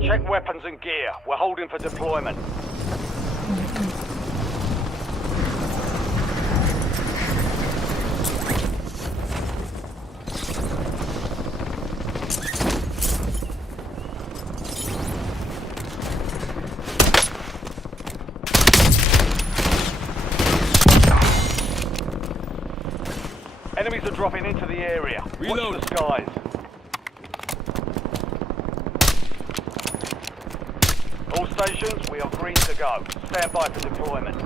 Check weapons and gear. We're holding for deployment. Enemies are dropping into the area. Reload. Watch the skies. All stations, we are green to go. Stand by for deployment.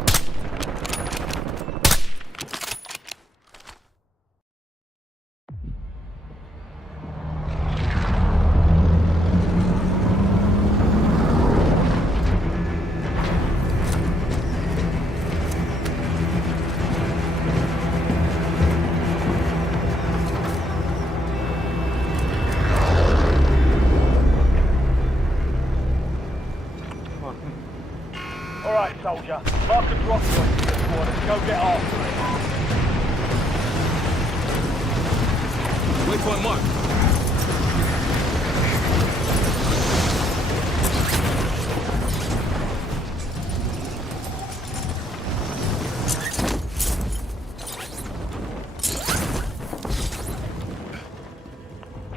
Alright, soldier. Mark a drop point to the squad and go get after it. Waypoint mark.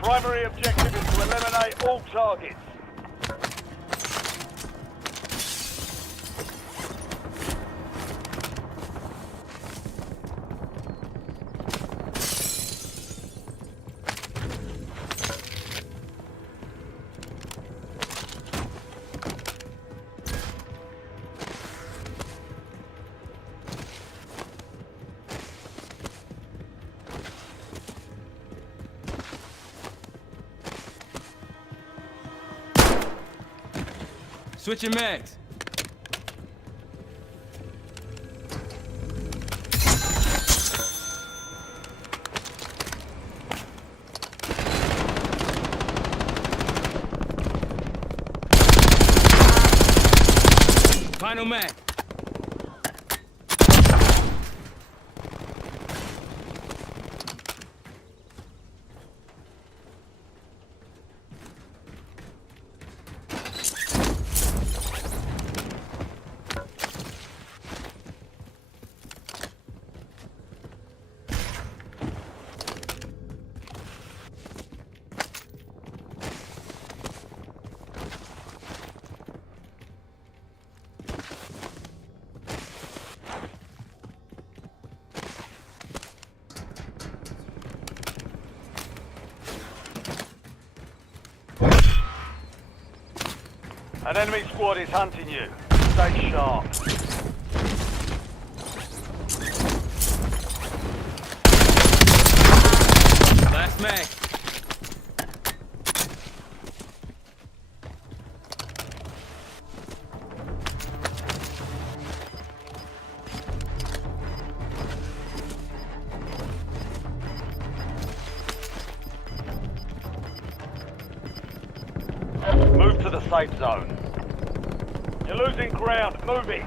Primary objective is to eliminate all targets. Switching mags. Final mag. An enemy squad is hunting you. Stay sharp. Last mag. Move to the safe zone. You're losing ground. Moving.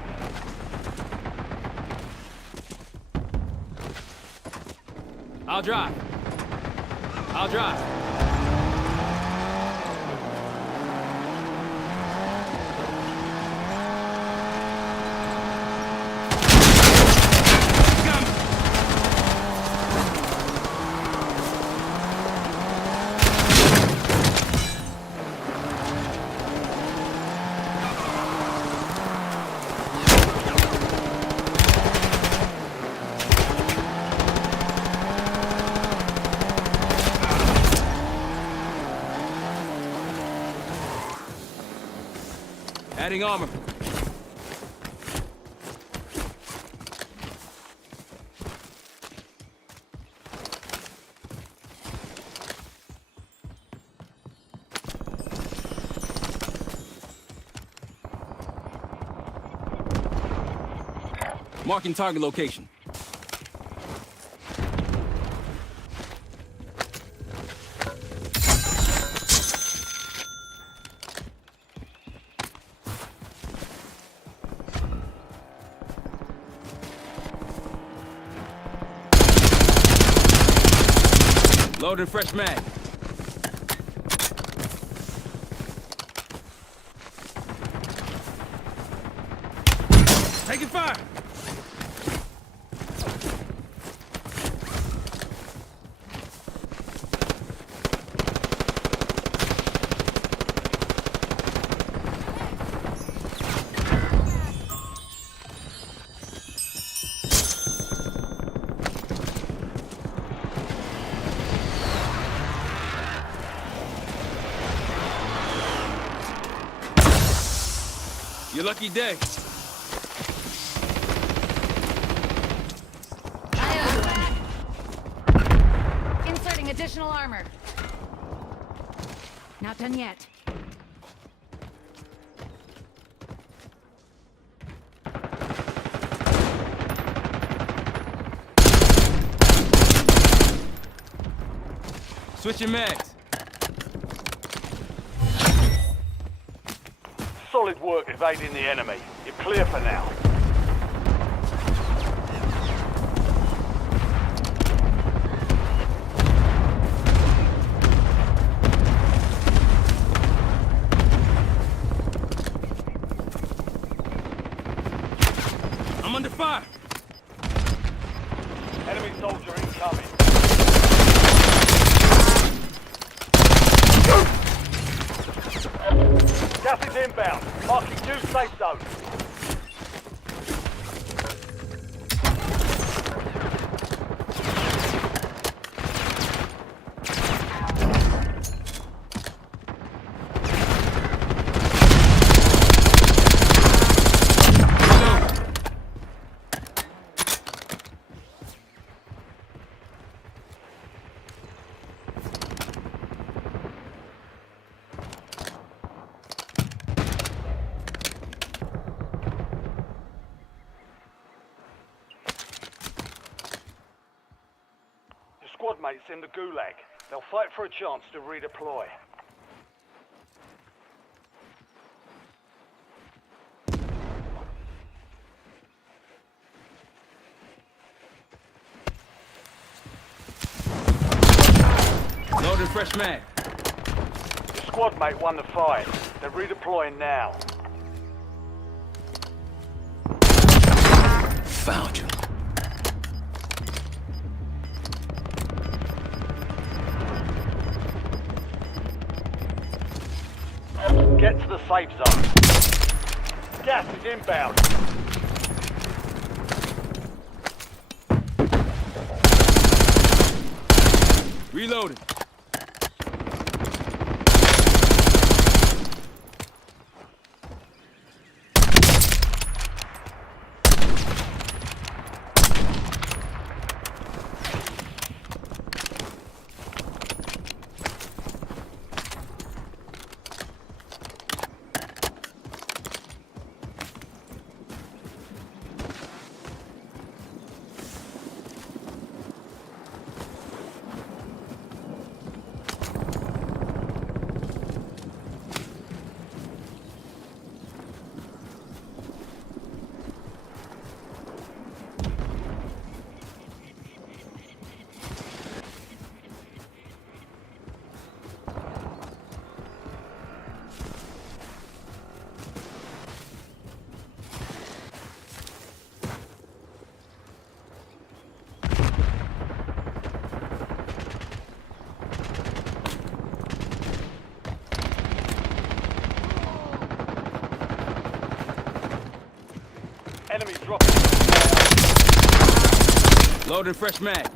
I'll drive. I'll drive. Adding armor. Marking target location. Loading fresh mag. Taking fire. Your lucky day. Inserting additional armor. Not done yet. Switching mags. Solid work evading the enemy. You're clear for now. I'm under fire. Enemy soldier incoming. Gas is inbound. Marking new safe zone. Squad mates in the gulag. They'll fight for a chance to redeploy. Loading fresh mag. Your squad mate won the fight. They're redeploying now. Found you. Get to the safe zone. Gas is inbound. Reloading. Enemy dropping into the Loading fresh mag.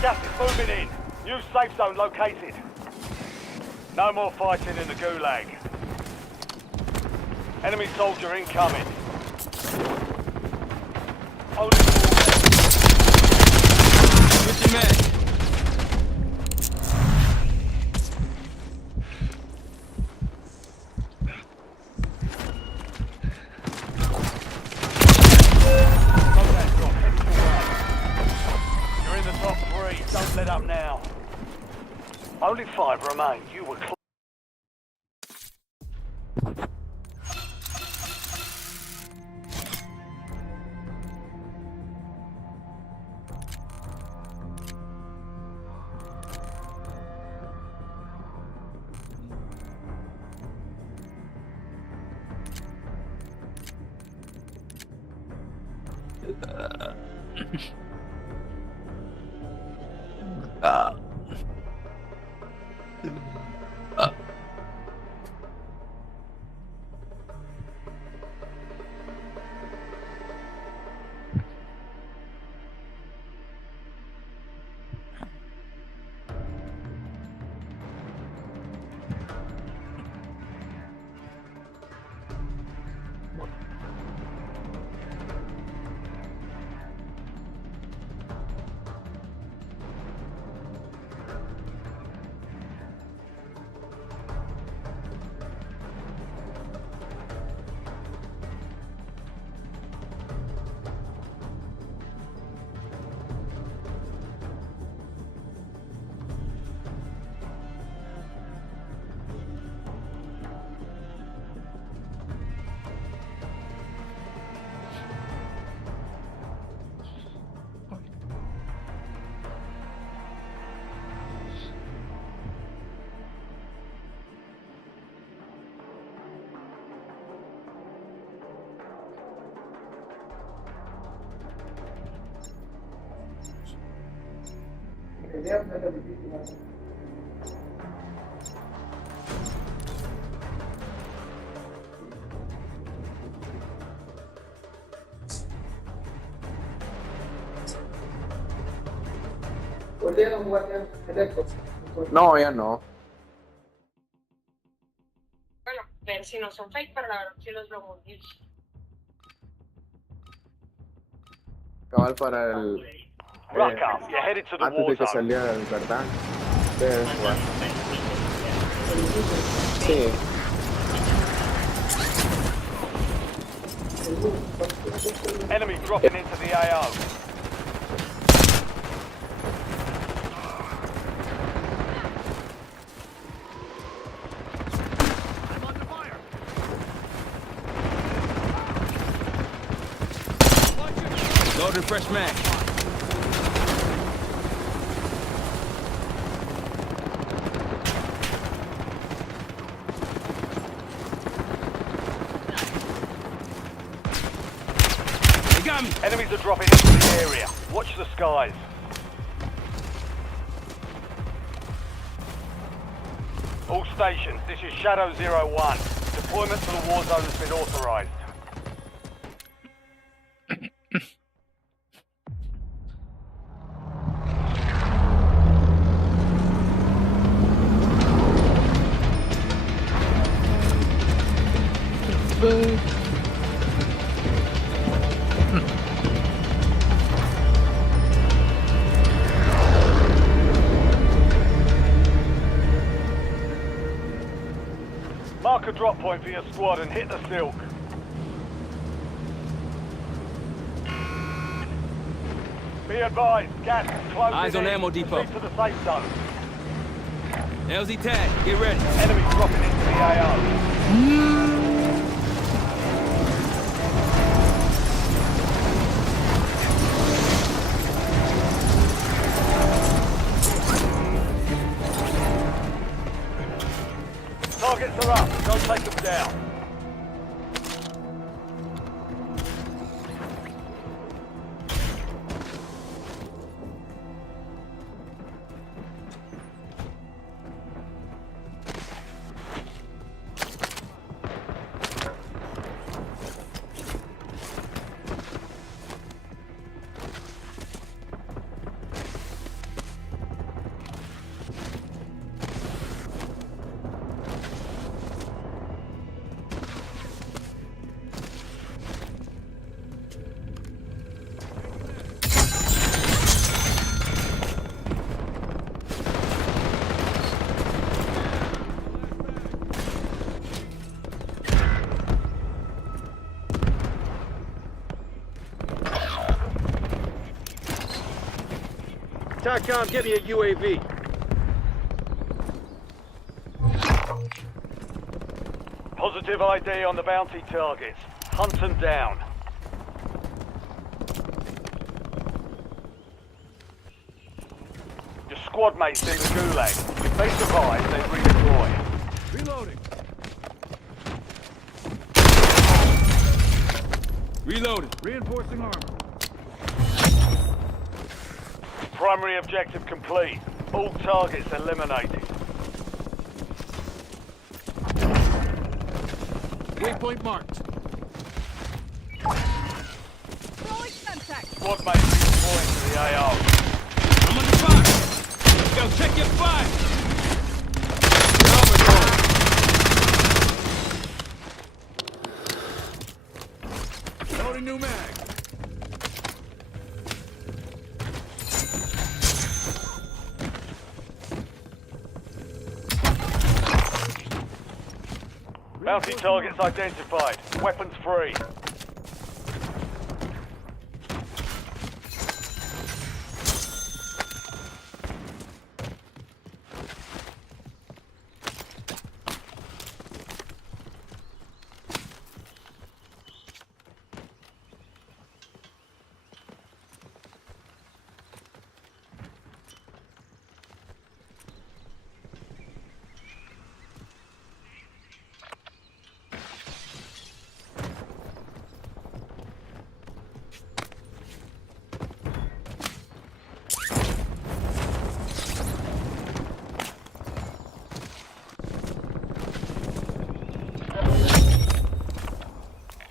Gas is moving in. New safe zone located. No more fighting in the gulag. Enemy soldier incoming. Only Switching mag. contact drop heading to one. You're in the top three. Don't let up now. Only 5 remain. You were close. No, ya no. Bueno, ver si no son fake, pero la verdad sí los veo muy bien. Cabal para el. Ruck up. You're headed to the Antes war de que zone. saliera el verdad. Debes jugar. Sí. Enemy dropping into the AO. Loading fresh mag. They got me. Enemies are dropping into the area. Watch the skies. All stations, this is Shadow 01. Deployment to the war zone has been authorized. Mark a drop point for your squad and hit the silk. Be advised, gas is closing Eyes on in. ammo depot. Proceed to the safe zone. LZ tag, get ready. Enemy dropping into the AO. Targets are up. Don't take them down. TACCOM, get me a UAV. Positive ID on the bounty targets. Hunt them down. Your squad mates in the gulag. If they survive, they redeploy. Reloading. Reloading. Reinforcing armor. Primary objective complete. All targets eliminated. Waypoint marked. Throwing contact. Squad mates redeploying to the AO. I'm under fire. Yo, check your fire. Loading new mag. Bounty targets identified. Weapons free.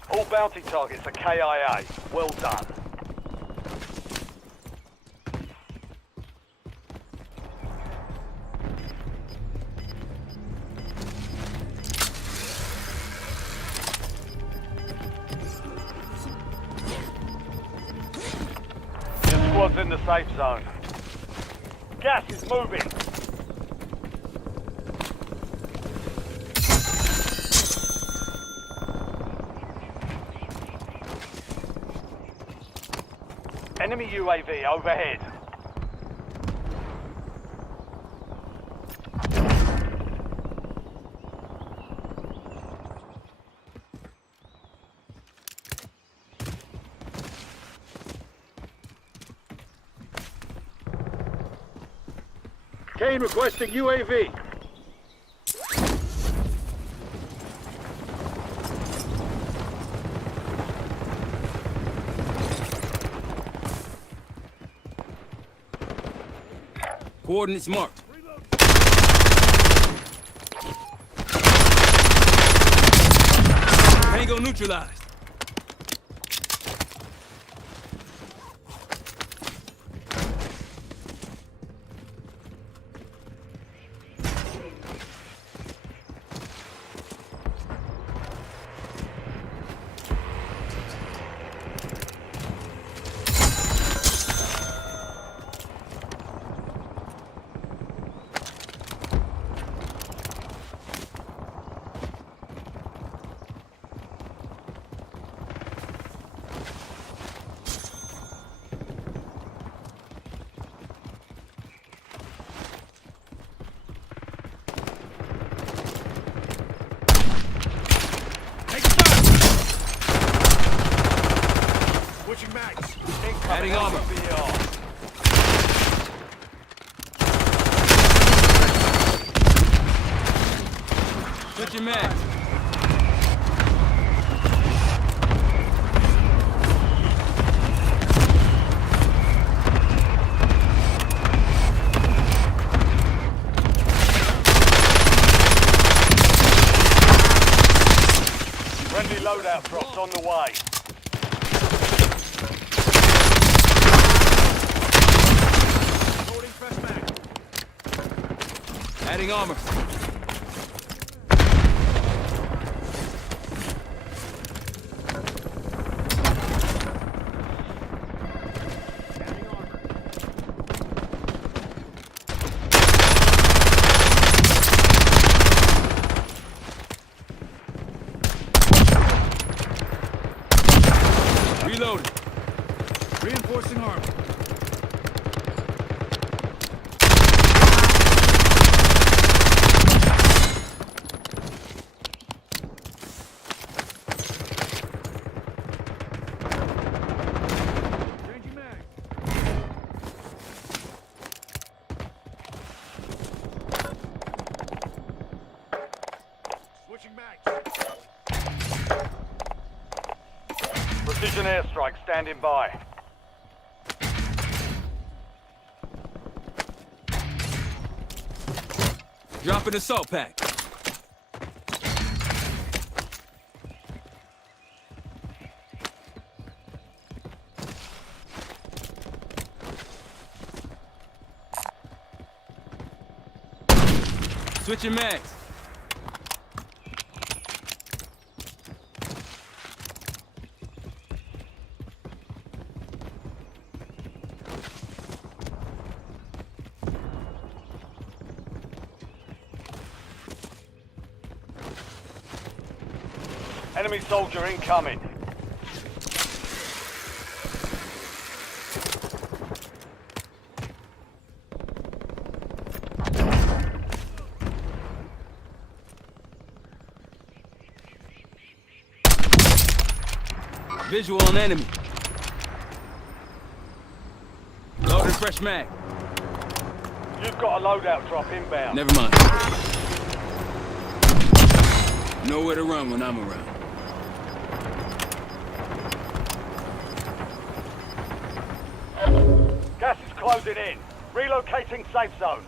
All bounty targets are KIA. Well done. Your squad's in the safe zone. Gas is moving. Enemy UAV overhead. Kane requesting UAV. Coordinates marked. Tango neutralized. Adding armor. Switching mag. Friendly loadout drops on the way. Loading fresh mag. Adding armor. Reloading. Reinforcing armor. Changing mag. Switching mag. Precision airstrike standing by. Dropping assault pack. Switching mags. Enemy soldier incoming. Visual on enemy. Loading fresh mag. You've got a loadout drop inbound. Never mind. Nowhere to run when I'm around. Gas is closing in. Relocating safe zone.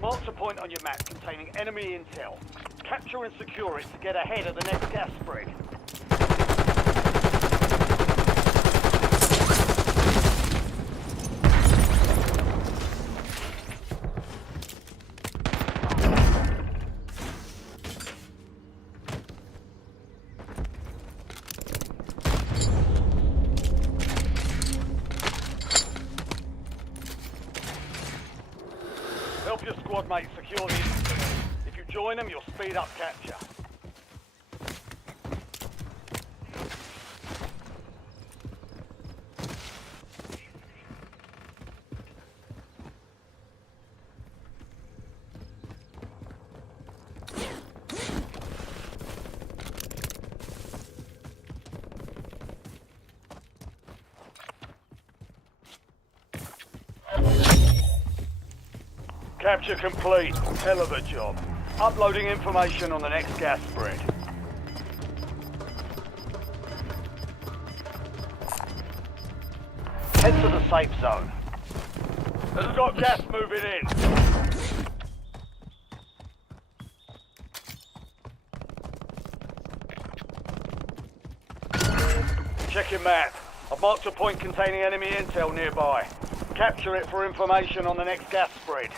Mark a point on your map containing enemy intel. Capture and secure it to get ahead of the next gas spread. Help your squad mates secure the intel. If you join them, you'll speed up capture. Capture complete. Hell of a job. Uploading information on the next gas spread. Head to the safe zone. Has got gas moving in. Check your map. I've marked a point containing enemy intel nearby. Capture it for information on the next gas spread.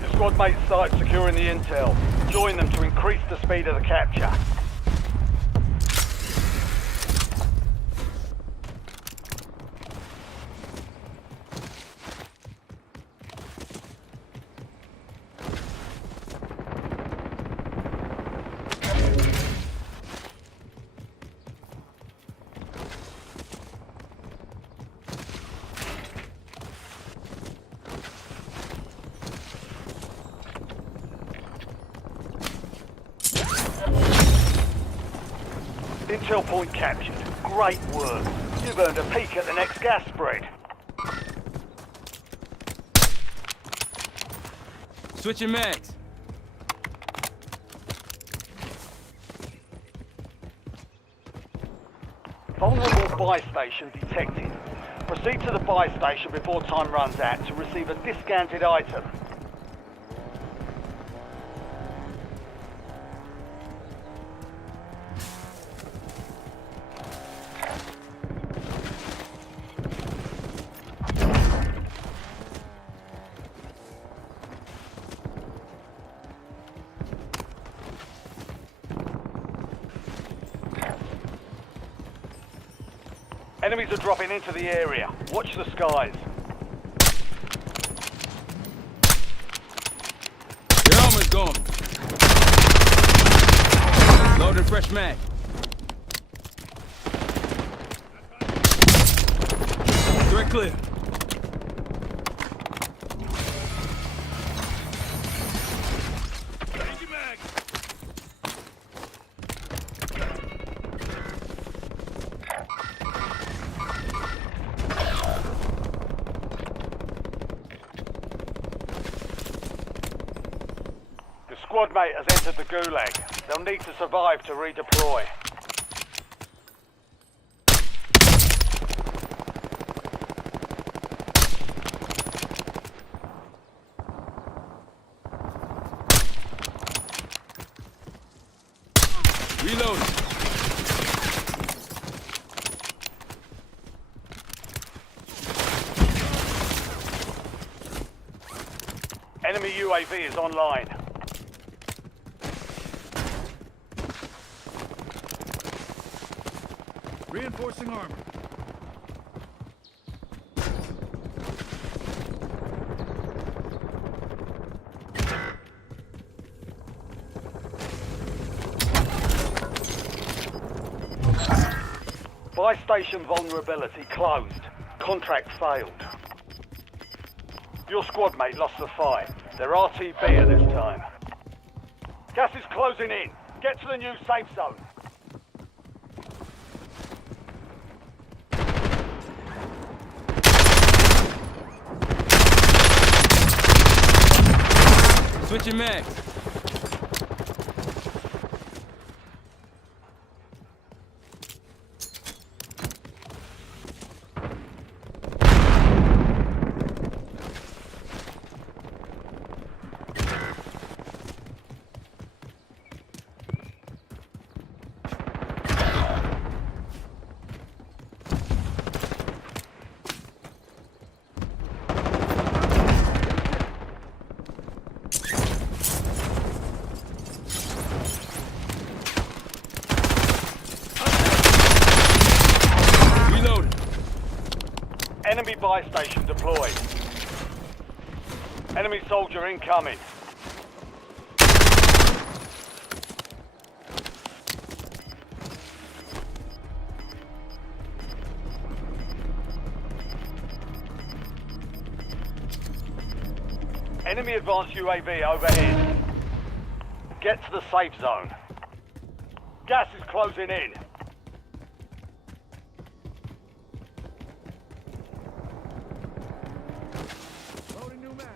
Your squad mate's site securing the intel. Join them to increase the speed of the capture. Intel point captured. Great work. You've earned a peek at the next gas spread. Switching mags. Vulnerable buy station detected. Proceed to the buy station before time runs out to receive a discounted item. Enemies are dropping into the area. Watch the skies. Your armor's gone. Loading fresh mag. Threat clear. Changing mag. Squad mate has entered the gulag. They'll need to survive to redeploy. Reloading. Enemy UAV is online. Reinforcing armor. Buy station vulnerability closed. Contract failed. Your squad mate lost the fight. They're RTB at this time. Gas is closing in. Get to the new safe zone. Switching mags. Enemy buy station deployed. Enemy soldier incoming. Enemy advanced UAV overhead. Get to the safe zone. Gas is closing in. Loading new mag.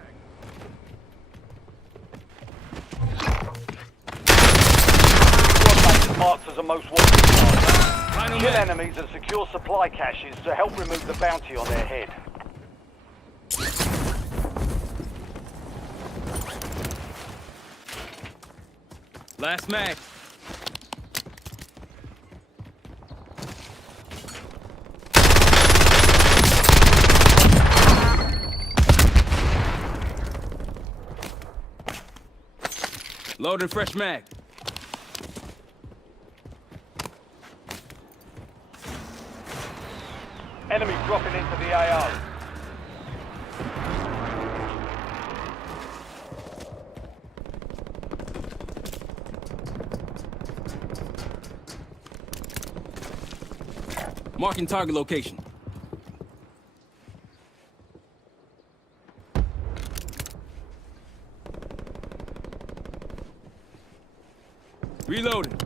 Squad mate is marked as a most wanted target. Final Kill mag. enemies and secure supply caches to help remove the bounty on their head. Last mag. Loading fresh mag. Enemy dropping into the AO. Marking target location. Reloading.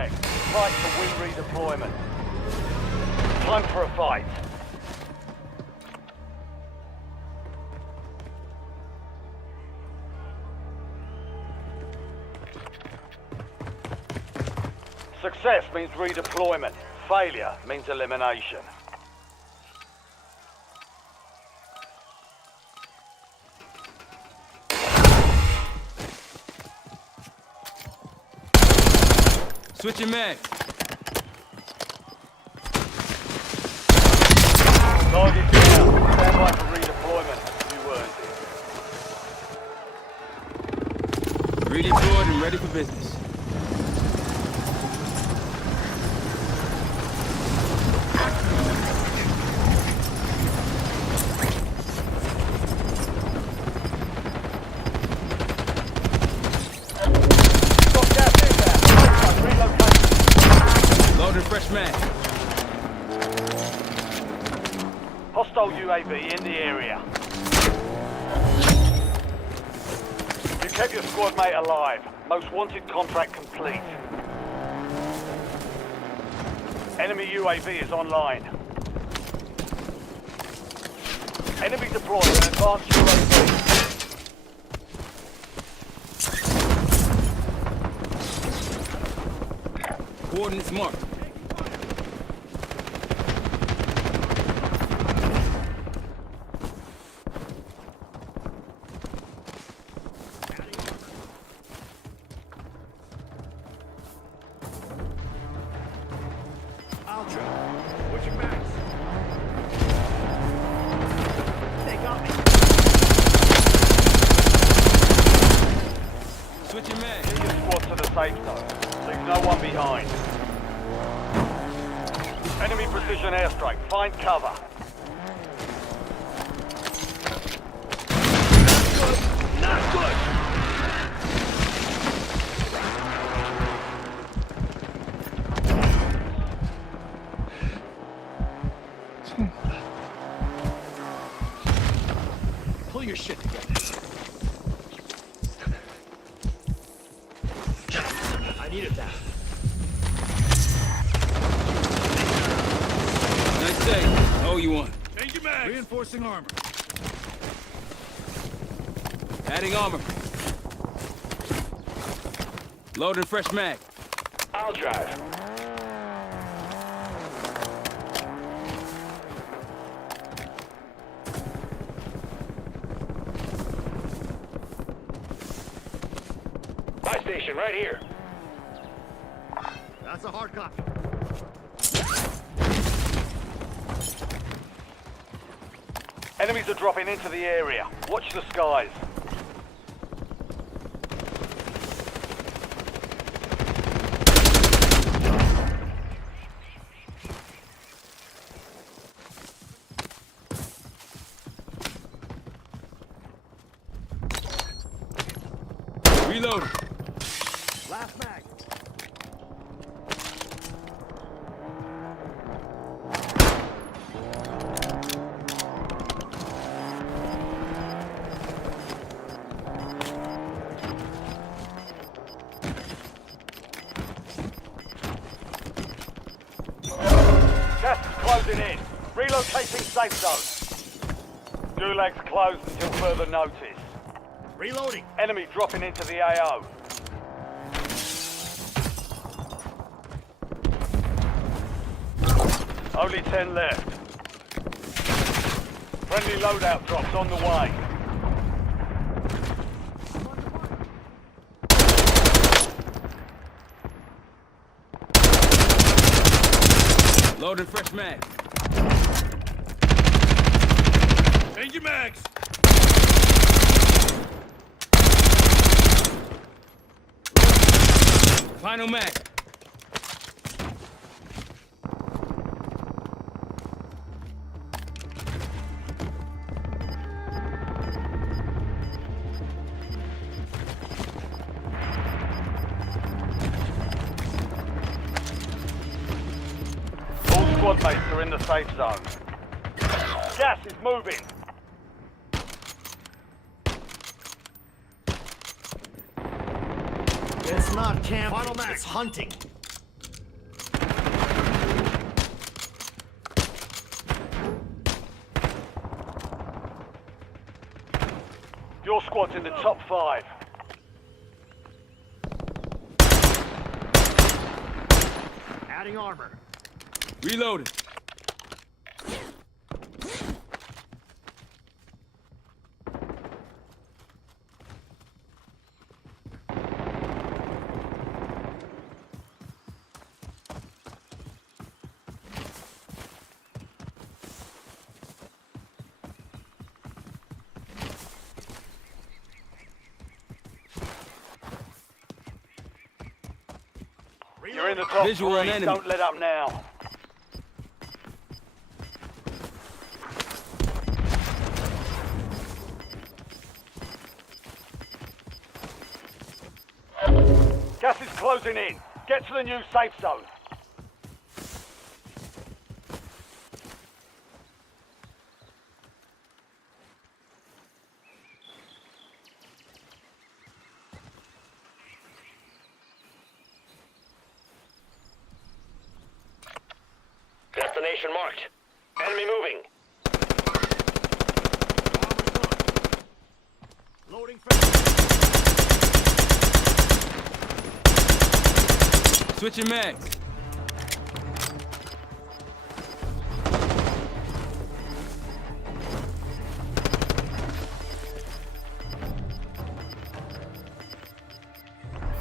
contract. Fight to win redeployment. Time for a fight. Success means redeployment. Failure means elimination. Switching mag. Target down. Stand by for redeployment. You earned it. Redeployed and ready for business. Got gas inbound. Relocation. Loading fresh mag. Hostile UAV in the area. You kept your squad mate alive. Most wanted contract complete. Enemy UAV is online. Enemy deployed an advanced UAV. Coordinates marked. Ultra. What's your max? They got me. Switching mag. Get your squad to the safe zone. Leave no one behind. Enemy precision airstrike. Find cover. Not good. Pull your shit together. I needed that. Nice day. Oh, you want? Change your mag. Reinforcing armor. Adding armor. Loading fresh mag. I'll drive. Buy station right here. That's a hard copy. Enemies are dropping into the area. Watch the skies. Reloading. Last mag. Gas is closing in. Relocating safe zone. Gulag's closed until further notice. Reloading. Enemy dropping into the AO. Only 10 left. Friendly loadout drops on the way. Loading fresh mag. Change your mags. Final mag. All squad mates are in the safe zone. Gas is moving. It's not camping, Final max. it's hunting. Your squad's in the top 5. Adding armor. Reloading. You're in the top Visual on 3. enemy. Don't let up now. Gas is closing in. Get to the new safe zone. Destination marked. Enemy moving. Loading fence. Switching mags.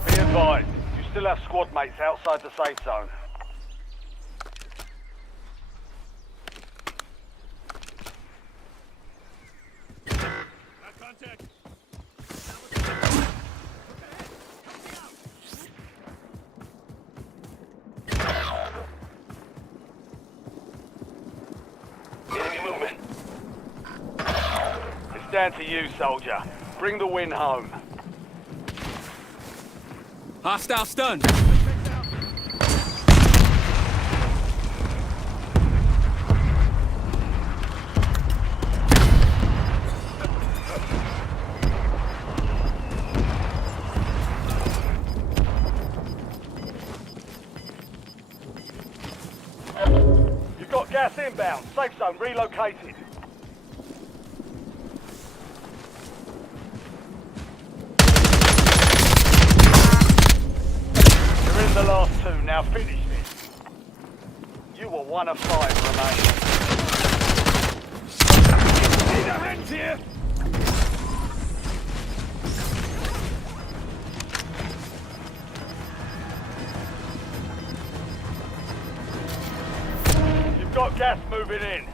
Be advised, you still have squad mates outside the safe zone. Got contact. Enemy movement. It's down to you, soldier. Bring the win home. Hostile stun. You've got gas inbound. Safe zone relocated. You're in the last 2. Now finish this. You were 1 of 5 remaining. Need a hand here? You've got gas moving in.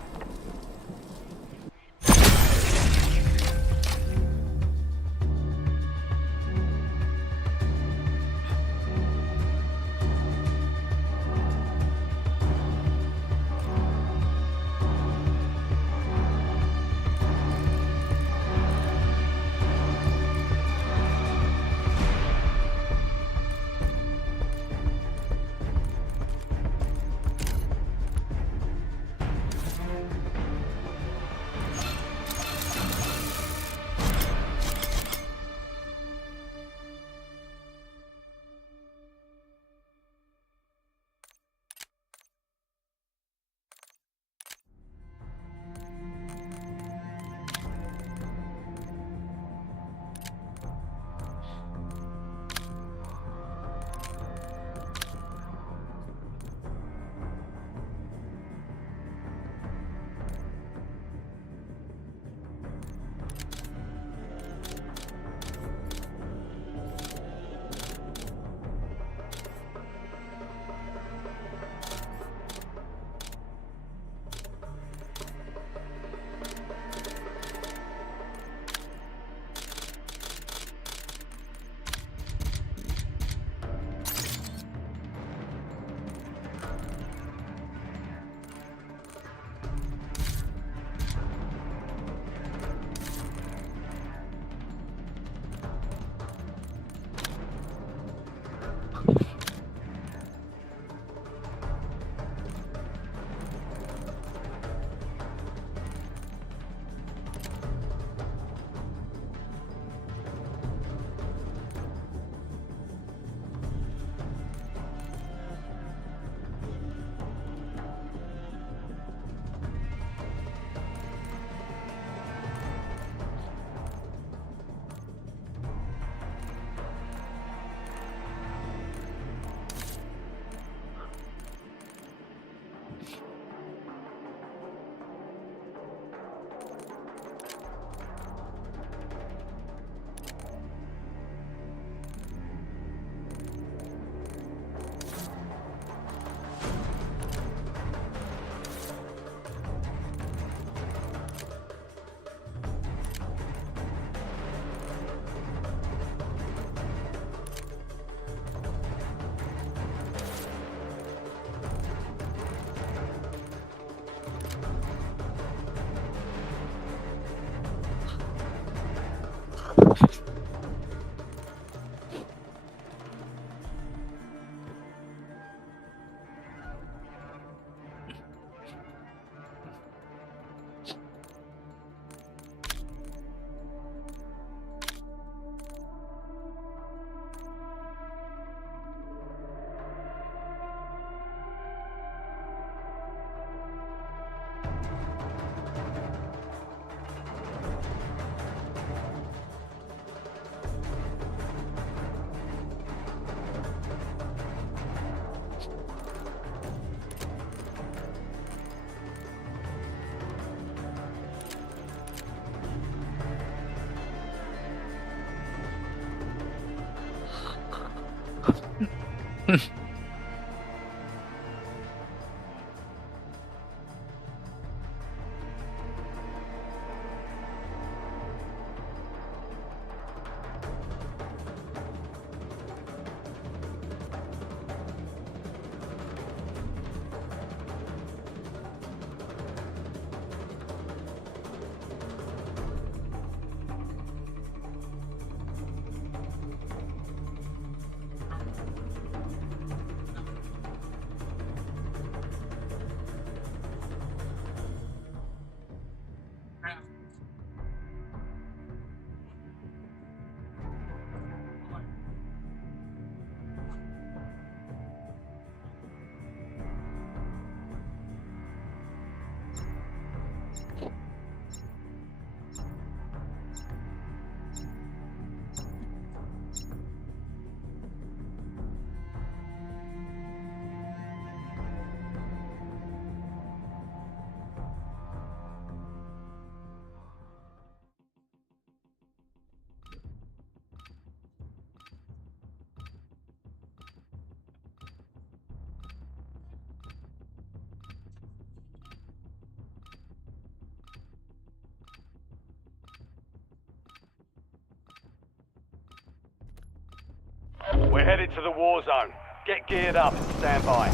We're headed to the war zone. Get geared up and stand by.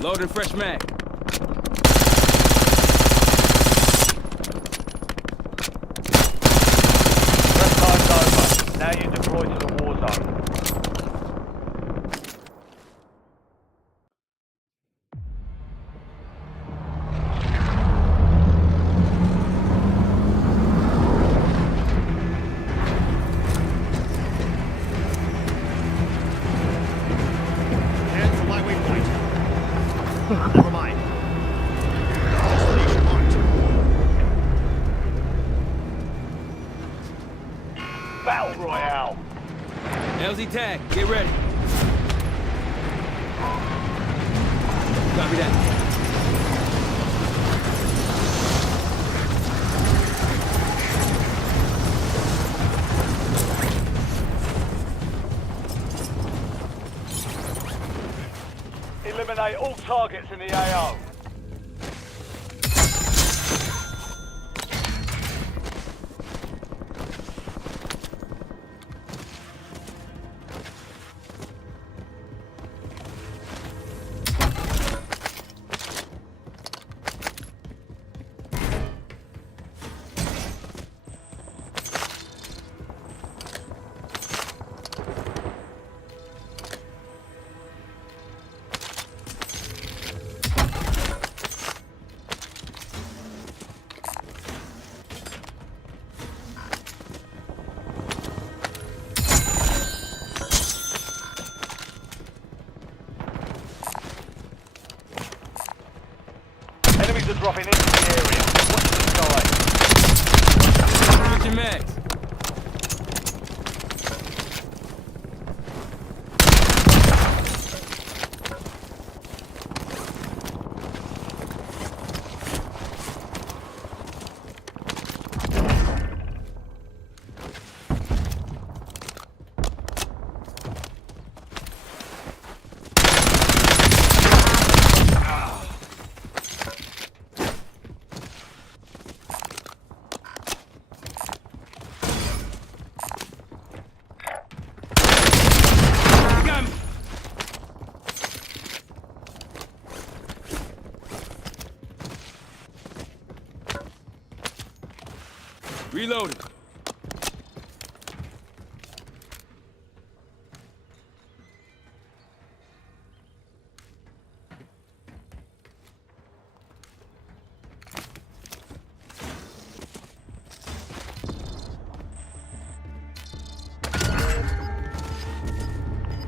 Loading fresh mag. Prep time's over. Now you deploy to the war zone. Head for lightweight flight. Never mind. Destination marked. Battle Royale. LZ tag, get ready. Copy that. Eliminate all targets in the AO. Enemies are dropping into the area. Watch the sky. Switching mags. You got me. Reloading.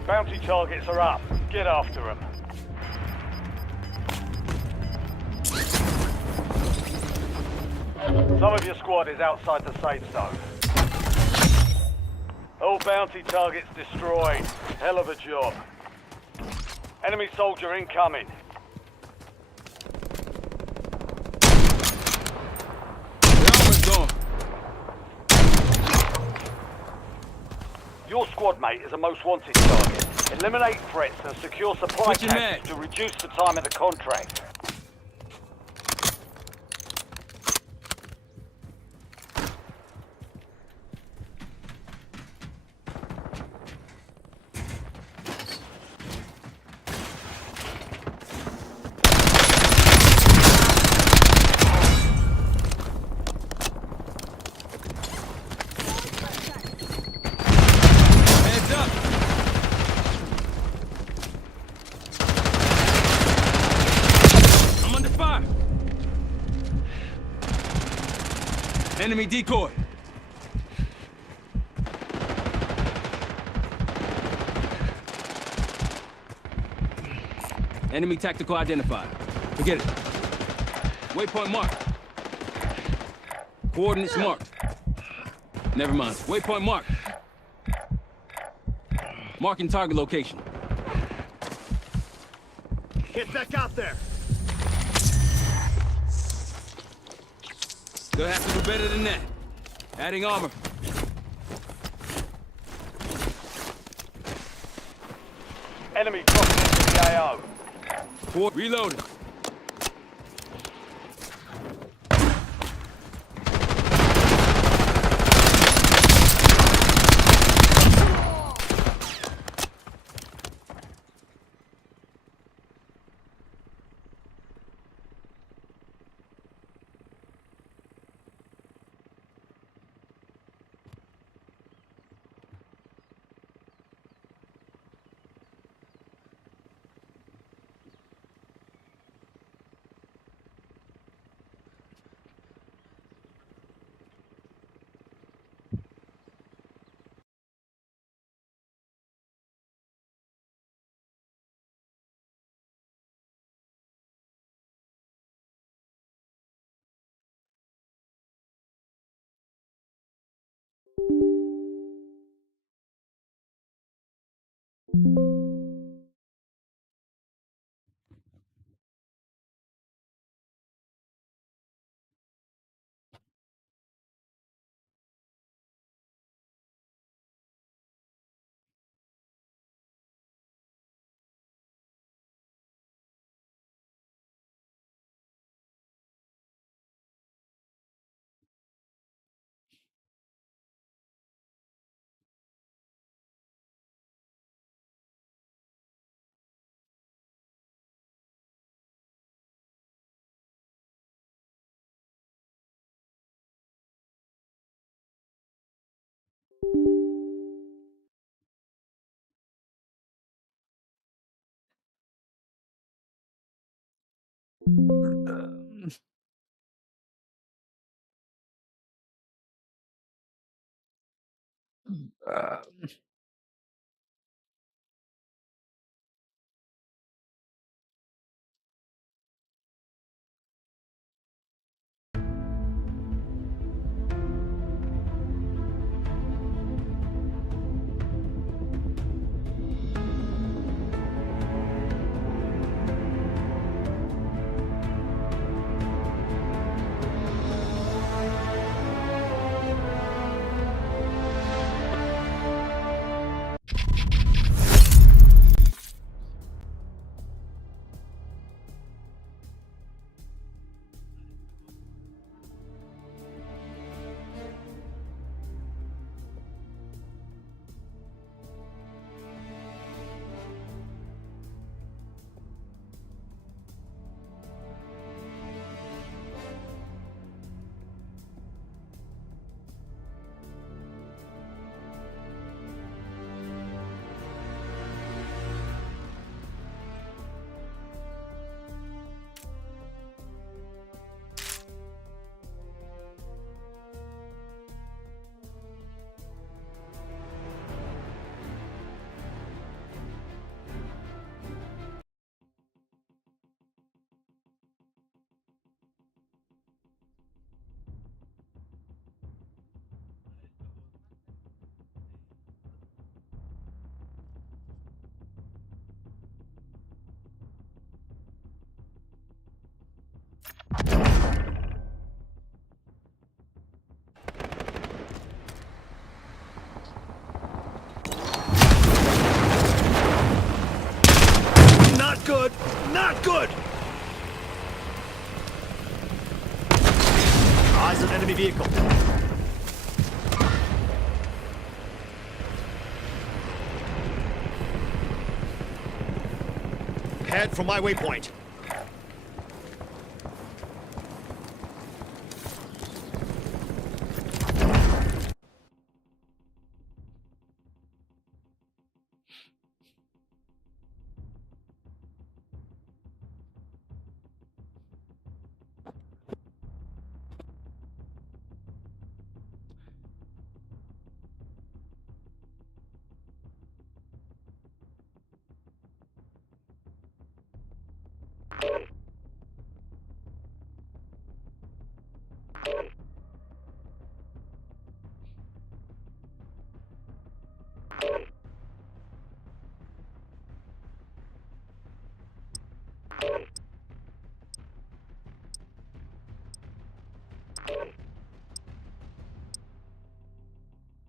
Bounty targets are up. Get after them. Some of your squad is outside the safe zone. All bounty targets destroyed. Hell of a job. Enemy soldier incoming. The armor's gone. Your squad mate is a most wanted target. Eliminate threats and secure supply Switching caches mag. to reduce the time of the contract. Heads up. I'm under fire. Enemy decoy. Enemy tactical identified. Forget it. Waypoint marked. Coordinates marked. Never mind. Waypoint marked. Marking target location. Get back out there. They'll have to do better than that. Adding armor. Enemy dropping into the AO. Reloading. Good! Eyes on enemy vehicle. Head for my waypoint.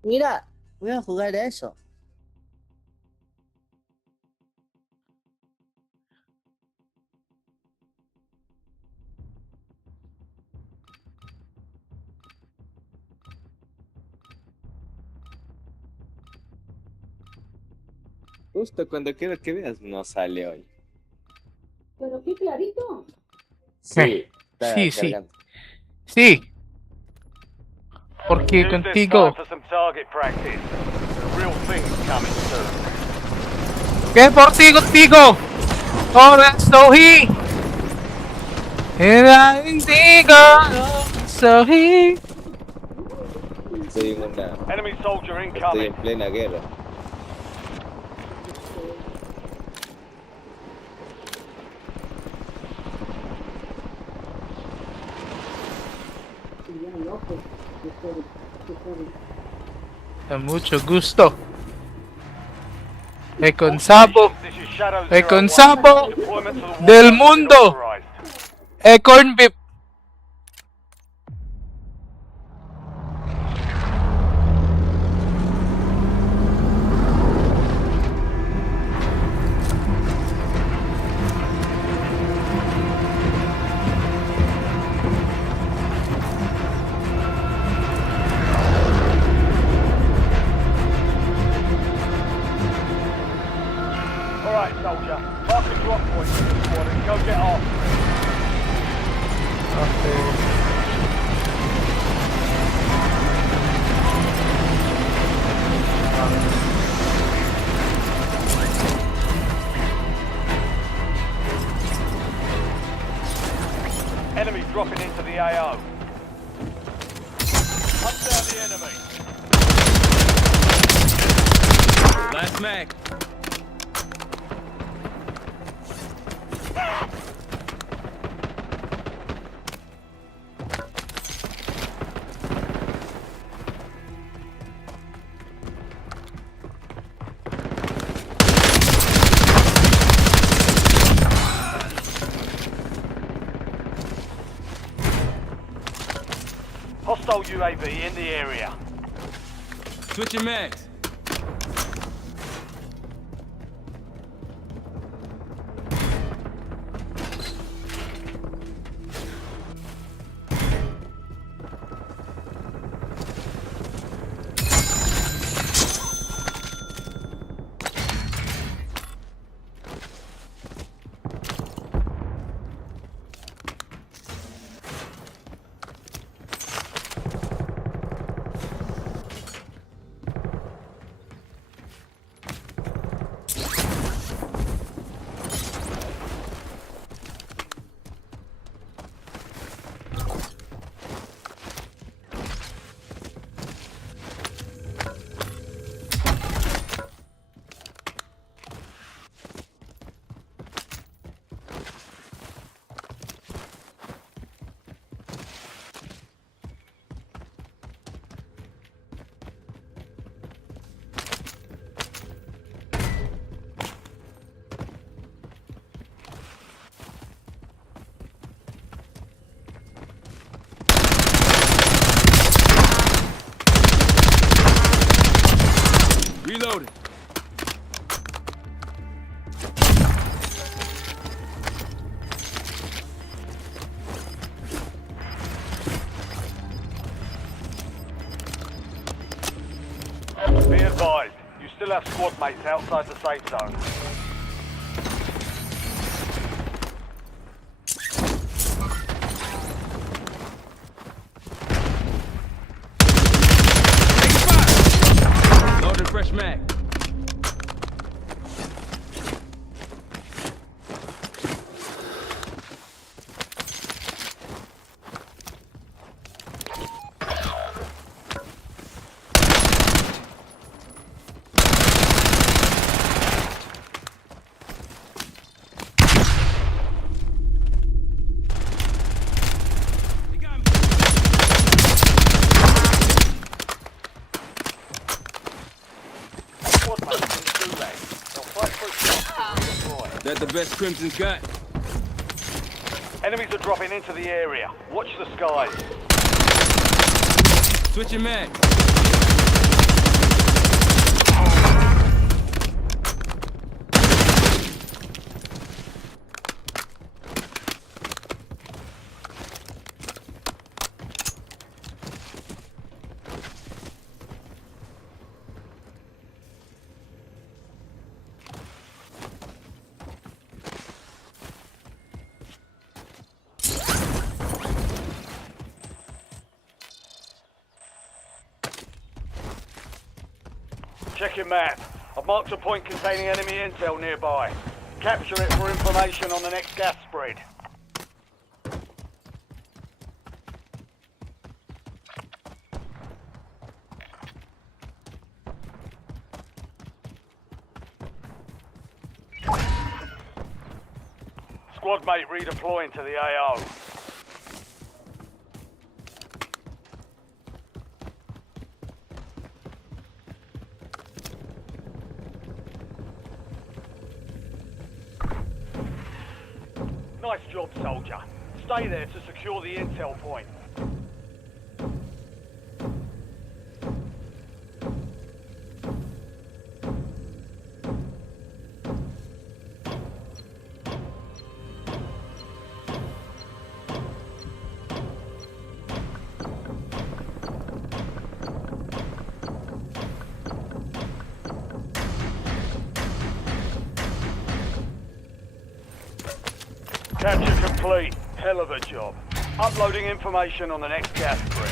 Mira, voy a jugar a eso. Justo cuando quiero que veas, no sale hoy. Pero qué clarito. Sí, está Sí, sí. cargando. Sí. Porque Use this contigo. time for some target practice. The real thing's coming soon. ¿Qué por ti contigo? Oh, that's so he. Era contigo. So he. Estoy en una. Enemy soldier Estoy incoming. en plena guerra. Con mucho gusto. E con sapo. This is Shadow E con 01. sapo Deployment to the war del zone is mundo. authorized. E corn beef. Alright, soldier. Mark a drop point for the squad and go get after it. Enemy dropping into the AO. Hunt down the enemy. Last mag. Hostile UAV in the area. Switching mags. have squad mates outside the safe zone. Loading fresh mag. They got me. Squad mates in the gulag. They'll fight for a shot and redeploy. That's the best Crimson's got. Enemies are dropping into the area. Watch the skies. Switching mag. Check your map. I've marked a point containing enemy intel nearby. Capture it for information on the next gas spread. Squad mate redeploying to the AO. Nice job, soldier. Stay there to secure the intel point. Capture complete. Hell of a job. Uploading information on the next gas spread.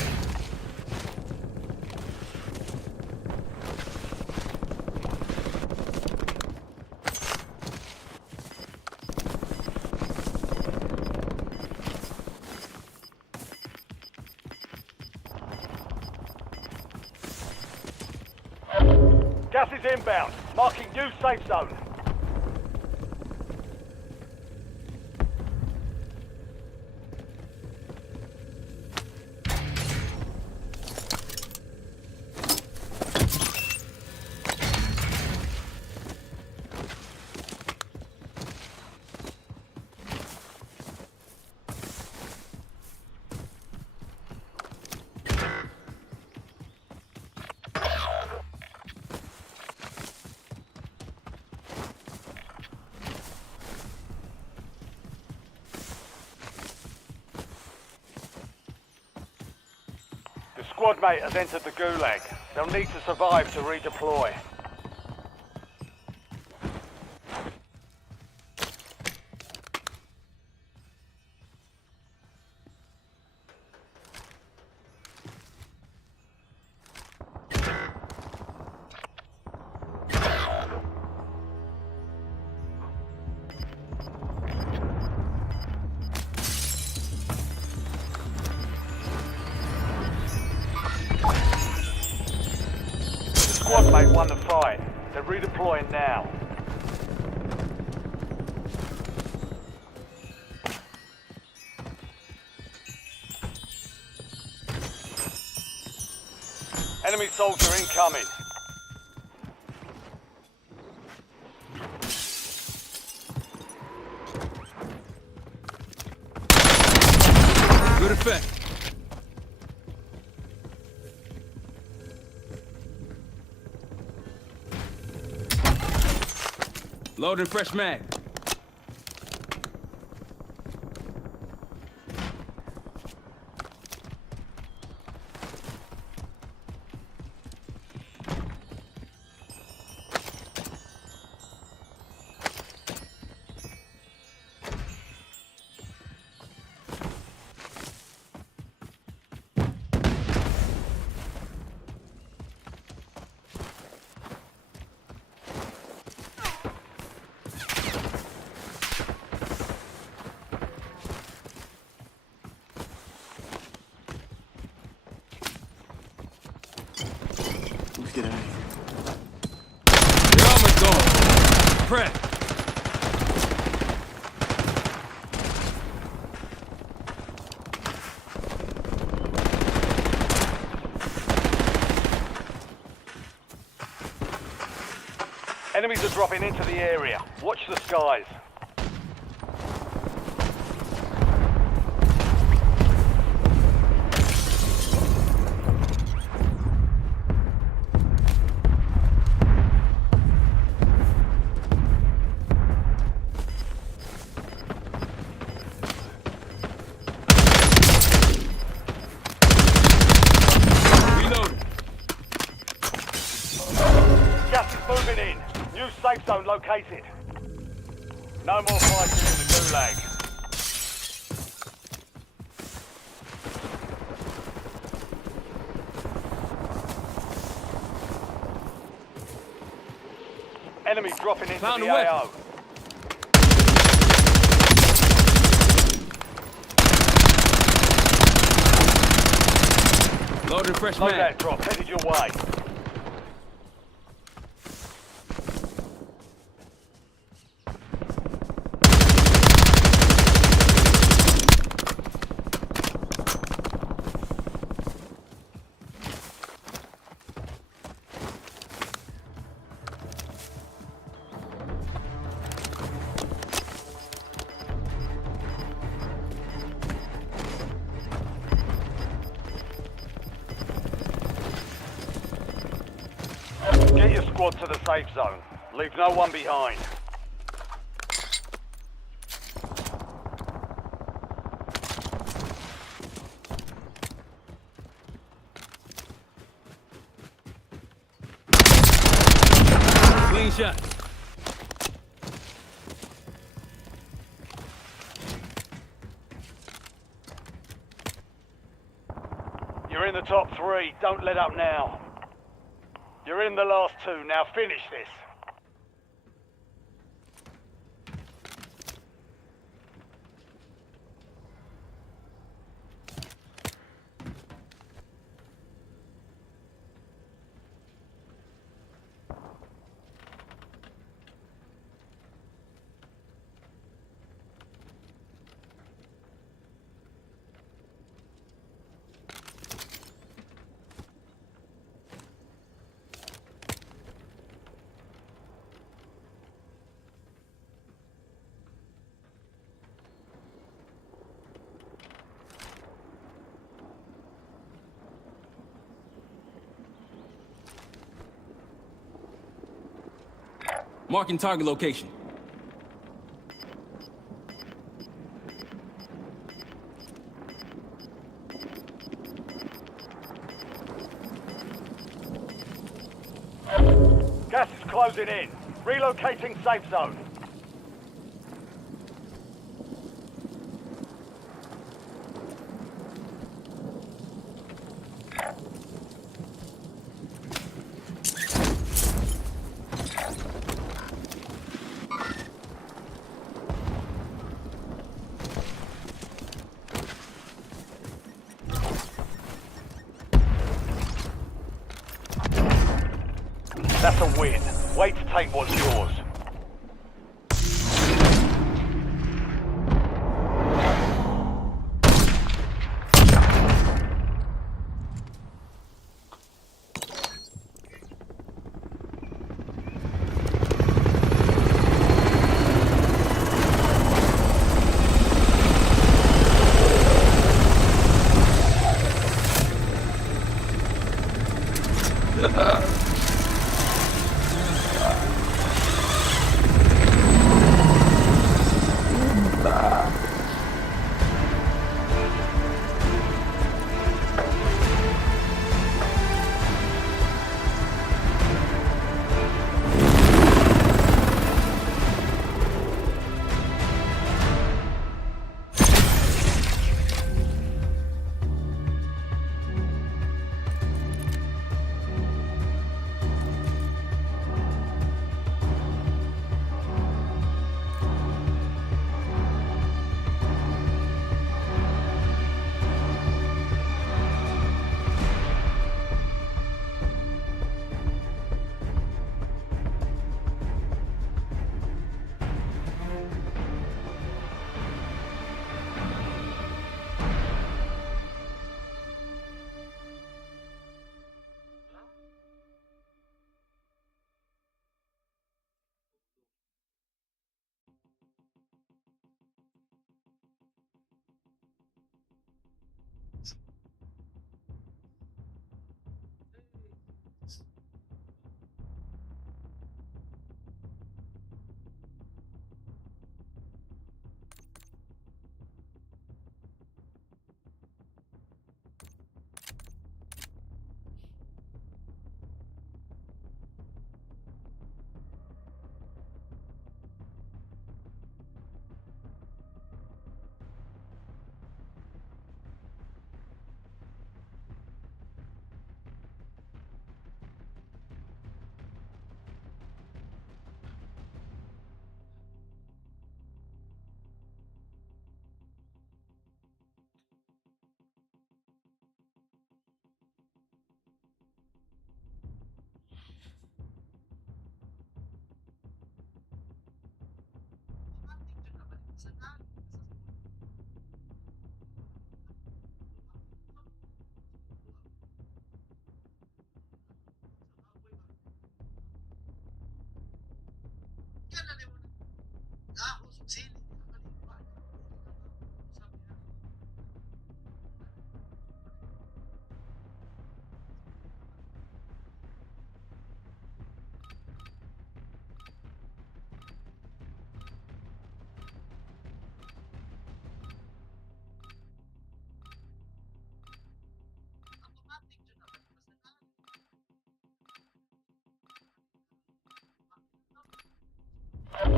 Gas is inbound. Marking new safe zone. The squad mate has entered the gulag. They'll need to survive to redeploy. Squad mate won the fight. They're redeploying now. Enemy soldier incoming. Good effect. Loading fresh mag. dropping into the area. Watch the skies. Reloading. Gas is moving in. New safe zone located. No more fighting in the gulag. Enemy dropping into Found the a weapon. AO. Loaded fresh Load mag. that drop, headed your way. Get your squad to the safe zone. Leave no one behind. Clean shot. You're in the top 3. Don't let up now. You're in the last 2. Now finish this. Marking target location. Gas is closing in. Relocating safe zone. That's a win. Wait to take what's yours.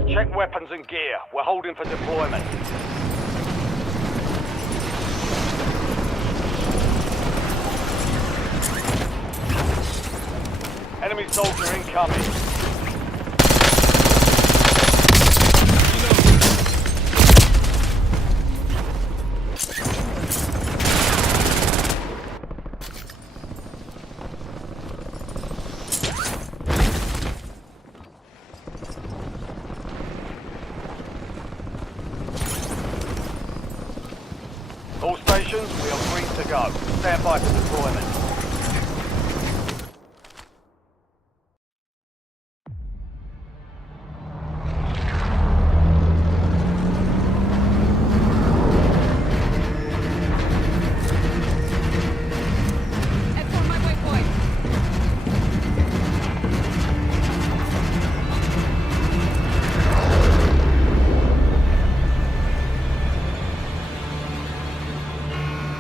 Check weapons and gear. We're holding for deployment. Enemy soldier incoming. All stations, we are free to go. Stand by for deployment.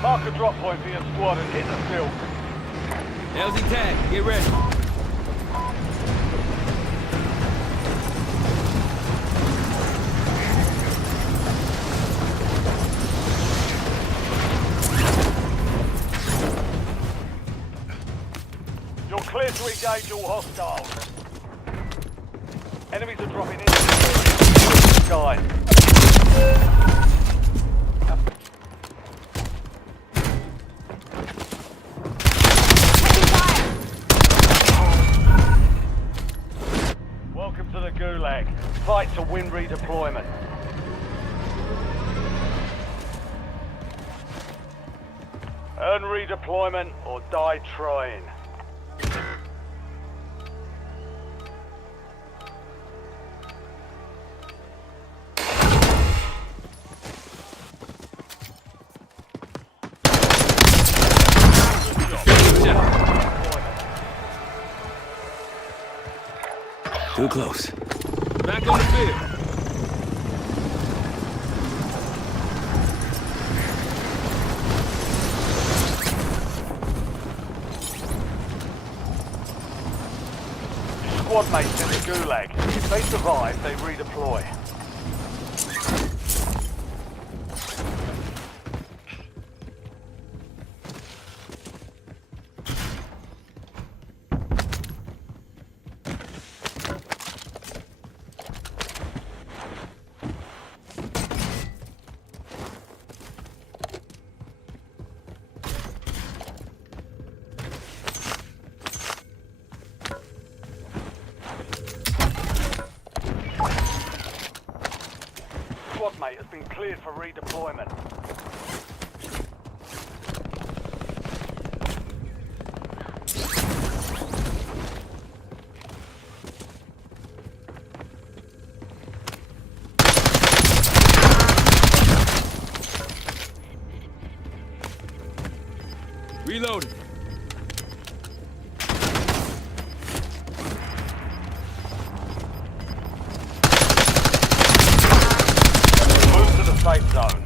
Mark a drop point for your squad and hit the field. LZ tag, get ready. You're clear to engage all hostiles. Enemies are dropping into the sky. Welcome to the Gulag. Fight to win redeployment. Earn redeployment or die trying. Too close. Back on the field. Squad mates in the Gulag. If they survive, they redeploy. Squad mate has been cleared for redeployment. Reloading. Move to the safe zone.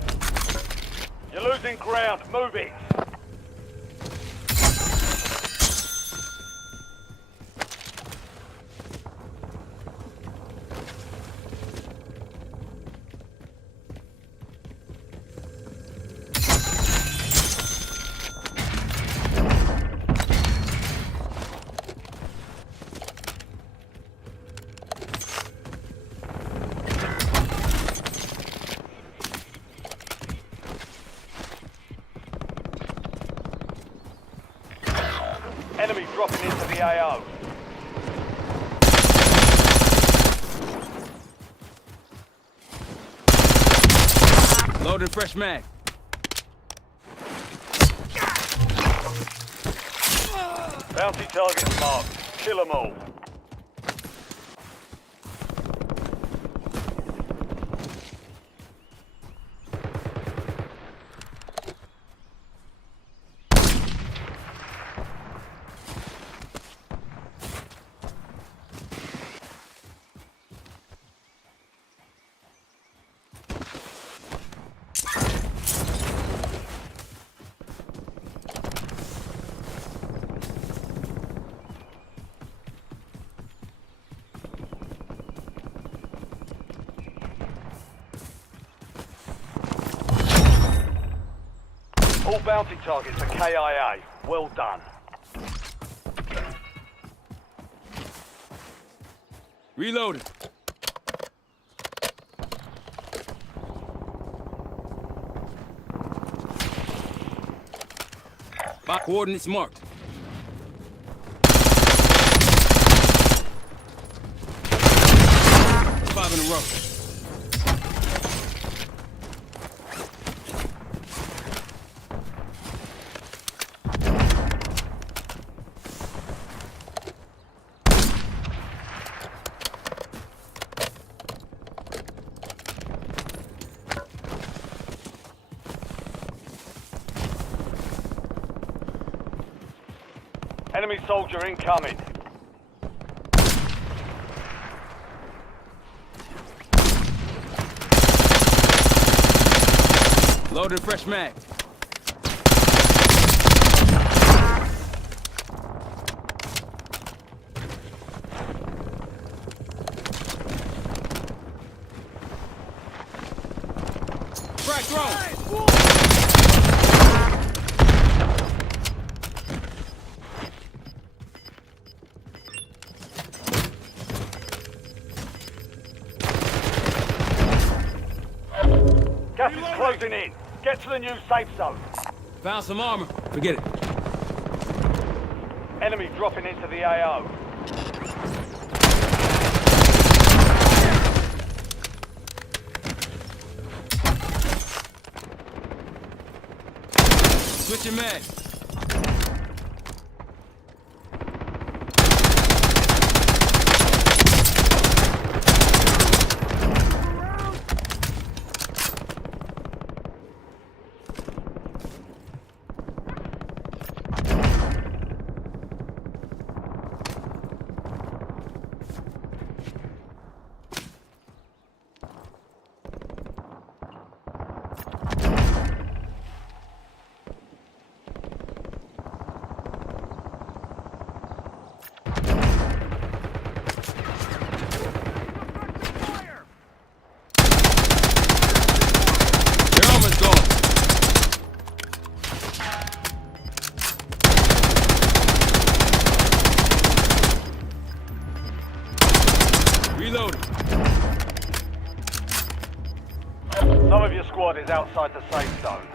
You're losing ground. Move it. Enemy dropping into the AO. Loading fresh mag. Bounty targets marked. Kill them all. All bounty targets are KIA. Well done. Reloading. My coordinates marked. Five in a row. Enemy soldier incoming. Loaded fresh mag. Frag thrown. Gas is closing in. Get to the new safe zone. Found some armor. Forget it. Enemy dropping into the AO. Switching mag. Their armor's gone. Reloading. Some of your squad is outside the safe zone.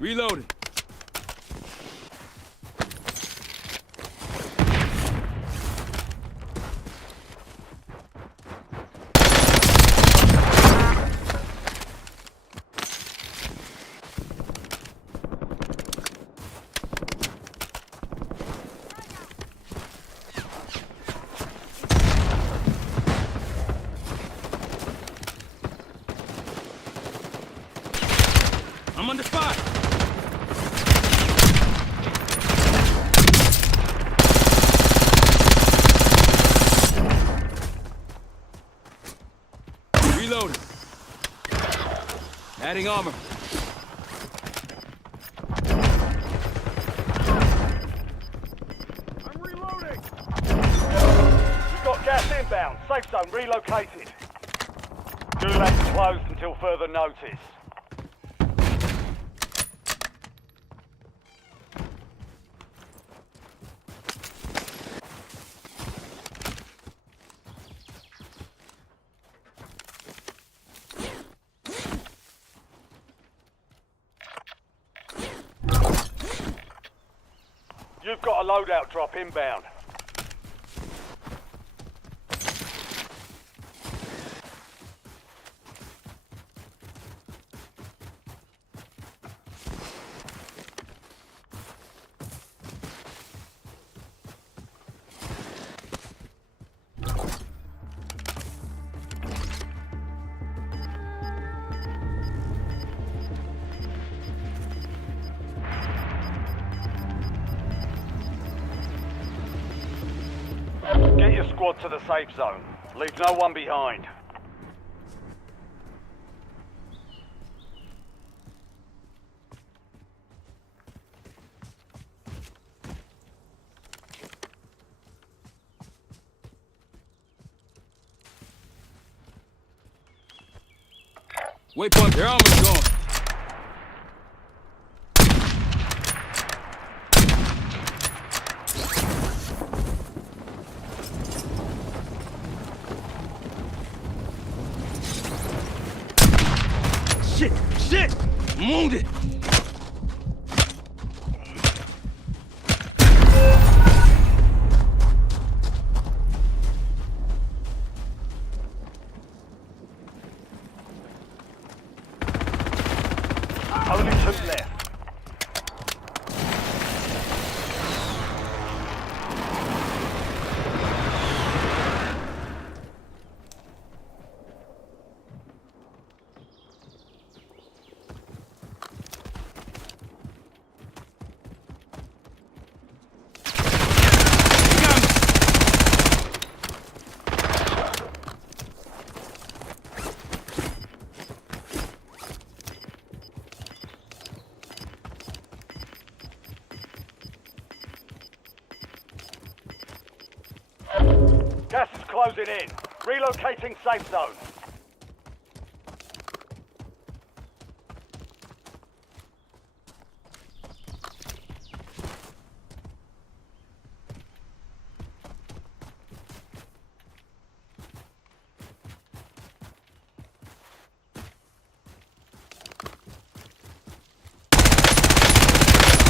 Reloading. I'm under fire. Reloading. Adding armor. I'm reloading. You've got gas inbound. Safe zone relocated. Gulag closed until further notice. You've got a loadout drop inbound. Get your squad to the safe zone. Leave no one behind. Waypoint, they're almost gone. Shit! Shit! I'm wounded! Only two left. Gas is closing in. Relocating safe zone.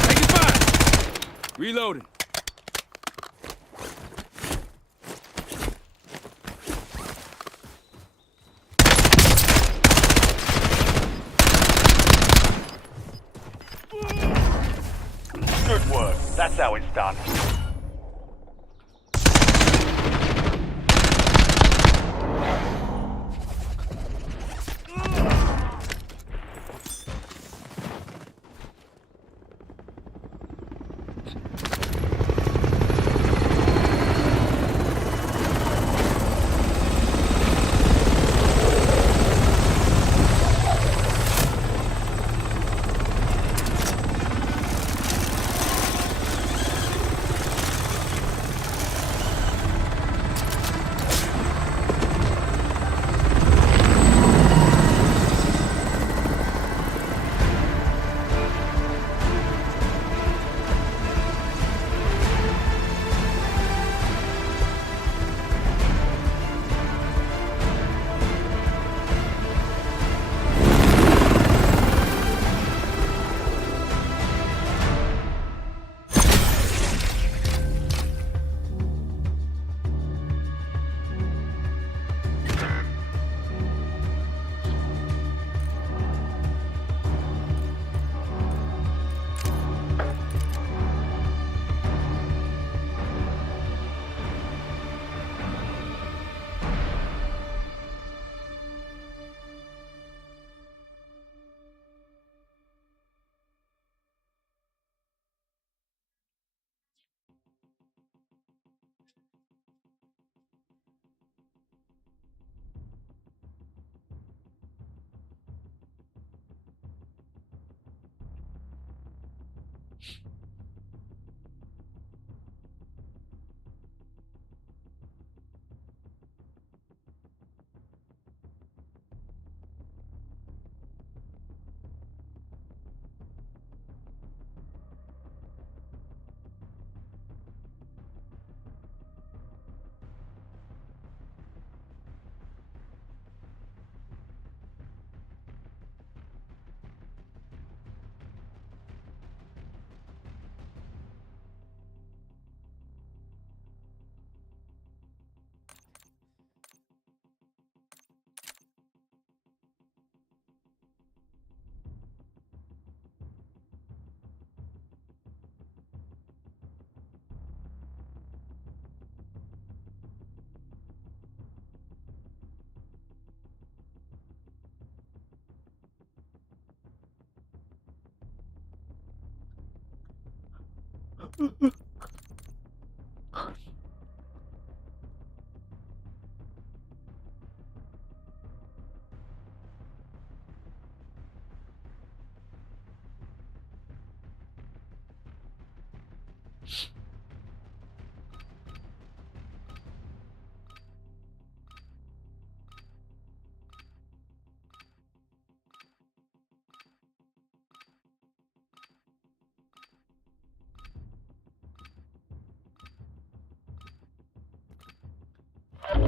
Taking fire! Reloading. Good work. That's how it's done.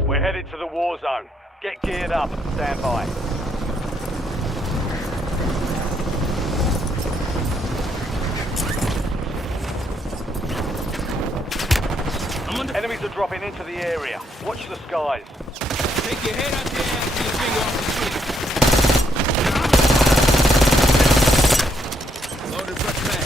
We're headed to the war zone. Get geared up and stand by. Enemies are dropping into the area. Watch the skies. Take your head out there and keep your finger off the trigger. Loaded fresh mag.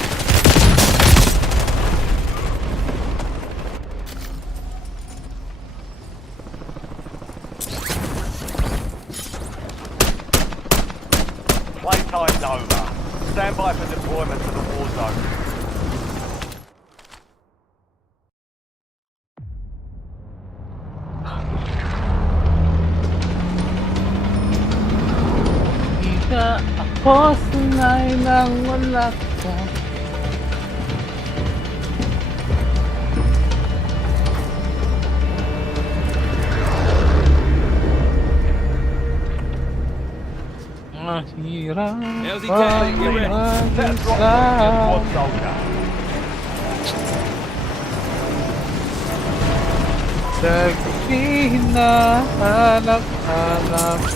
Playtime's over. Stand by for deployment to the war zone. Kita ako sanay nang wala ka. Mahirap LZ tag, get ready. Set a drop zone to your squad soldier. sa hinahanap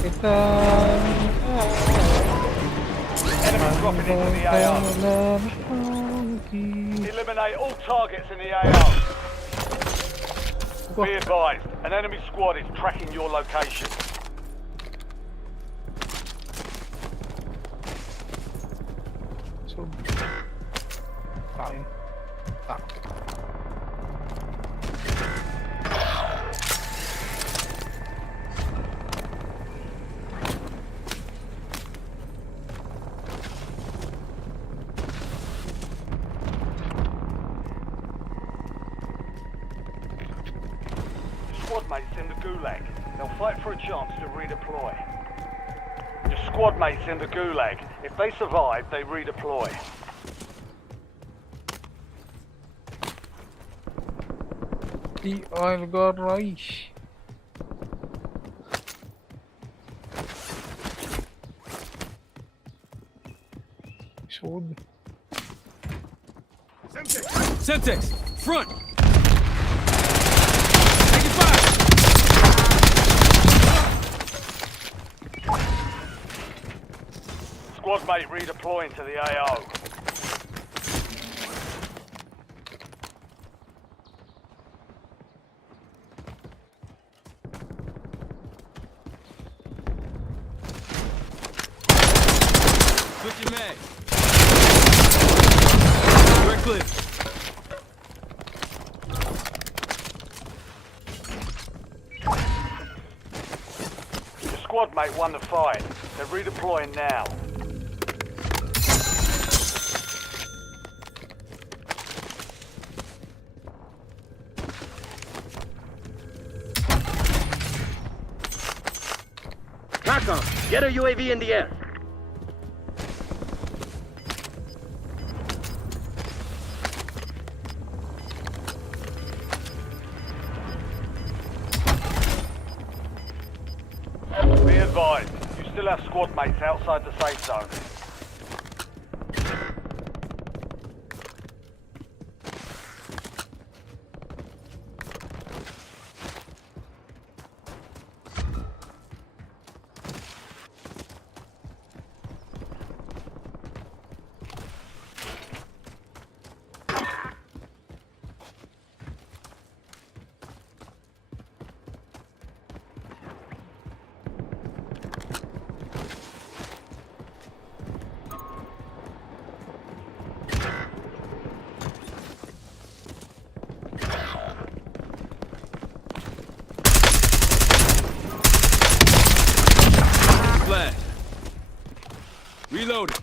kita. Enemies dropping into the AO. Eliminate all targets in the AO. Be advised, an enemy squad is tracking your location. So, fine. Squad mates in the Gulag. They'll fight for a chance to redeploy. Your squad mates in the Gulag. If they survive, they redeploy. The oil got right. Sword. Semtex, front! Taking fire! Squad mate redeploying to the AO. Switching mag. Direct clip. Your squad mate won the fight. They're redeploying now. TACOM, get a UAV in the air. Be advised, you still have squad mates outside the safe zone. Flash. Reloading.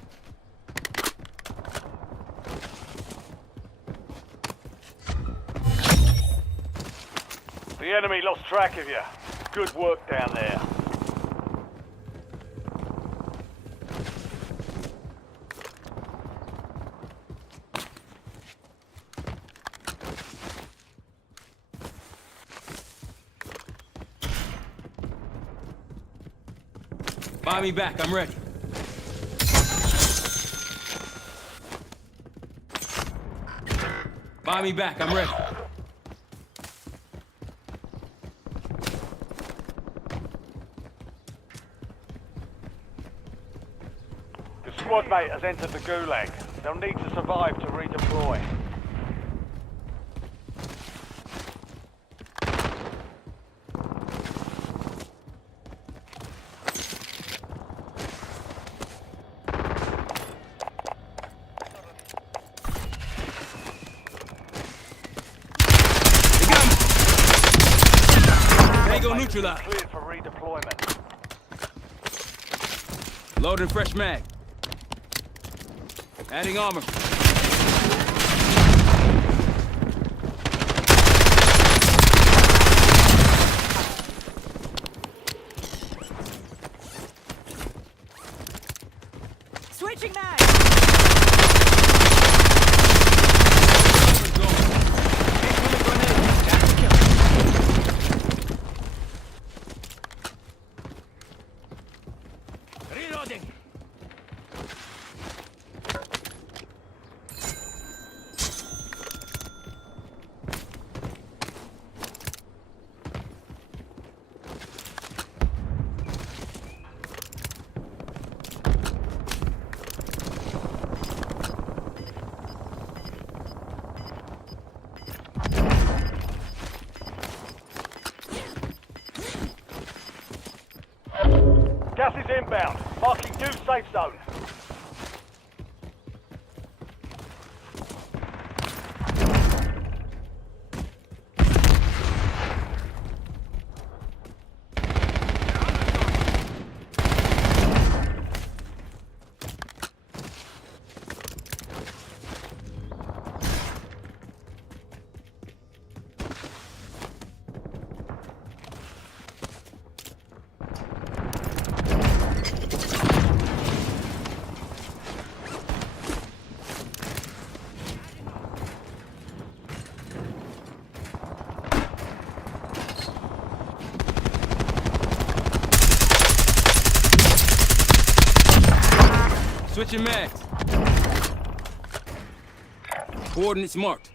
The enemy lost track of you. Good work down there. Buy me back, I'm ready. Buy me back, I'm ready. The squad mate has entered the gulag. They'll need to survive to redeploy. Tango neutralized. Cleared for redeployment. Loading fresh mag. Adding armor. Switching mag! Reloading. Gas is inbound. Marking new safe zone. Switching mags. Coordinates marked.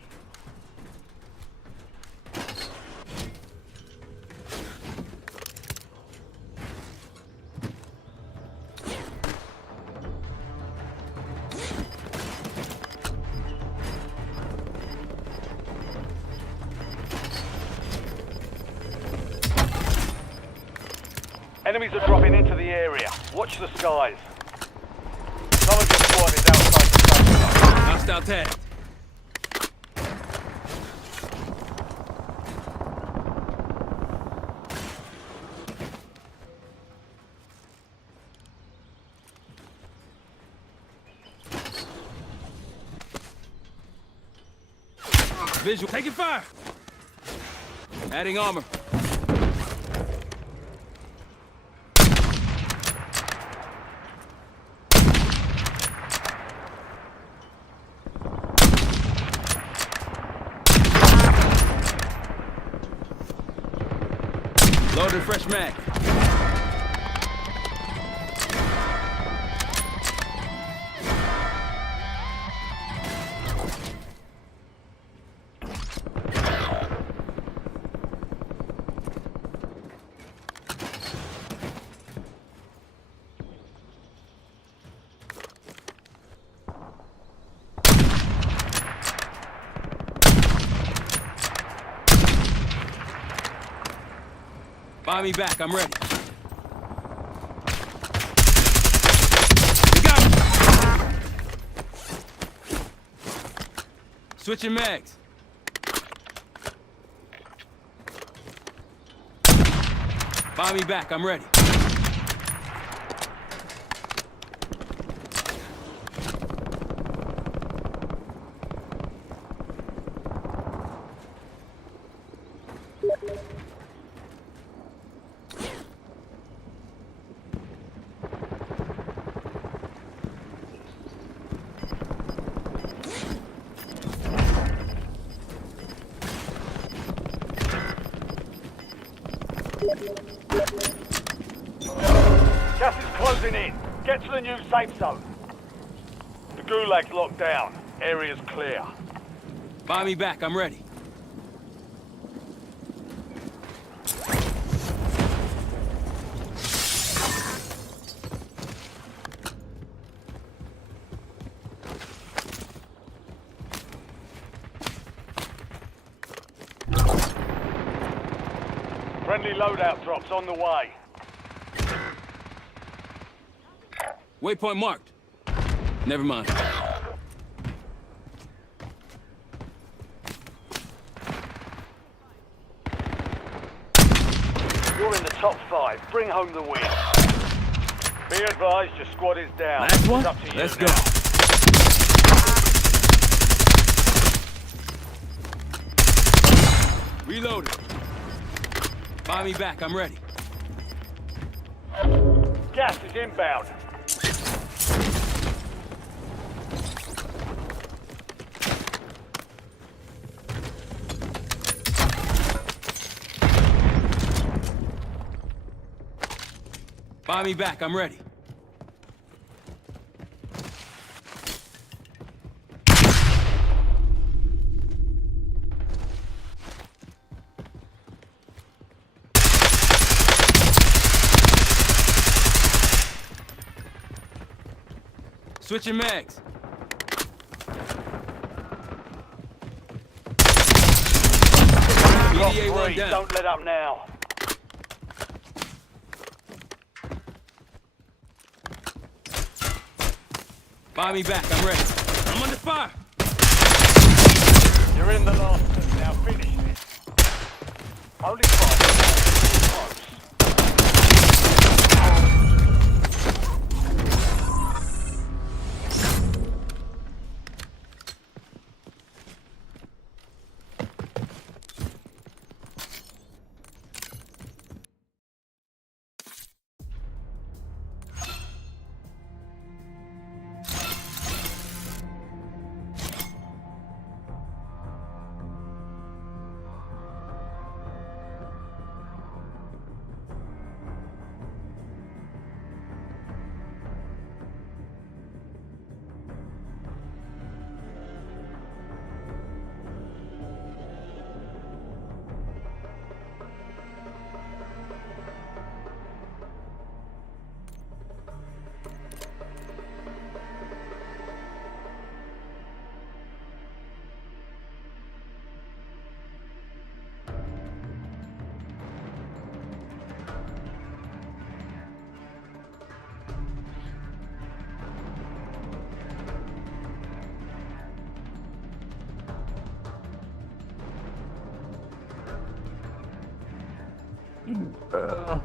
Enemies are dropping into the area. Watch the skies. Some of your squad is outside the safe zone. Hostile tagged. Visual. Taking fire. Adding armor. Loading fresh mag. Buy me back, I'm ready. We got him. Switching mags. Buy me back, I'm ready. Gas is closing in. Get to the new safe zone. The Gulag's locked down. Area's clear. Buy me back, I'm ready. Friendly loadout drops on the way. Waypoint marked. Never mind. You're in the top 5. Bring home the win. Be advised, your squad is down. Last one? It's up to you Let's now. go. Reloaded. Buy me back, I'm ready. Gas is inbound. Buy me back, I'm ready. Switching mags. Top EDA 1 3. down. Don't let up now. Buy me back, I'm ready. I'm under fire. You're in the last 2. Now finish this. Only 5. Close.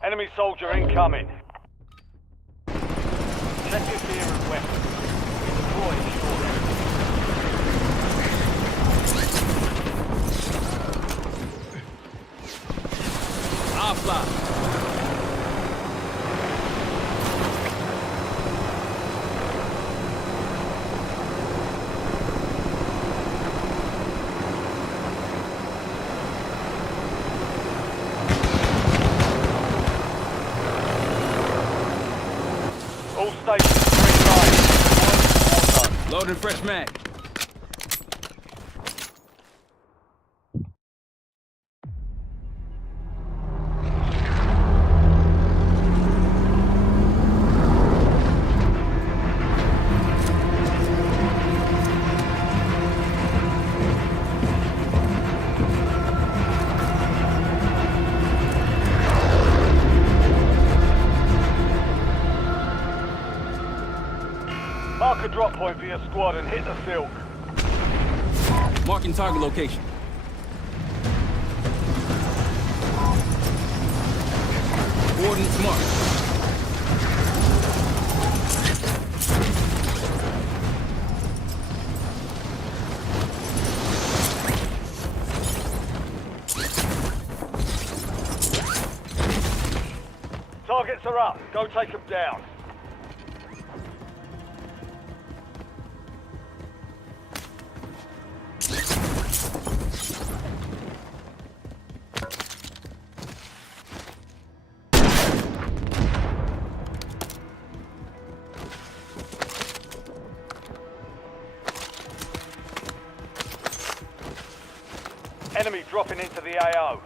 Enemy soldier incoming. Check your gear and weapons. Deploy shortly. I'll fly. All stations green light. Loading fresh mag. Mark a drop point for your squad and hit the silk. Marking target location. Coordinates marked. Targets are up. Go take them down. Enemy dropping into the AO.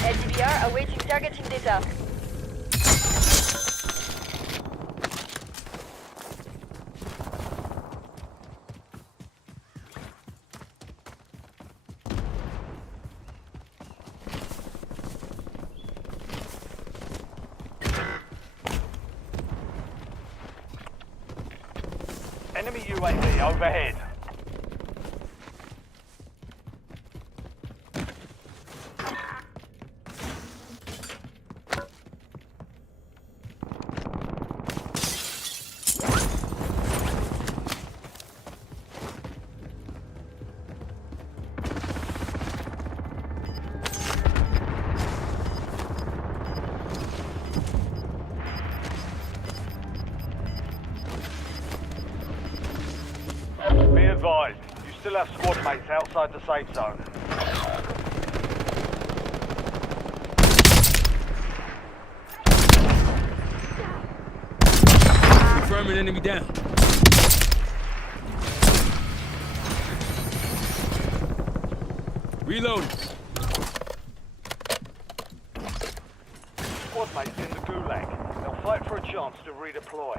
LDBR awaiting targeting data. Enemy UAV overhead. Be advised, you still have squad mates outside the safe zone. Confirming enemy down. Reloading. Squad mates in the gulag. They'll fight for a chance to redeploy.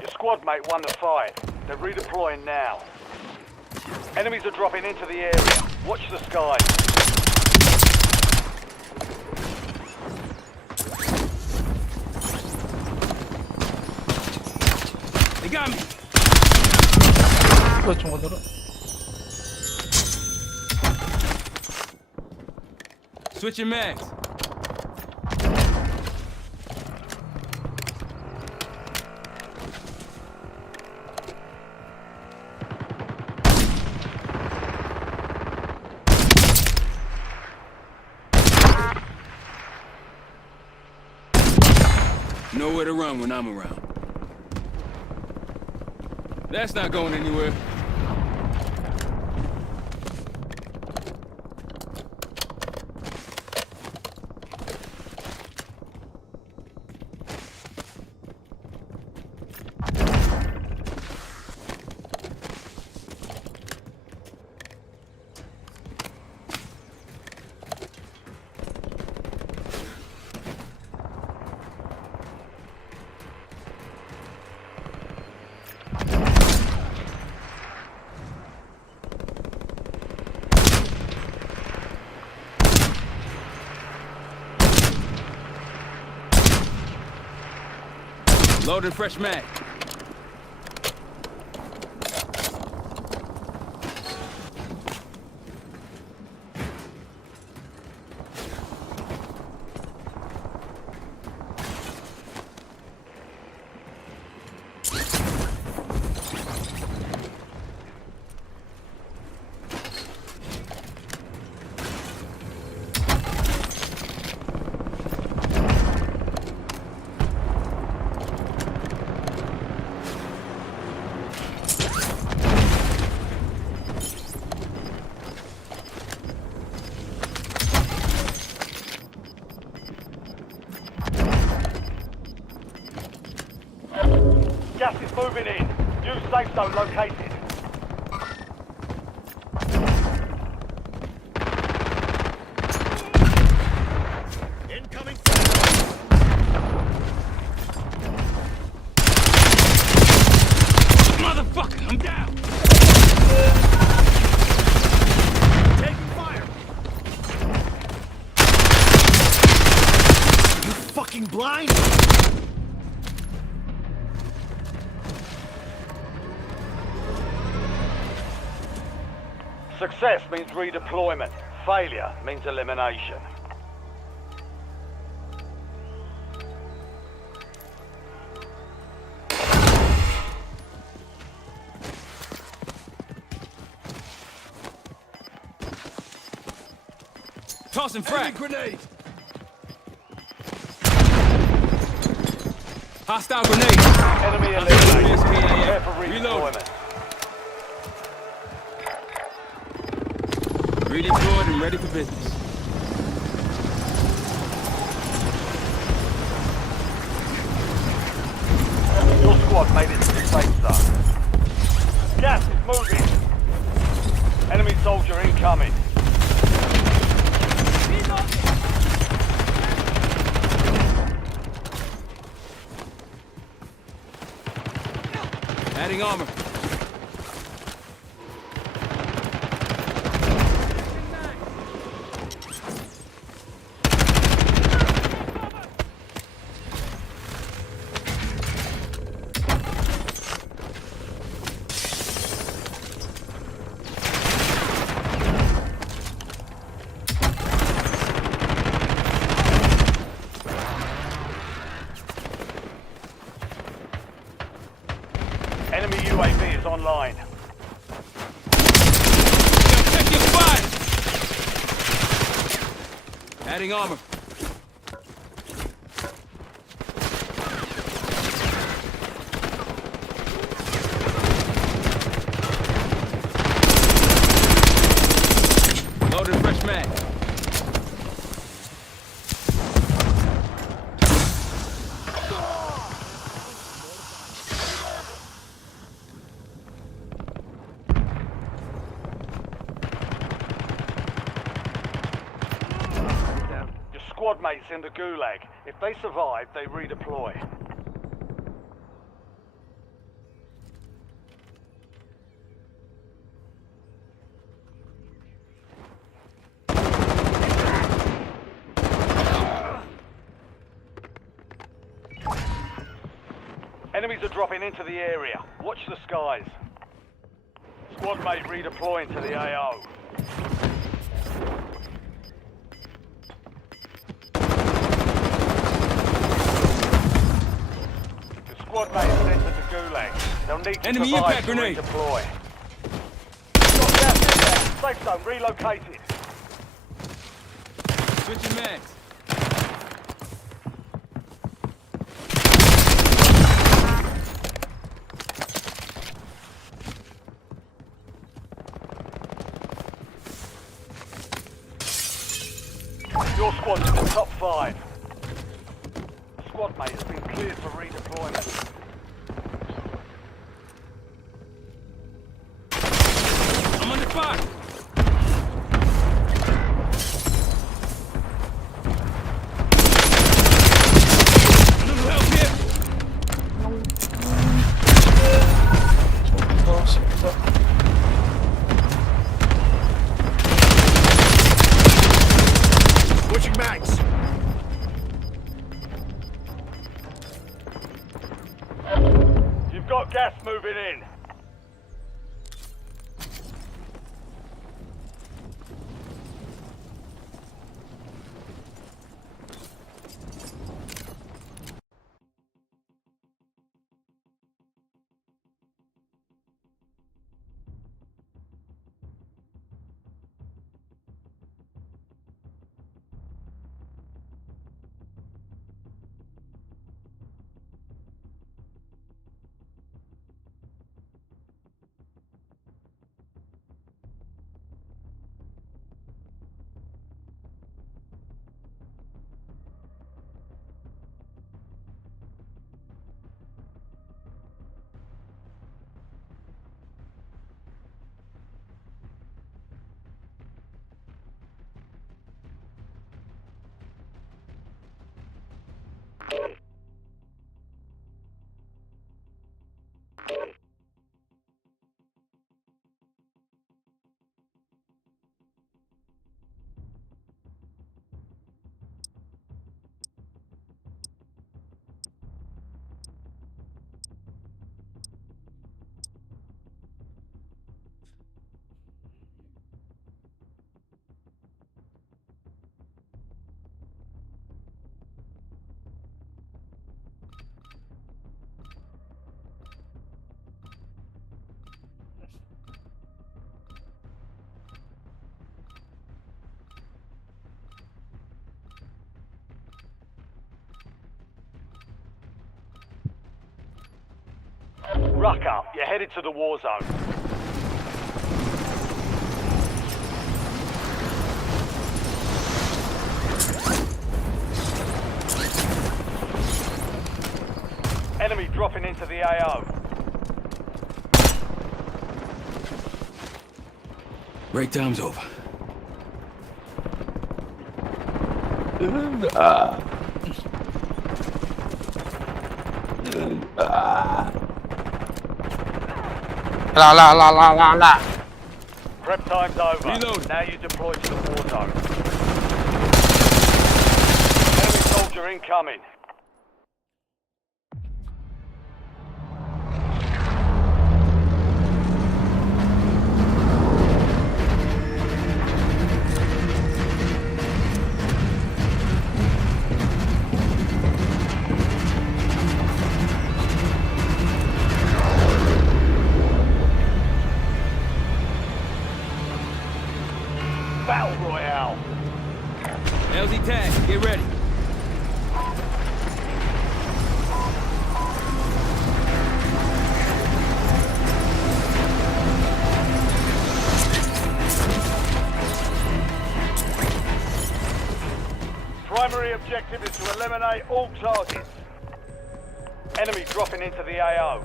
Your squad mate won the fight. They're redeploying now. Enemies are dropping into the area. Watch the skies. They got me. Switching mags. Nowhere to run when I'm around. That's not going anywhere. Loading fresh mag. Gas is moving in. New safe zone located. Incoming. Motherfucker, I'm down! Taking fire. You fucking blind? Success means redeployment. Failure means elimination. Tossing frag. Grenade. Hostile grenade. Enemy eliminated. SKAF. Prepare for Reload. redeployment. Redeployed and ready for business. Your squad made it to the safe zone. Gas is moving. Enemy soldier incoming. Adding armor. Enemy UAV is online. Check your fire. Adding armor. Loading fresh mag. Your squad mates in the gulag. If they survive, they redeploy. Enemies are dropping into the area. Watch the skies. Squad mate redeploying to the AO. Your squad mate has entered the gulag. They'll need to Enemy survive impact to grenade. redeploy. Got gas in there. Safe zone relocated. Switching mags. The top 5. Squad mate has been cleared for redeployment. I'm under fire. Little help here. Switching mags. You've got gas moving in. Rucker, you're headed to the war zone. Enemy dropping into the AO. Break time's over. La. Prep time's over. Reload. Now you deploy to the war zone. Enemy soldier incoming. Battle Royale. LZ tag, get ready. Primary objective is to eliminate all targets. Enemy dropping into the AO.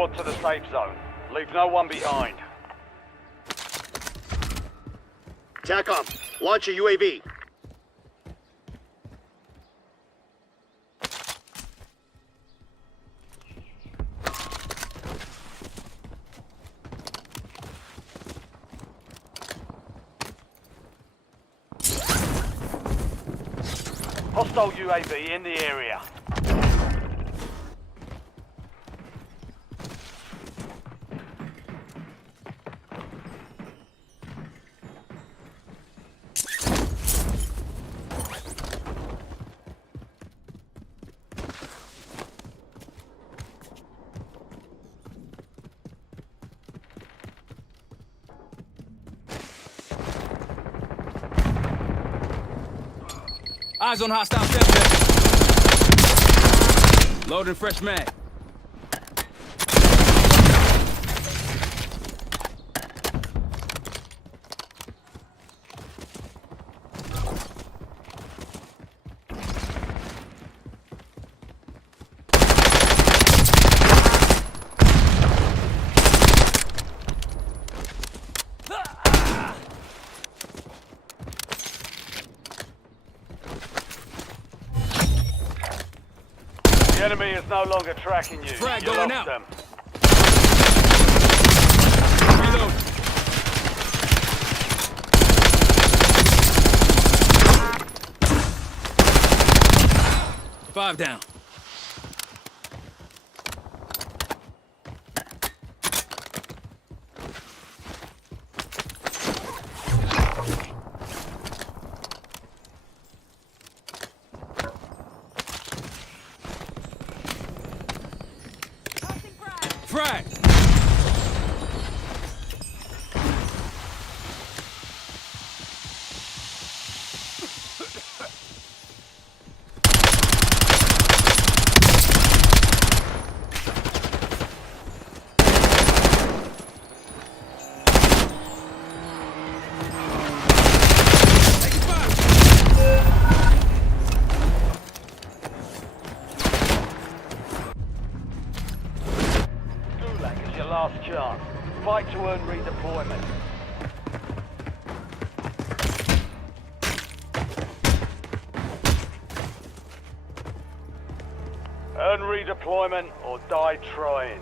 squad to the safe zone. Leave no one behind. TACOM, launch a UAV. Hostile UAV in the area. Eyes on hostile step. Loading fresh mag. The enemy is no longer tracking you. Frag You going lost out. them. Reload. Five down. Frag. Gulag is your last chance. Fight to earn redeployment. Earn redeployment or die trying.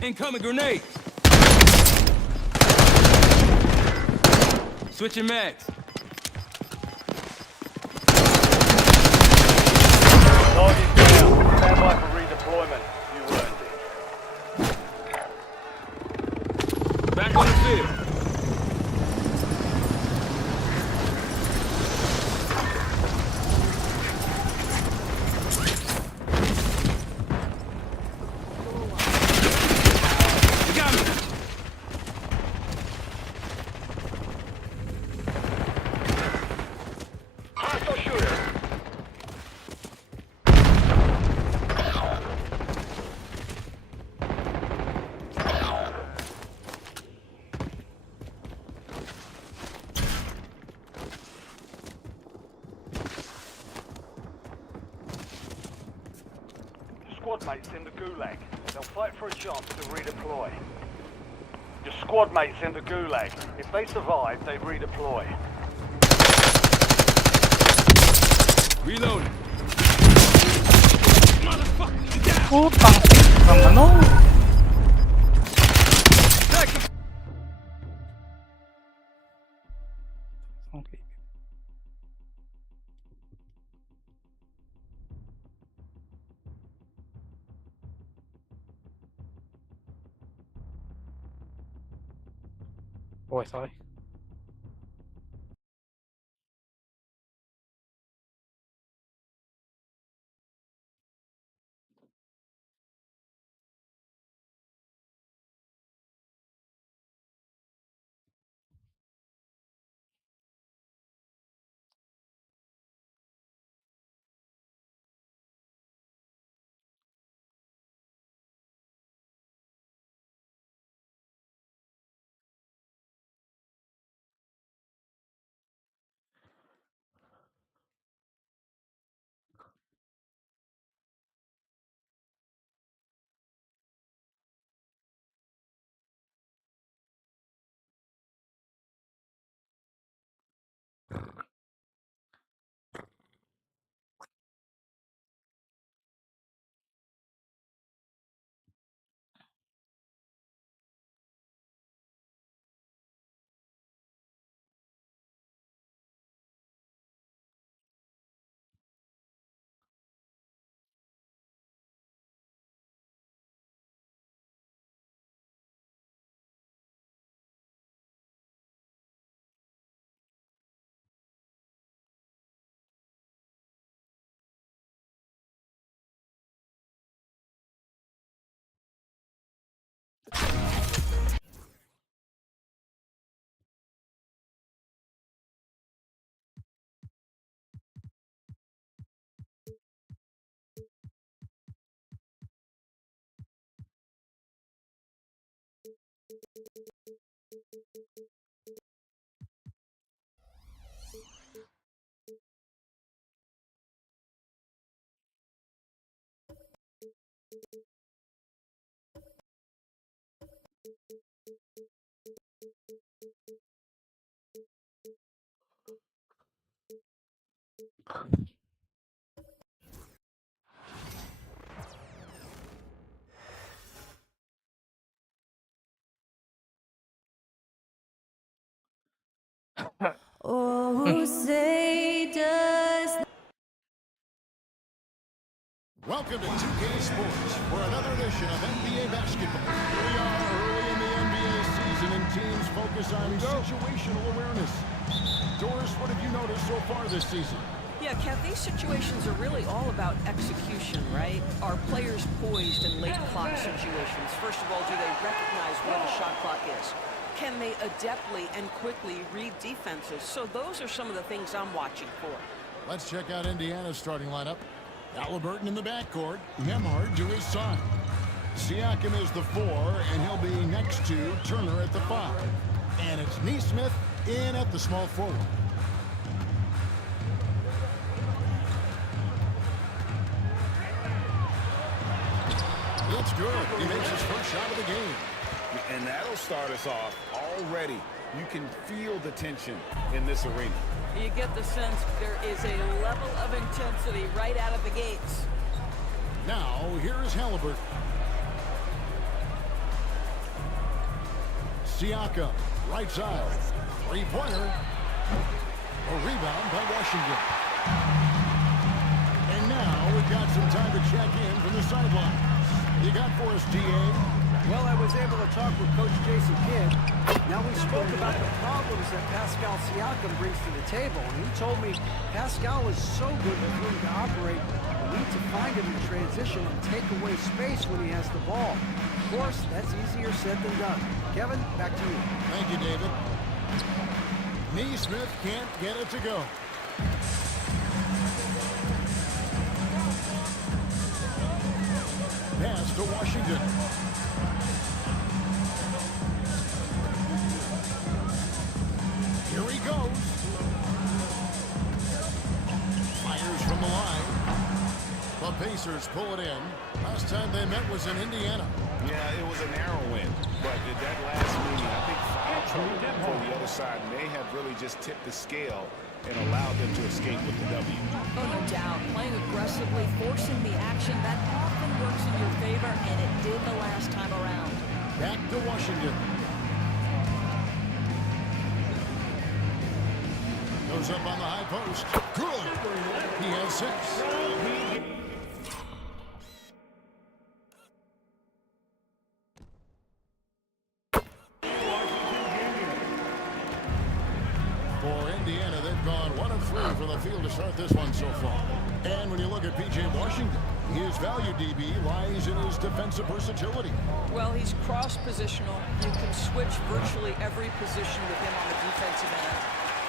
Incoming grenade. Switching mags. Target down. Stand by for redeployment. You earned it. Back on the field. You got me. Hostile shooter. Squad mates in the Gulag. They'll fight for a chance to redeploy. Your squad mates in the Gulag. If they survive, they redeploy. Reloading. Motherfucker, you down. Putang ng ano? Second. Okay. Oh, sorry. Oh, say does. Welcome to 2K Sports for another edition of NBA basketball. Here we are early in the NBA season and teams focus on situational awareness. Doris, what have you noticed so far this season? Yeah, Kev, these situations are really all about execution, right? Are players poised in late clock situations? First of all, do they recognize where the shot clock is? Can they adeptly and quickly read defenses? So those are some of the things I'm watching for. Let's check out Indiana's starting lineup. Halliburton in the backcourt, Nembhard to his side. Siakam is the 4, and he'll be next to Turner at the 5. And it's Nesmith in at the small forward. It's good. He makes his first shot of the game. And that'll start us off already. You can feel the tension in this arena. You get the sense there is a level of intensity right out of the gates. Now, here is Halliburton. Siakam, right side. Three-pointer. A rebound by Washington. And now we've got some time to check in from the sidelines. You got for us, D.A.? Well, I was able to talk with Coach Jason Kidd. Now, we spoke about the problems that Pascal Siakam brings to the table, and he told me Pascal is so good at room to operate, we need to find him in transition and take away space when he has the ball. Of course, that's easier said than done. Kevin, back to you. Thank you, David. Nesmith can't get it to go. Pass to Washington. Here he goes. Fires from the line. The Pacers pull it in. Last time they met was in Indiana. Yeah, it was a narrow win. But at that last meeting, I think foul trouble for the other side may have really just tipped the scale and allowed them to escape with the W. Oh, no doubt. Playing aggressively, forcing the action, that often works in your favor, and it did the last time around. Back to Washington. Goes up on the high post. Good. He has 6. For Indiana, they've gone 1 of 3 from the field to start this one so far. And when you look at P.J. Washington, his value DB lies in his defensive versatility. Well, he's cross-positional. You can switch virtually every position with him on the defensive end.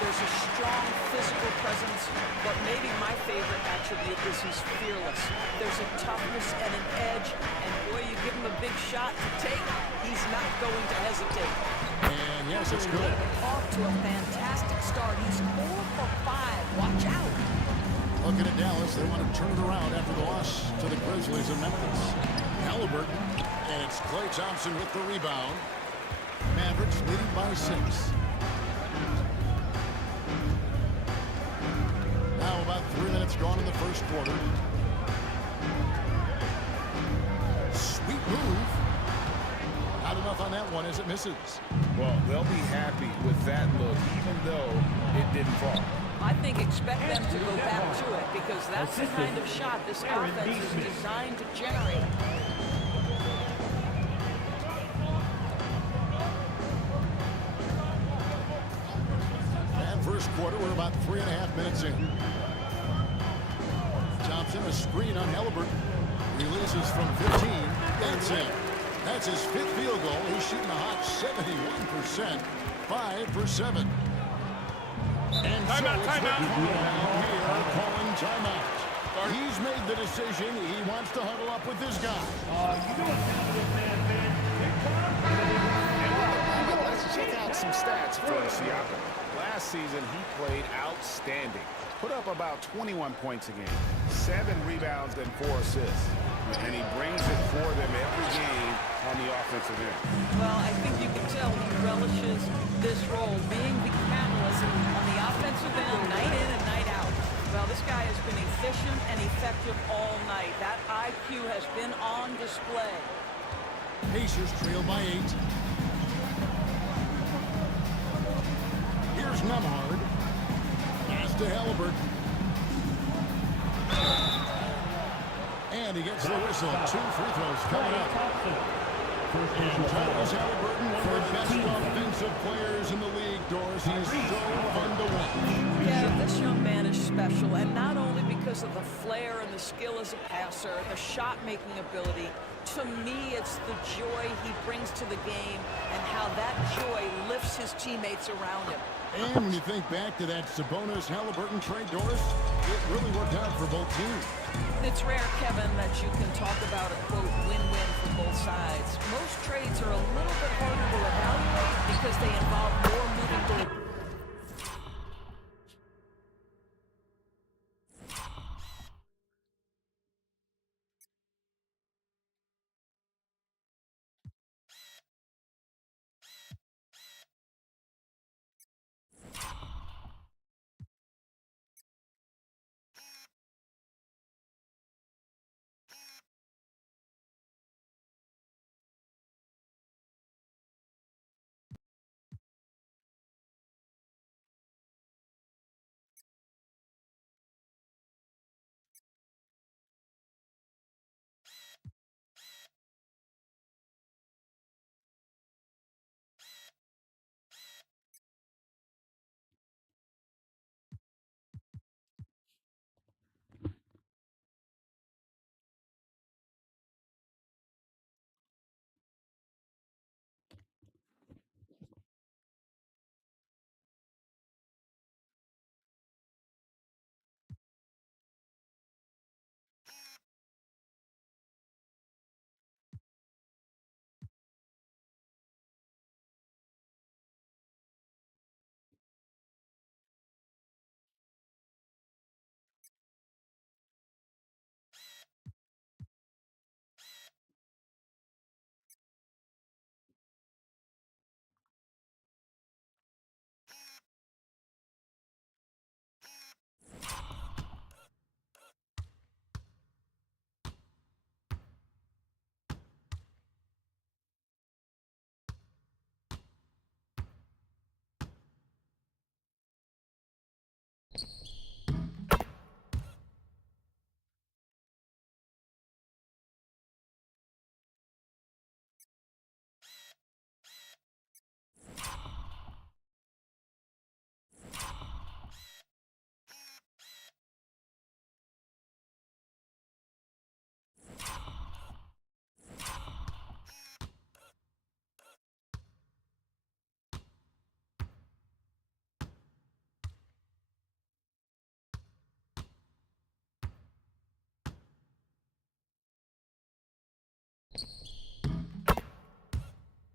There's a strong physical presence, but maybe my favorite attribute is he's fearless. There's a toughness and an edge, and boy, you give him a big shot to take, he's not going to hesitate. And yes, it's good. Off to a fantastic start. He's 4 for 5. Watch out. Looking at Dallas, they want to turn it around after the loss to the Grizzlies in Memphis. Halliburton, and it's Klay Thompson with the rebound. Mavericks leading by 6. Now about 3 minutes gone in the first quarter. Sweet move. Not enough on that one as it misses. Well, they'll be happy with that look, even though it didn't fall. I think expect them to go back to it because that's the kind of shot this offense is designed to generate. And first quarter, we're about 3.5 minutes in. Thompson, a screen on Halliburton. Releases from 15. That's it. That's his 5th field goal. He's shooting a hot 71%. 5 for 7. And timeout, so timeout. Here calling timeout. He's made the decision. He wants to huddle up with this guy. You know what's happening, man? Big time. minutes for Siakam. Last season, he played outstanding. Put up about 21 points a game, 7 rebounds and 4 assists. And he brings it for them every game on the offensive end. Well, I think you can tell he relishes this role, being the catalyst on the offensive end, night in and night out. Well, this guy has been efficient and effective all night. That IQ has been on display. Pacers trail by 8. Here's Nembhard. Pass to Halliburton. And he gets the whistle. 2 free throws coming up. And Tyrese Halliburton, one of the best offensive players in the league, Doris. He's so fun to watch. Yeah, this young man is special, and not only because of the flair and the skill as a passer, the shot-making ability. To me, it's the joy he brings to the game and how that joy lifts his teammates around him. And when you think back to that Sabonis-Halliburton trade, Doris, it really worked out for both teams. It's rare, Kevin, that you can talk about a, quote, win-win for both sides. Most trades are a little bit harder to evaluate because they involve more moving parts.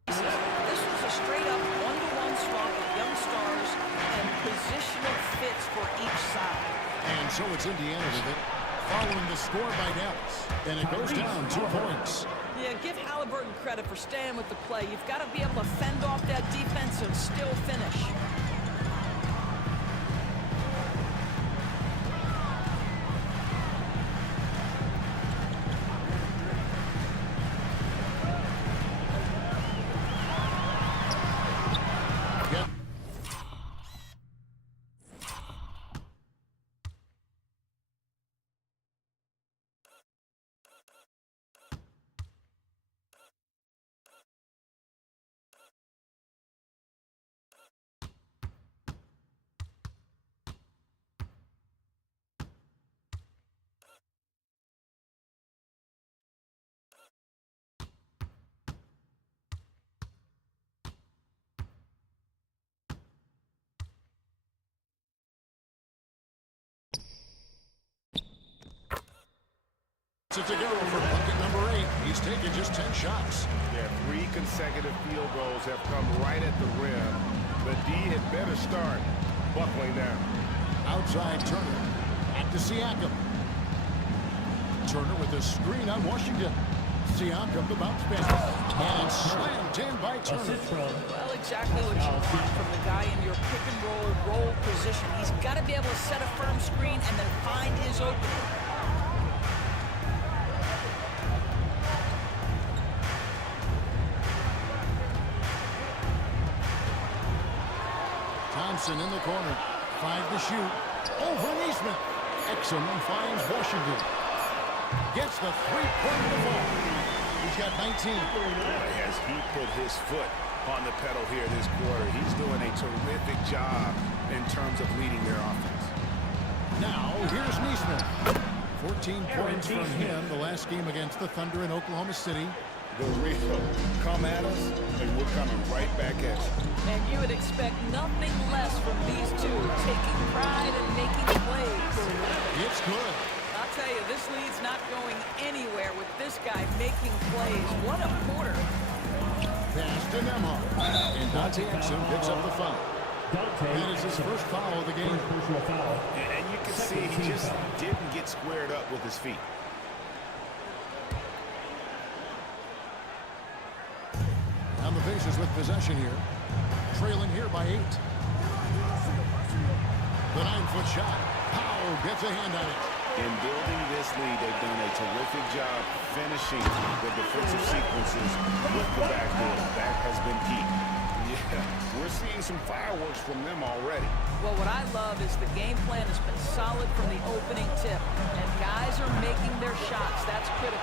This was a straight-up one-to-one swap of young stars and positional fits for each side. And so it's Indiana with it, following the score by Dallas. And it goes down 2 points. Yeah, give Halliburton credit for staying with the play. You've got to be able to fend off that defense and still finish. To go for bucket number 8. He's taken just 10 shots. Yeah, 3 consecutive field goals have come right at the rim. The D had better start buckling down. Outside Turner. Back to Siakam. Turner with a screen on Washington. Siakam the bounce back. And slammed in by Turner. Well, exactly what you want from the guy in your pick and roll position. He's got to be able to set a firm screen and then find his opening. Thompson in the corner. 5 to shoot. Over Neesmith. Exum finds Washington. Gets the three-point ball. He's got 19. As he put his foot on the pedal here this quarter, he's doing a terrific job in terms of leading their offense. Now, here's Neesmith. 14 points from him the last game against the Thunder in Oklahoma City. The real come at us, and we're coming right back at you. And you would expect nothing less from these two, taking pride in making plays. It's good. I'll tell you, this lead's not going anywhere with this guy making plays. What a quarter. Pass to Nembhard. And Dante Exum picks up the foul. That is his first foul of the game. And you can see he just didn't get squared up with his feet. On the Pacers with possession here. Trailing here by 8. The 9-foot shot. Powell gets a hand on it. In building this lead, they've done a terrific job finishing the defensive sequences with the backboard. That has been key. Yeah, we're seeing some fireworks from them already. Well, what I love is the game plan has been solid from the opening tip, and guys are making their shots. That's critical.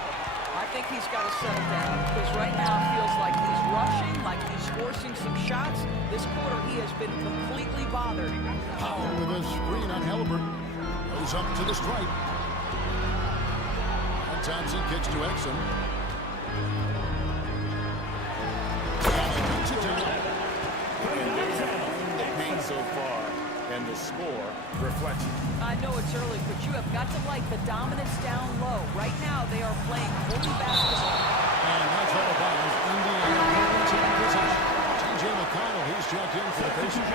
I think he's got to settle down because right now it feels like he's rushing, like he's forcing some shots. This quarter he has been completely bothered. Powell with a screen on Halliburton. Goes up to the stripe. And Thompson kicks to Exum. And he puts it down. And they've owned the paint so far, and the score reflects it. I know it's early, but you have got to like the dominance down low. Right now they are playing holy basketball. And that's all about Indiana in possession. T.J. McConnell, he's checked in for the Pacers.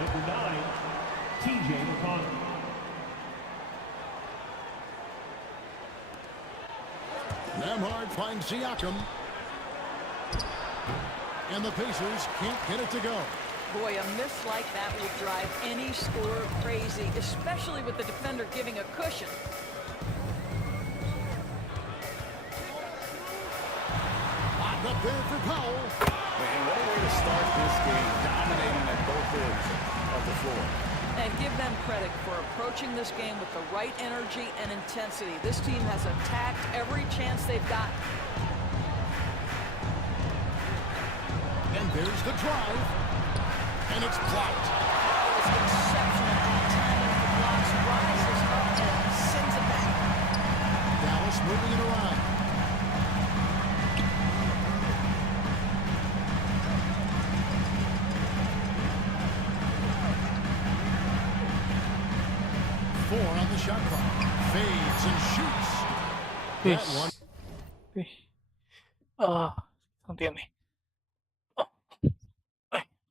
Number 9, T.J. McConnell. Nembhard finds Siakam. And the Pacers can't get it to go. Boy, a miss like that will drive any scorer crazy, especially with the defender giving a cushion. Locked up there for Powell. And what a way to start this game, dominating at both ends of the floor. And give them credit for approaching this game with the right energy and intensity. This team has attacked every chance they've gotten. And there's the drive. And it's blocked. Oh, it's exceptional timing. The blocks rises up and sends it back. Dallas moving it around. Four on the shot clock. Fades and shoots. That one. Không tiện này.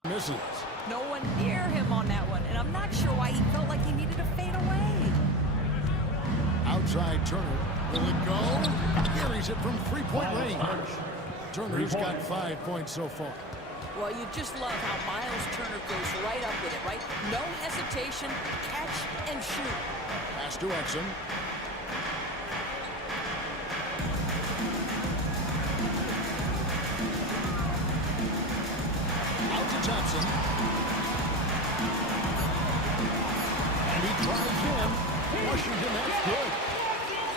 Misses. No one near him on that one, and I'm not sure why he felt like he needed to fade away. Outside Turner. Will it go? Carries it from three-point range. Turner's got 5 points so far. Well, you just love how Miles Turner goes right up with it, right? No hesitation, catch and shoot. Pass to Exum. Out to Thompson. And he drives in. Washington, that's good.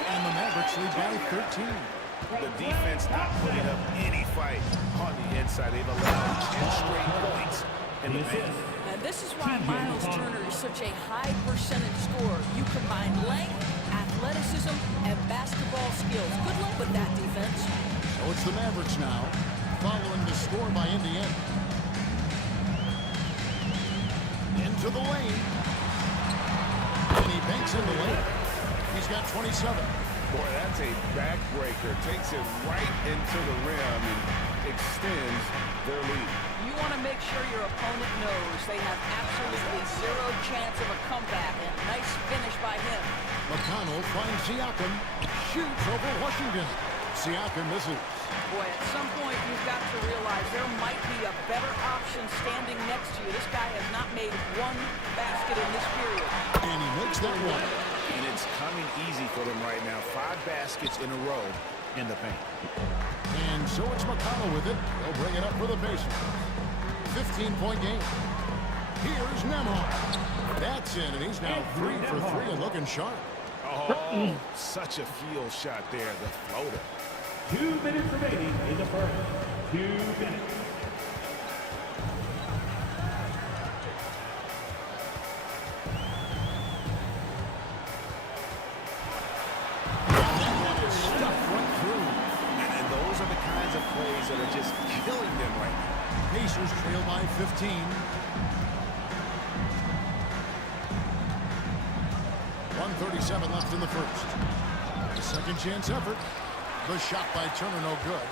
And the Mavericks lead by 13. The defense not putting up any fight on the inside. They've allowed 10 straight points in the paint. And this is why Miles Turner is such a high percentage scorer. You combine length, athleticism, and basketball skills. Good luck with that defense. So it's the Mavericks now, following the score by Indiana. Into the lane. And he banks in the lane. He's got 27. Boy, that's a backbreaker. Takes it right into the rim. And extends their lead. You want to make sure your opponent knows they have absolutely zero chance of a comeback, and nice finish by him. McConnell finds Siakam, shoots over Washington. Siakam misses. Boy, at some point you've got to realize there might be a better option standing next to you. This guy has not made one basket in this period. And he makes that one. And it's coming easy for them right now. 5 baskets in a row in the paint. And so it's McConnell with it. He'll bring it up for the Pacers. 15-point game. Here's Nembhard. That's in, and he's now 3 for 3 and looking sharp. Oh, such a field shot there, the floater. 2 minutes remaining in the first. 2 minutes. And those are the kinds of plays that are just killing them right now. Pacers trail by 15. .137 left in the first. The second chance effort. The shot by Turner no good.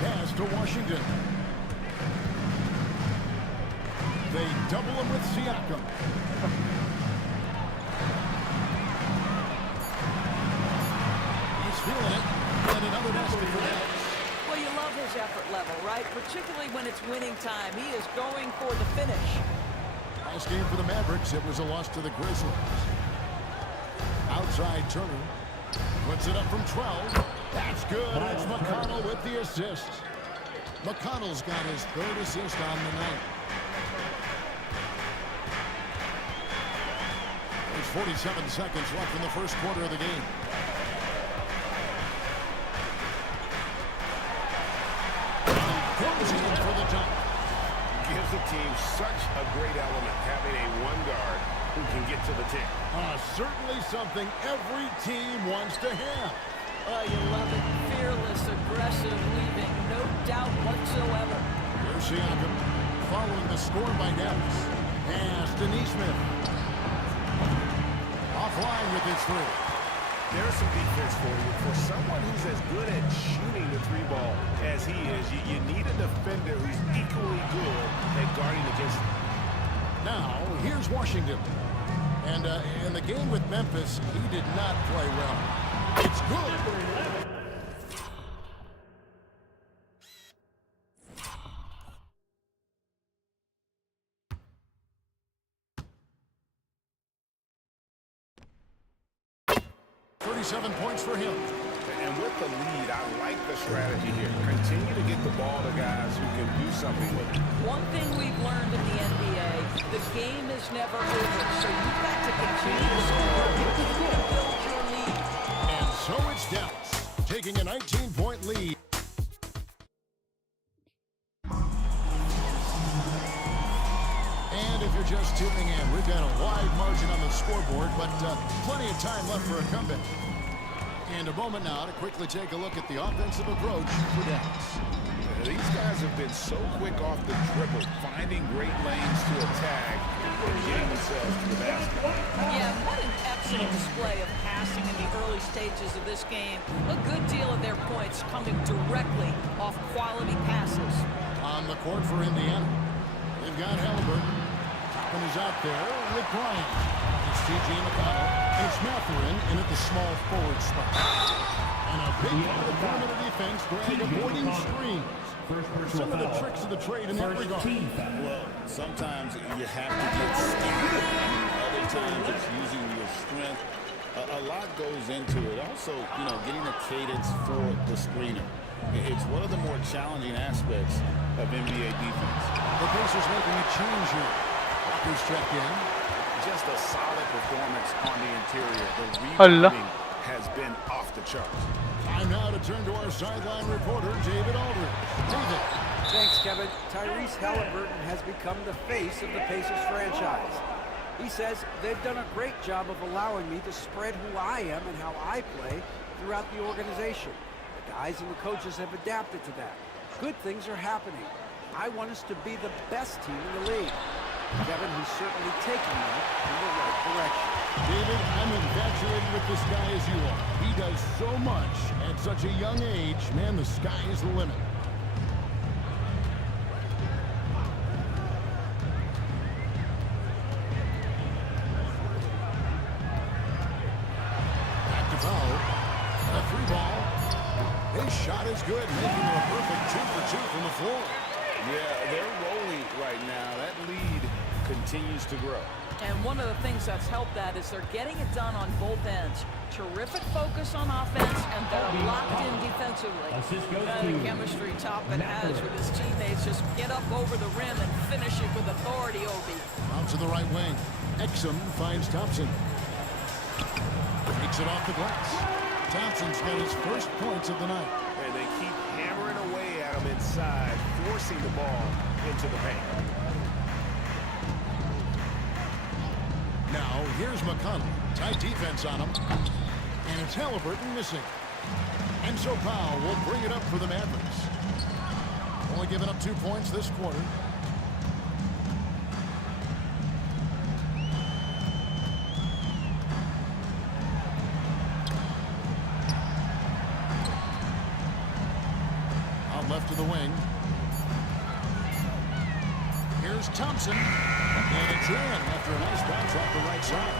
Pass to Washington. They double him with Siakam. He's feeling it. And another basket for that. Well, you love his effort level, right? Particularly when it's winning time. He is going for the finish. Last game for the Mavericks, it was a loss to the Grizzlies. Outside Turner. Puts it up from 12. That's good. It's McConnell with the assist. McConnell's got his 3rd assist on the night. There's 47 seconds left in the first quarter of the game. Goes in for the dunk. Gives the team such a great element, having a 1 guard who can get to the tip. Certainly something every team wants to have. Oh, you love it. Fearless, aggressive, leaving no doubt whatsoever. Here's Siakam following the score by Dallas. Pass to Nesmith. Offline with his 3. There's some defense for you. For someone who's as good at shooting the 3-ball as he is, you need a defender who's equally good at guarding against him. Now, here's Washington. And in the game with Memphis, he did not play well. It's good. .37 points for him. And with the lead, I like the strategy here. Continue to get the ball to guys who can do something with it. One thing we've learned in the NBA, the game is never over, so you've got to continue to score, continue to build your lead. And so it's Dallas, taking a 19-point lead. And if you're just tuning in, we've got a wide margin on the scoreboard, but plenty of time left for a comeback. And a moment now to quickly take a look at the offensive approach for Dallas. These guys have been so quick off the dribble, finding great lanes to attack and getting themselves to the basket. Yeah, what an excellent display of passing in the early stages of this game. A good deal of their points coming directly off quality passes. On the court for Indiana, they've got Halliburton. Toppin is out there with Bryant. It's T.J. McConnell. And it's Mathurin in at the small forward spot. And a big part of the perimeter defense, Greg, avoiding screens. Some of the tricks of the trade in that regard. Well, sometimes you have to get scared. Other times it's using your strength. A lot goes into it. Also, getting a cadence for the screener. It's one of the more challenging aspects of NBA defense. The Pacers making a change here. Walker's checked in. Just a solid performance on the interior. The rebounding has been off the charts. Time now to turn to our sideline reporter, David Aldridge. David. Thanks, Kevin. Tyrese Halliburton has become the face of the Pacers franchise. He says they've done a great job of allowing me to spread who I am and how I play throughout the organization. The guys and the coaches have adapted to that. Good things are happening. I want us to be the best team in the league. Kevin, he's certainly taking that in the right direction. infatuated with this guy as you are. He does so much at such a young age. Man, the sky is the limit. Back to foul. A 3-ball. His shot is good, making it a perfect 2 for 2 from the floor. Yeah, they're rolling right now. That lead continues to grow. And one of the things that's helped that is they're getting it done on both ends. Terrific focus on offense, and they're locked in defensively. The chemistry Toppin has with his teammates, just get up over the rim and finish it with authority, Obi. Out to the right wing. Exum finds Thompson. Takes it off the glass. Thompson's got his first points of the night. And they keep hammering away at him inside, forcing the ball into the paint. Now, here's McConnell. Tight defense on him. And it's Halliburton missing. And so Powell will bring it up for the Mavericks. Only giving up 2 points this quarter. Out left to the wing. Here's Thompson. And it's in after a nice bounce off the right side.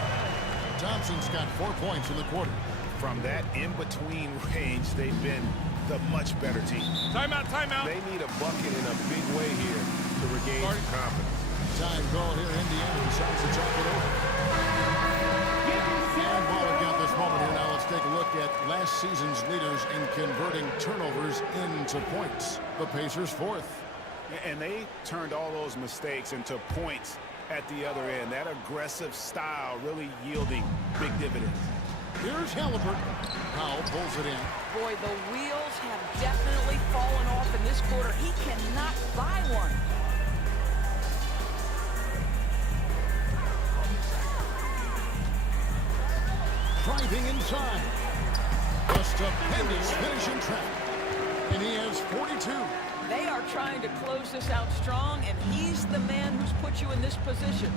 Thompson's got 4 points in the quarter. From that in-between range, they've been the much better team. Timeout, timeout. They need a bucket in a big way here to regain some confidence. Time call here. Indiana decides to talk it over. And while we've got this moment here, now let's take a look at last season's leaders in converting turnovers into points. The Pacers 4th. And they turned all those mistakes into points at the other end. That aggressive style really yielding big dividends. Here's Halliburton. Powell pulls it in. Boy, the wheels have definitely fallen off in this quarter. He cannot buy one. Driving inside. A stupendous finishing trap. And he has 42. They are trying to close this out strong, and he's the man who's put you in this position.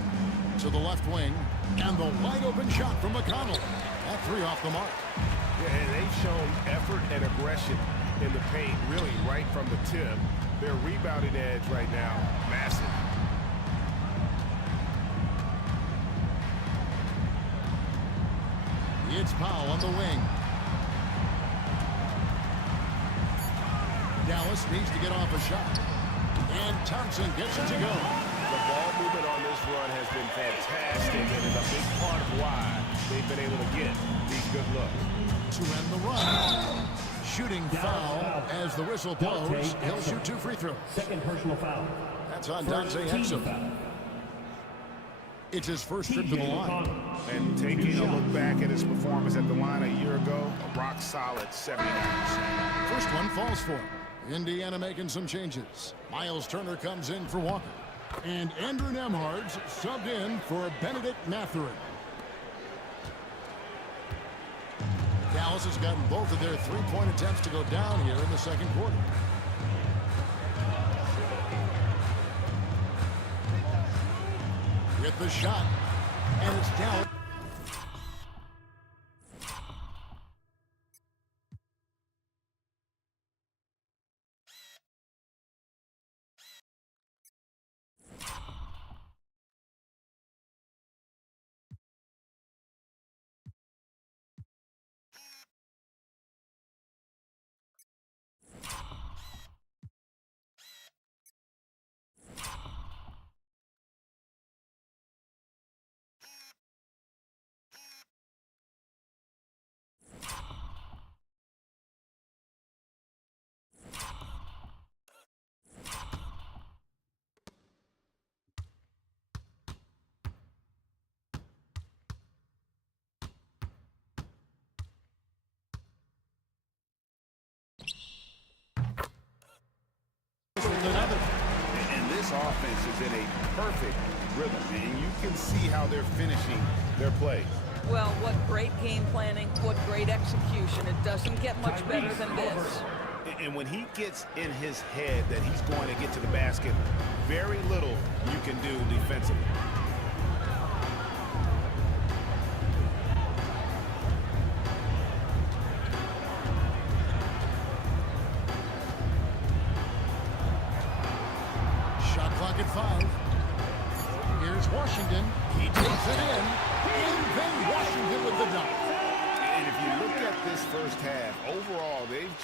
To the left wing, and the wide open shot from McConnell. That 3 off the mark. Yeah, and they've shown effort and aggression in the paint, really right from the tip. Their rebounding edge right now, massive. It's Powell on the wing. Dallas needs to get off a shot. And Thompson gets it to go. The ball movement on this run has been fantastic, and is a big part of why they've been able to get these good looks. To end the run. Shooting foul as the whistle blows. He'll shoot 2 free throws. Second personal foul. That's on Dante Exum. It's his first trip to the line. And taking a look back at his performance at the line a year ago, a rock solid 79%. First one falls for him. Indiana making some changes. Miles Turner comes in for Walker. And Andrew Nembhard's subbed in for Benedict Mathurin. Dallas has gotten both of their 3-point attempts to go down here in the second quarter. With the shot, and it's down. And this offense is in a perfect rhythm, and you can see how they're finishing their plays. Well, what great game planning, what great execution. It doesn't get much better than this. And when he gets in his head that he's going to get to the basket, very little you can do defensively.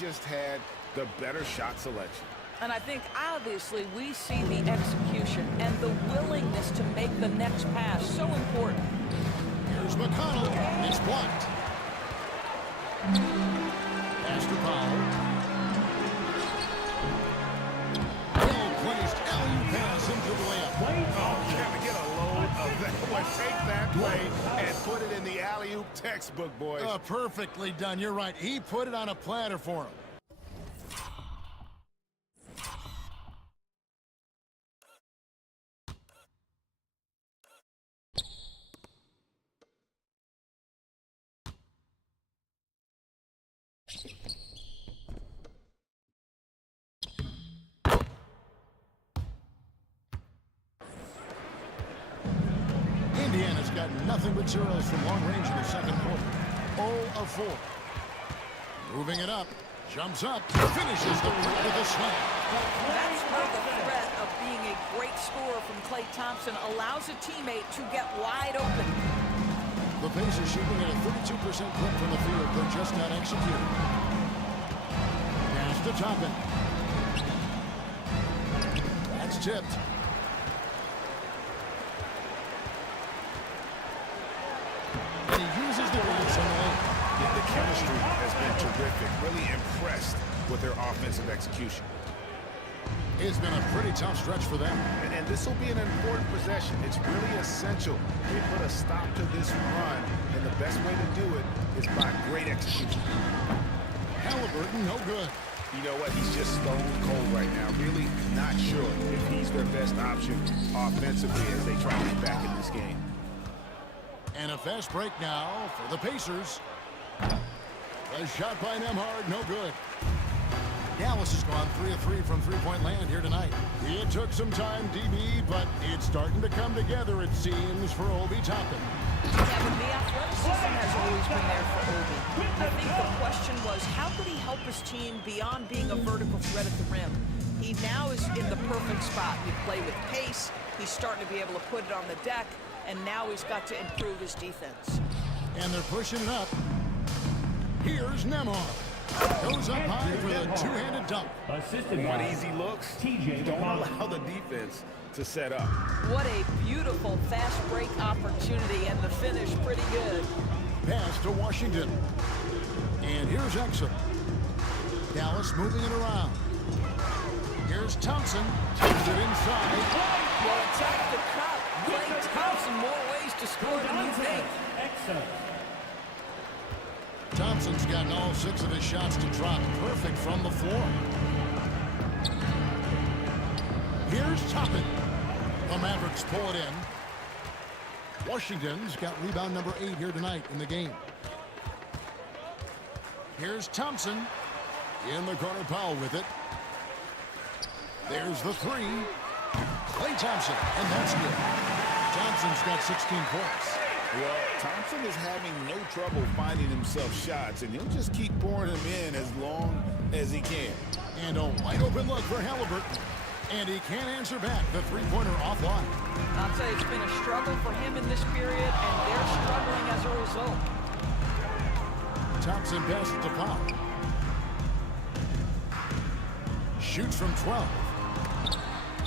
just had the better shot selection. And I think, obviously, we see the execution and the willingness to make the next pass so important. Here's McConnell. It's blocked. Pass to Powell. Well-placed alley pass into the layup. Oh, can we get a load of that one? Take that play and put it in the alley-oop textbook, boys. Perfectly done. You're right. He put it on a platter for him. Indiana's got nothing but zeros from long range in the second quarter. 0 of 4. Moving it up. Jumps up. Finishes the break with a slam. That's where the threat of being a great scorer from Klay Thompson allows a teammate to get wide open. The Pacers shooting at a 32% clip from the field. They're just not executing. Pass to Toppin. That's tipped. And he uses the release on the lane. Yeah, the chemistry has been terrific. Really impressed with their offensive execution. It's been a pretty tough stretch for them. And this will be an important possession. It's really essential they put a stop to this run, and the best way to do it is by great execution. Halliburton, no good. You know what? He's just stone cold right now. Really not sure if he's their best option offensively as they try to get back in this game. And a fast break now for the Pacers. A shot by Nembhard, no good. Dallas has gone 3 of 3 from three-point land here tonight. It took some time, DB, but it's starting to come together, it seems, for Obi Toppin. Kevin, the athleticism has always been there for Obi. I think the question was, how could he help his team beyond being a vertical threat at the rim? He now is in the perfect spot. He play with pace. He's starting to be able to put it on the deck, and now he's got to improve his defense. And they're pushing it up. Here's Nembhard. Goes up high for the two-handed dunk. One easy looks. Don't allow the defense to set up. What a beautiful fast break opportunity, and the finish pretty good. Pass to Washington. And here's Exum. Dallas moving it around. Here's Thompson. Takes it inside. Well, it's off the cup. Klay Thompson, more ways to score than you think. Thompson's gotten all 6 of his shots to drop. Perfect from the floor. Here's Toppin. The Mavericks pull it in. Washington's got rebound number 8 here tonight in the game. Here's Thompson. In the corner, Powell with it. There's the 3. Klay Thompson, and that's good. Thompson's got 16 points. Well, Thompson is having no trouble finding himself shots, and he'll just keep pouring them in as long as he can. And a wide open look for Halliburton. And he can't answer back the three-pointer offline. I'll tell you, it's been a struggle for him in this period, and they're struggling as a result. Thompson passes to Powell. Shoots from 12.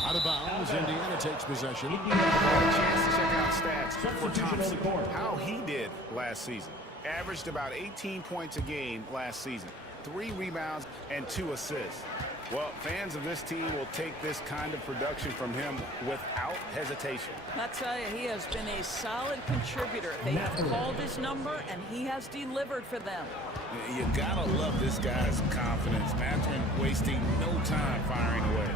Out of bounds, Indiana takes possession. A chance to check out stats for Thompson. How he did last season. Averaged about 18 points a game last season. 3 rebounds and 2 assists. Well, fans of this team will take this kind of production from him without hesitation. I tell you, he has been a solid contributor. They have called his number, and he has delivered for them. You gotta love this guy's confidence. Mathurin wasting no time firing away.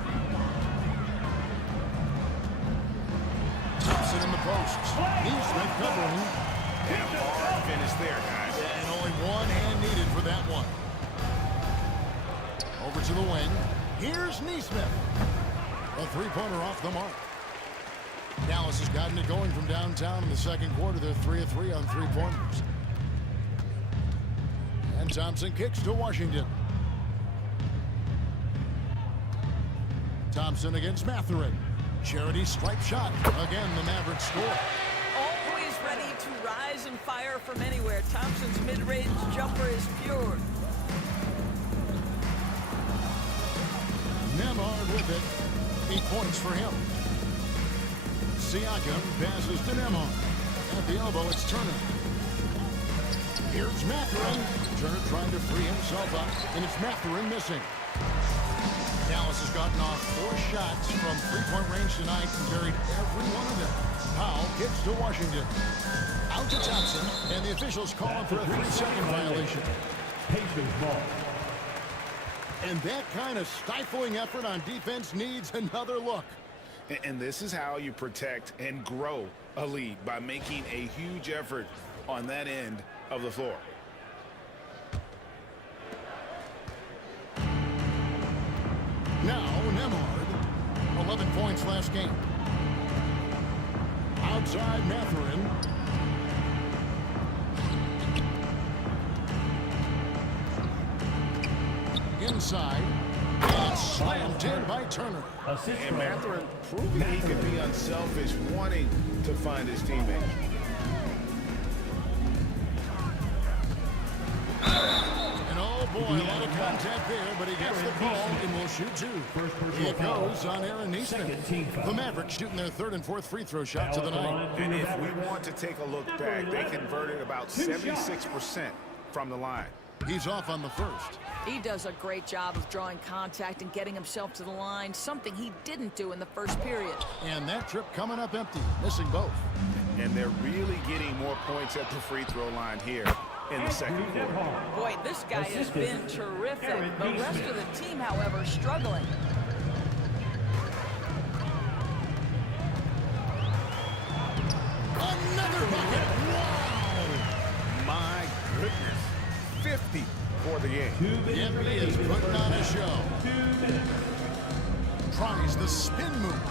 Thompson in the posts. Neesmith covering. And hard finish there, guys. And only one hand needed for that one. Over to the wing. Here's Neesmith. A three-pointer off the mark. Dallas has gotten it going from downtown in the second quarter. They're 3 of 3 on three-pointers. And Thompson kicks to Washington. Thompson against Mathurin. Charity stripe shot. Again, the Mavericks score. Always ready to rise and fire from anywhere. Thompson's mid-range jumper is pure. Nembhard with it. 8 points for him. Siakam passes to Nembhard. At the elbow, it's Turner. Here's Mathurin. Turner trying to free himself up, and it's Mathurin missing. Dallas has gotten off 4 shots from three-point range tonight and buried every one of them. Powell gets to Washington. Out to Thompson, and the officials call him for a 3-second violation. Pacers ball. And that kind of stifling effort on defense needs another look. And this is how you protect and grow a lead, by making a huge effort on that end of the floor. Now Nembhard, 11 points last game. Outside Mathurin. Inside. And slammed in by Turner. And Mathurin proving he can be unselfish, wanting to find his teammate. And oh boy, a lot of contact there, but he gets the ball and will shoot 2. It goes on Aaron Nesmith. The Mavericks shooting their 3rd and 4th free throw shots of the night. And if we want to take a look back, they converted about 76% from the line. He's off on the first. He does a great job of drawing contact and getting himself to the line, something he didn't do in the first period. And that trip coming up empty, missing both. And they're really getting more points at the free throw line here in the second quarter. Boy, this guy has been terrific. The rest of the team, however, struggling. Another bucket. Wow. My goodness. 50 for the game. The NBA is putting on a show. Tries the spin move.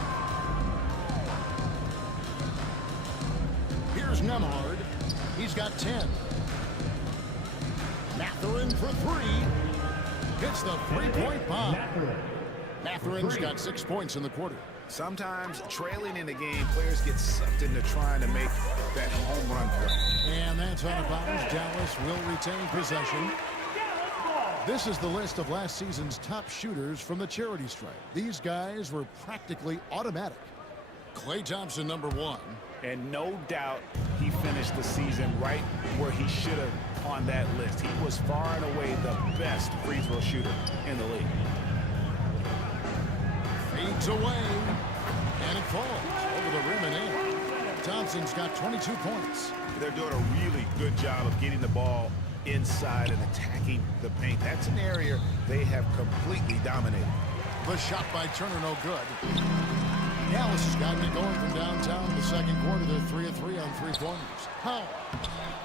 Here's Nembhard. He's got 10. Mathurin for 3. Hits the 3-point bomb. Mathurin's got 6 points in the quarter. Sometimes trailing in the game, players get sucked into trying to make that home run play. And that's out of bounds. Dallas will retain possession. This is the list of last season's top shooters from the charity stripe. These guys were practically automatic. Klay Thompson, number 1. And no doubt he finished the season right where he should have on that list. He was far and away the best free throw shooter in the league. Fades away, and it falls over the rim and in. Thompson's got 22 points. They're doing a really good job of getting the ball inside and attacking the paint. That's an area they have completely dominated. The shot by Turner, no good. Dallas has gotten it going from downtown in the second quarter. They're 3 of 3 on 3-pointers. Powell.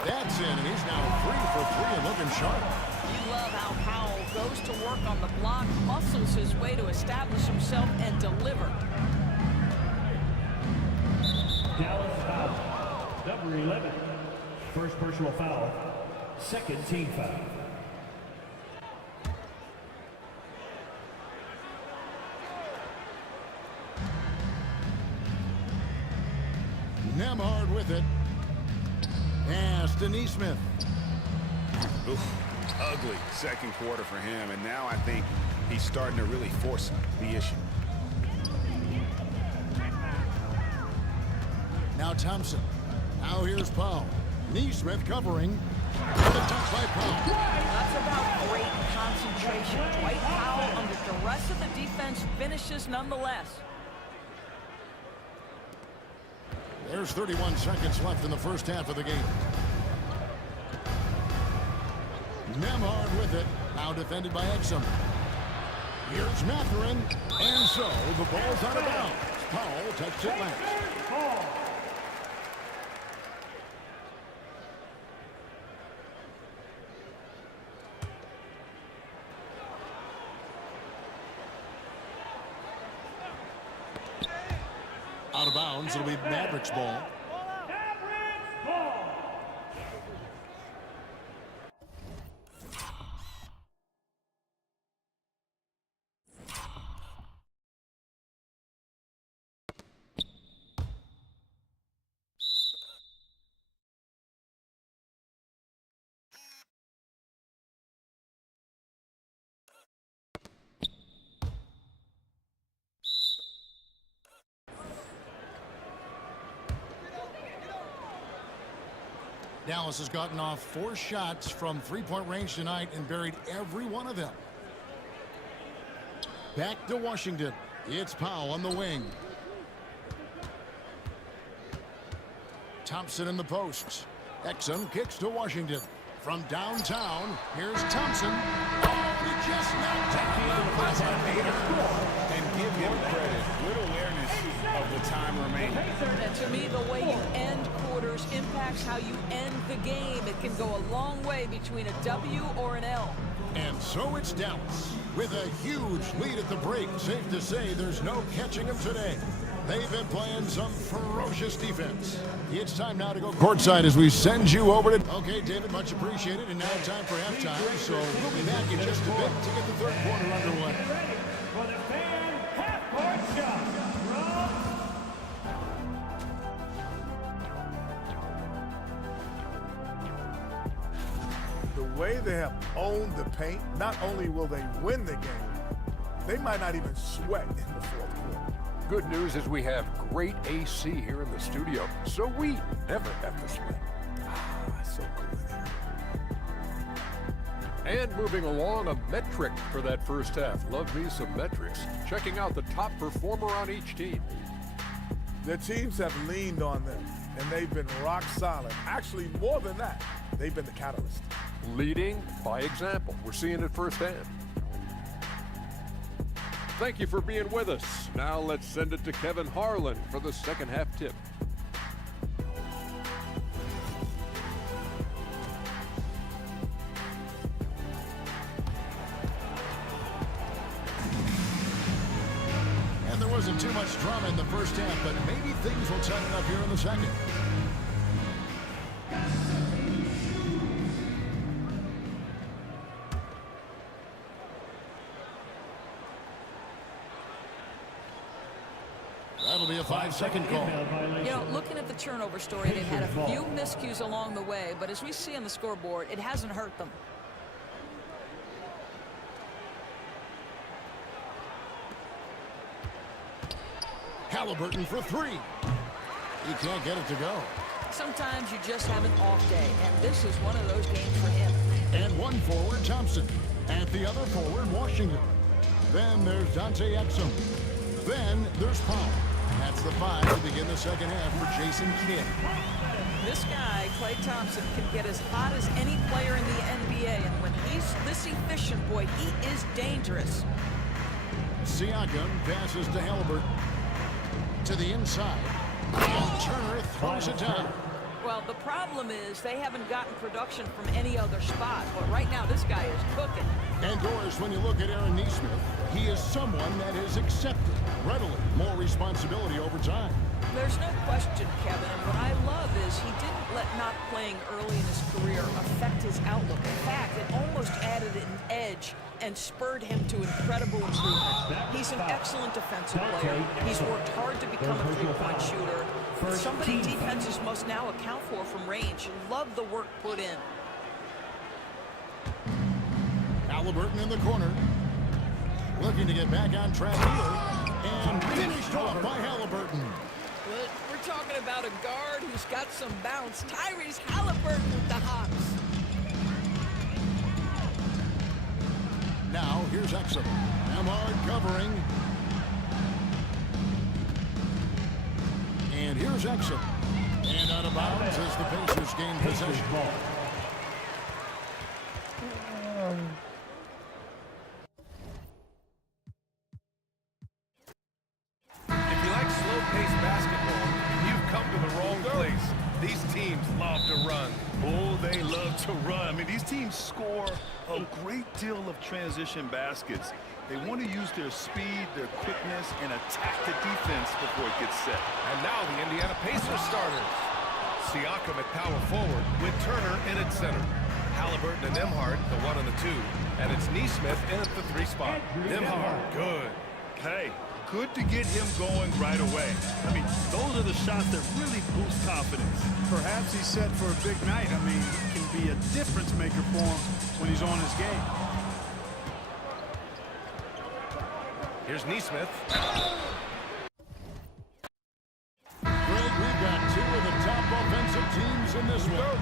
That's in, and he's now 3 for 3 and looking sharp. You love how Powell goes to work on the block, muscles his way to establish himself and deliver. Dallas foul. Number 11. First personal foul. Second team foul. Nembhard with it. Pass to Nesmith. Oof, ugly second quarter for him, and now I think he's starting to really force the issue. Now Thompson. Now here's Powell. Nesmith covering. The touch by Powell. That's about great concentration. Dwight Powell, under duress of the defense, finishes nonetheless. There's 31 seconds left in the first half of the game. Nembhard with it. Now defended by Exum. Here's Mathurin. And so the ball's out of bounds. Powell touched it last. Out of bounds. It'll be Mavericks ball. Dallas has gotten off 4 shots from three-point range tonight and buried every one of them. Back to Washington. It's Powell on the wing. Thompson in the post. Exum kicks to Washington. From downtown, here's Thompson. Oh, and he just knocked down And give him credit. Good awareness of the time remaining. And to me, the way you end quarters impacts how you end the game. It can go a long way between a W or an L. And so it's Dallas with a huge lead at the break. Safe to say there's no catching them today. They've been playing some ferocious defense. It's time now to go courtside as we send you over to... Okay, David, much appreciated. And now time for halftime. So we'll be back in just a bit to get the third quarter underway. For the fan half-court shot The way they have owned the paint, not only will they win the game, they might not even sweat in the fourth quarter. Good news is we have great AC here in the studio, so we never have to sweat. So cool in here. And moving along, a metric for that first half. Love me some metrics. Checking out the top performer on each team. Their teams have leaned on them, and they've been rock solid. Actually, more than that, they've been the catalyst. Leading by example. We're seeing it firsthand. Thank you for being with us. Now let's send it to Kevin Harlan for the second half tip. And there wasn't too much drama in the first half, but maybe things will tighten up here in the second. That'll be a 5-second call. You know, looking at the turnover story, they've had a few miscues along the way, but as we see on the scoreboard, it hasn't hurt them. Halliburton for 3. He can't get it to go. Sometimes you just have an off day, and this is one of those games for him. And one forward, Thompson. At the other forward, Washington. Then there's Dante Exum. Then there's Powell. That's the 5 to begin the second half for Jason Kidd. This guy, Klay Thompson, can get as hot as any player in the NBA, and when he's this efficient, boy, he is dangerous. Siakam passes to Halliburton. To the inside. And Turner throws it down. Well, the problem is they haven't gotten production from any other spot, but right now this guy is cooking. And Doris, when you look at Aaron Nesmith, he is someone that has accepted readily more responsibility over time. There's no question, Kevin, and what I love is he didn't let not playing early in his career affect his outlook. In fact, it almost added an edge and spurred him to incredible improvement. He's an excellent defensive player. He's worked hard to become a three-point shooter. Somebody defenses must now account for from range. Love the work put in. Halliburton in the corner. Looking to get back on track here. And finished off by Halliburton. But we're talking about a guard who's got some bounce. Tyrese Halliburton with the hops. Now here's Exum. Amard covering. And here's Exum. And out of bounds as the Pacers gain possession. If you like slow-paced basketball, you've come to the wrong place. These teams love to run. Oh, they love to run. I mean, these teams score a great deal of transition baskets. They want to use their speed, their quickness, and attack the defense before it gets set. And now the Indiana Pacers starters. Siakam at power forward with Turner in at center. Halliburton and Nembhard, the 1 and the 2. And it's Nesmith in at the 3 spot. Nembhard, good. Hey, good to get him going right away. I mean, those are the shots that really boost confidence. Perhaps he's set for a big night. I mean, he can be a difference maker for him when he's on his game. Here's Nesmith. Greg, we've got 2 of the top offensive teams in this one.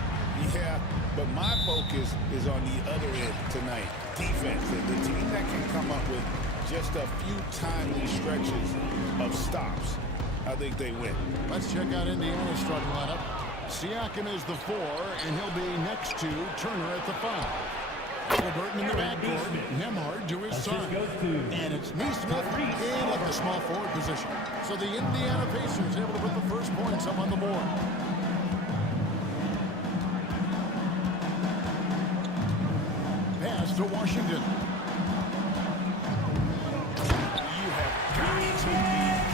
Yeah, but my focus is on the other end tonight. Defense. The team that can come up with just a few timely stretches of stops, I think they win. Let's check out Indiana's starting lineup. Siakam is the 4, and he'll be next to Turner at the 5. Halliburton in the backcourt. Nembhard to his side. And it's Neesmith in at the small forward position. So the Indiana Pacers able to put the first points up on the board. Pass to Washington. You have got to be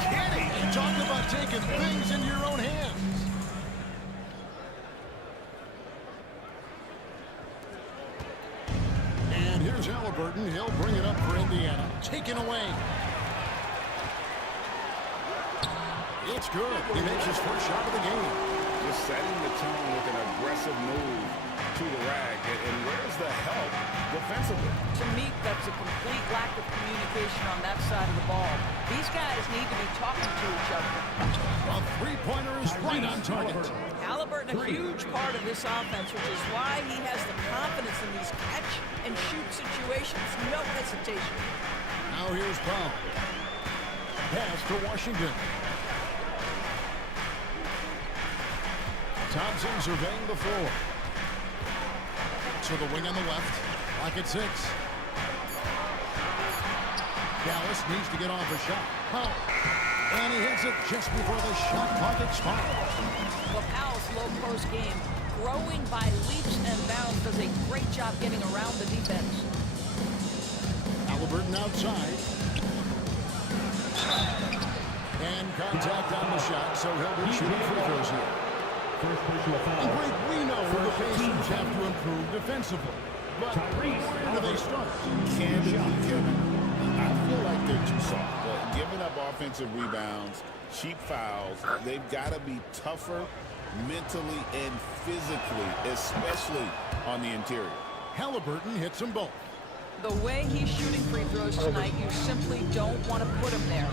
kidding. Talk about taking things into your own hands. And here's Halliburton. He'll bring it up for Indiana. Taken away. It's good. He makes his first shot of the game. Just setting the tone with an aggressive move to the rag. And where's the help defensively? To me, that's a complete lack of communication on that side of the ball. These guys need to be talking to each other. A three-pointer is right on target. Halliburton, a huge part of this offense, which is why he has the confidence in these catch-and-shoot situations. No hesitation. Now here's Brown. Pass to Washington. Thompson surveying the floor. To the wing on the left. Lock at 6. Dallas needs to get off a shot. Powell. And he hits it just before the shot clock expires. Well, Powell's low post game, growing by leaps and bounds, does a great job getting around the defense. Halliburton outside. And contact on the shot, so he'll be shooting free throws here. And Greg, we know the Pacers have to improve defensively. But where do they start? Candidly, Kevin, I feel like they're too soft. Giving up offensive rebounds, cheap fouls, they've got to be tougher mentally and physically, especially on the interior. Halliburton hits them both. The way he's shooting free throws tonight, you simply don't want to put him there.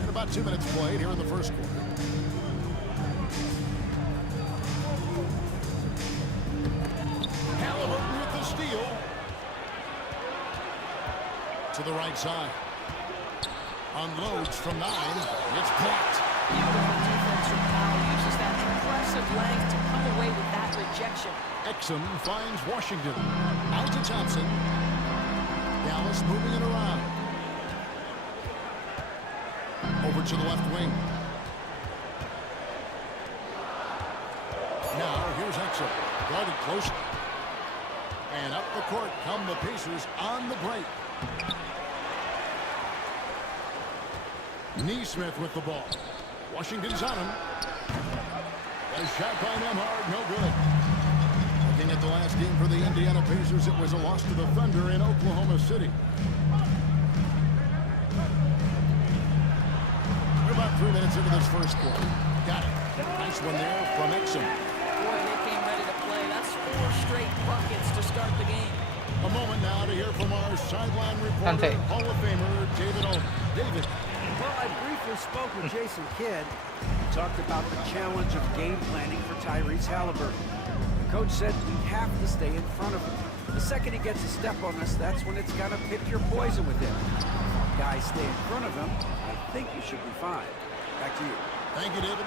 And about 2 minutes played here in the first quarter. Halliburton with the steal. To the right side. Unloads from 9. It's blocked. Beautiful defense from Powell. Uses that impressive length to come away with that rejection. Exum finds Washington. Out to Thompson. Dallas moving it around. Over to the left wing. Now here's Exum. Guarded closely. And up the court come the Pacers on the break. Neesmith with the ball. Washington's on him. A shot by Nembhard, no good. Looking at the last game for the Indiana Pacers, it was a loss to the Thunder in Oklahoma City. We're about 3 minutes into this first quarter. Got it. Nice one there from Exum. Boy, they came ready to play. That's 4 straight buckets to start the game. A moment now to hear from our sideline reporter, Hall of Famer David Olin. David. Well, I briefly spoke with Jason Kidd. He talked about the challenge of game planning for Tyrese Halliburton. The coach said we have to stay in front of him. The second he gets a step on us, that's when it's got to pick your poison with him. Guys stay in front of him, I think you should be fine. Back to you. Thank you, David.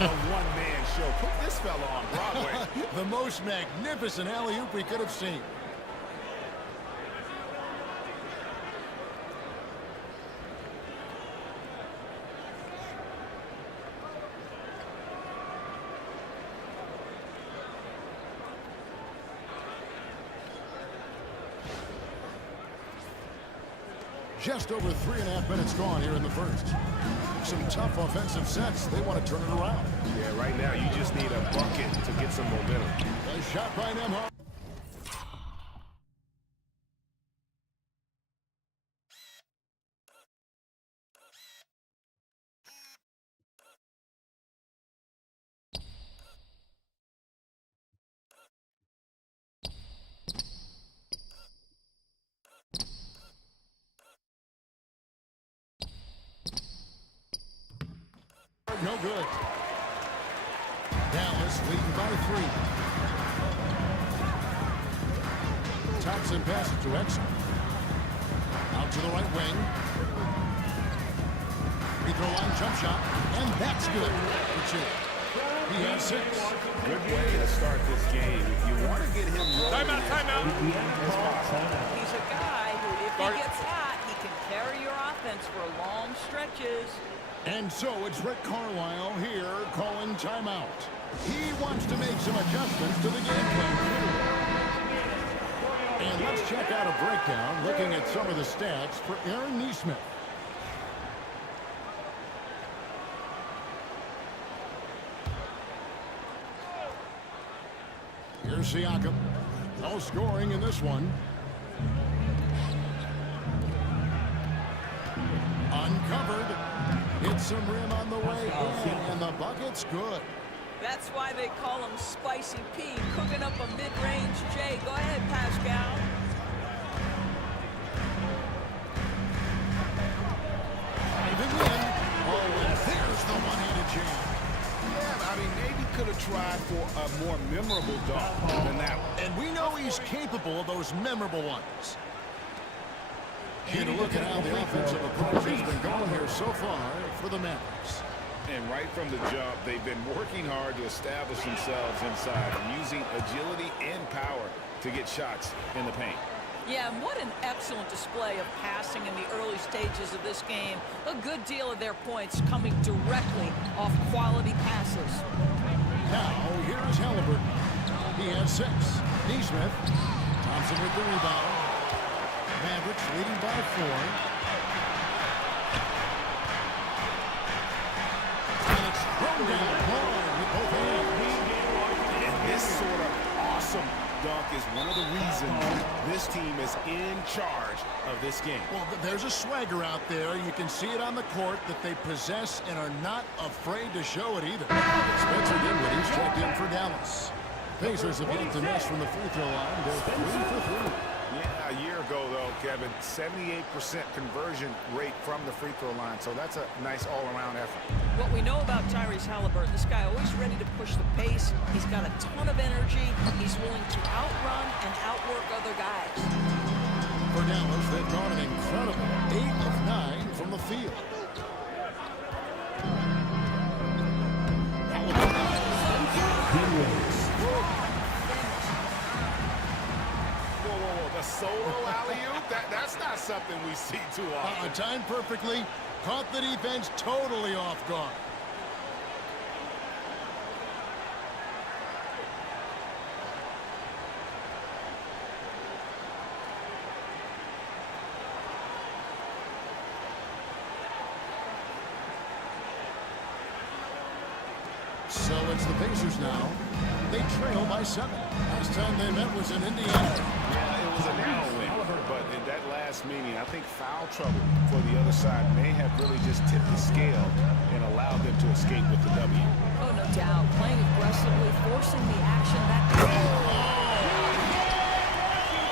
A one-man show. Put this fella on Broadway. The most magnificent alley-oop we could have seen. Just over 3.5 minutes gone here in the first. Some tough offensive sets. They want to turn it around. Yeah, right now you just need a bucket to get some momentum. A shot by Nembhard. short, no good. Dallas leading by 3. Thompson passes to Exum. Out to the right wing. Free throw line jump shot, and that's good for Chip. He has 6. Good way to start this game. If you want to get him rolling, Timeout. He's a guy who, if he gets hot, he can carry your offense for long stretches. And so it's Rick Carlisle here calling timeout. He wants to make some adjustments to the game plan. And let's check out a breakdown looking at some of the stats for Aaron Nesmith. Here's Siakam. No scoring in this one. Uncovered. Hits some rim on the way in, and the bucket's good. That's why they call him Spicy P, cooking up a mid-range J. Go ahead, Pascal. Diving in. Oh, and there's the one-handed jam. Yeah, I mean, maybe could have tried for a more memorable dunk than that one. And we know he's capable of those memorable ones. Here to look at how the offensive approach has been going here so far for the Mavericks. And right from the jump, they've been working hard to establish themselves inside, using agility and power to get shots in the paint. Yeah, and what an excellent display of passing in the early stages of this game. A good deal of their points coming directly off quality passes. Now, here's Halliburton. He has 6. Nesmith. Thompson with the rebound. Mavericks leading by 4. And it's thrown down hard with both hands. And this sort of awesome dunk is one of the reasons this team is in charge of this game. Well, there's a swagger out there. You can see it on the court that they possess and are not afraid to show it either. Spencer Dinwiddie's checked in for Dallas. Pacers have yet to miss from the free throw line. They're 3 for 3. Yeah, a year ago, though, Kevin, 78% conversion rate from the free throw line. So that's a nice all-around effort. What we know about Tyrese Halliburton, this guy always ready to push the pace. He's got a ton of energy. He's willing to outrun and outwork other guys. For Dallas, they've gone an incredible 8 of 9 from the field. A solo alley-oop? That's not something we see too often. Timed perfectly. Caught the defense totally off guard. So it's the Pacers now. They trail by 7. Last time they met was in Indiana. Yeah, it was a narrow win. But in that last meeting, I think foul trouble for the other side may have really just tipped the scale and allowed them to escape with the W. Oh, no doubt. Playing aggressively, forcing the action that...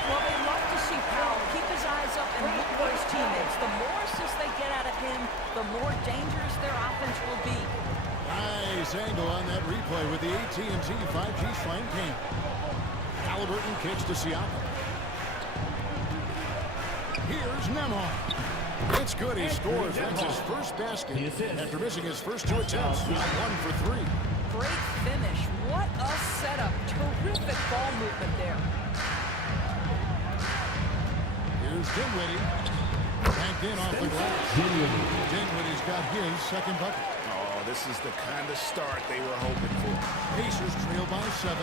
Well, they love to see Powell keep his eyes up and look for his teammates. The more assists they get out of him, the more dangerous their offense will be. Nice angle on that replay with the AT&T 5G Slam Cam. Halliburton kicks to Siakam. Here's Nembhard. It's good. He scores. That's his first basket after missing his first 2 attempts. 1 for 3. Great finish. What a setup. Terrific ball movement there. Here's Dinwiddie. Banked in off the glass. Dinwiddie's got his second bucket. Oh, this is the kind of start they were hoping for. Pacers trail by 7.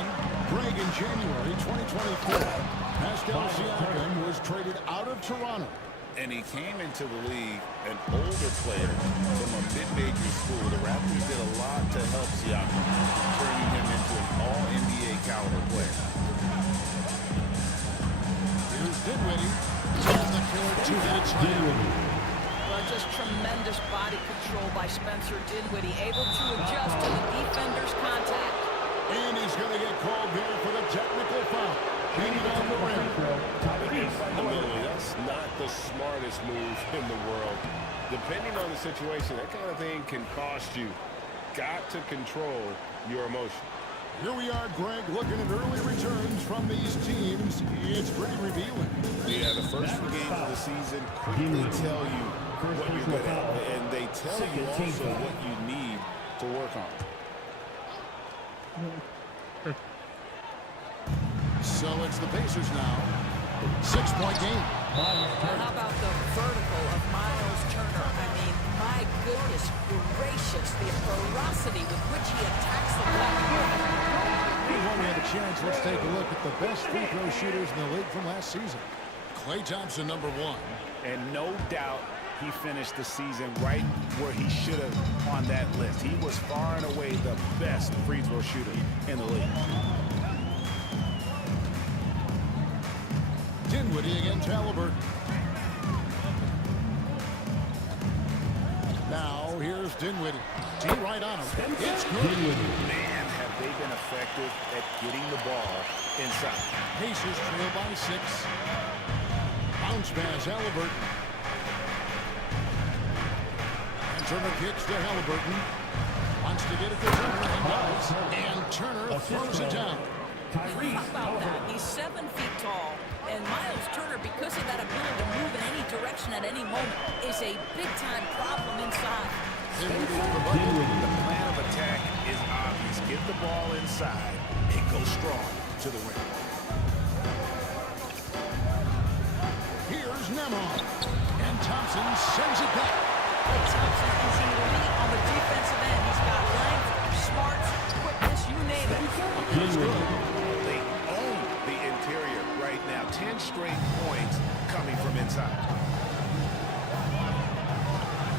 Greg in January 2024. Pascal Siakam was traded out of Toronto. And he came into the league an older player from a mid-major school. The Raptors did a lot to help Siakam, turning him into an all-NBA caliber player. Here's Dinwiddie. And the killer two-headed slam. Well, just tremendous body control by Spencer Dinwiddie, able to adjust to the defender's contact. And he's going to get called there for the technical foul. Beating on the rim. That's not the smartest move in the world. Depending on the situation, that kind of thing can cost you. got to control your emotions. Here we are, Greg, looking at early returns from these teams. It's pretty revealing. Yeah, the first few games of the season quickly tell you what you're good at, and they tell you also what you need to work on. So it's the Pacers now. 6-point game. Well, how about the vertical of Miles Turner? I mean, my goodness gracious, the ferocity with which he attacks the ball. When we have a chance, let's take a look at the best free throw shooters in the league from last season. Klay Thompson, number 1. And no doubt he finished the season right where he should have on that list. He was far and away the best free throw shooter in the league. Dinwiddie against Halliburton. Now, here's Dinwiddie. D right on him. It's good. Man, have they been effective at getting the ball inside. Pacers trail by 6. Bounce pass, Halliburton. And Turner kicks to Halliburton. Wants to get it to Turner and does. And Turner throws it down. How about that? He's 7 feet tall. And Miles Turner, because of that ability to move in any direction at any moment, is a big-time problem inside. The plan of attack is obvious. Get the ball inside and go strong to the rim. Here's Nembhard. And Thompson sends it back. Well, Thompson is elite on the defensive end. He's got length, smarts, quickness, you name it. They own the interior right now. 10 straight points coming from inside.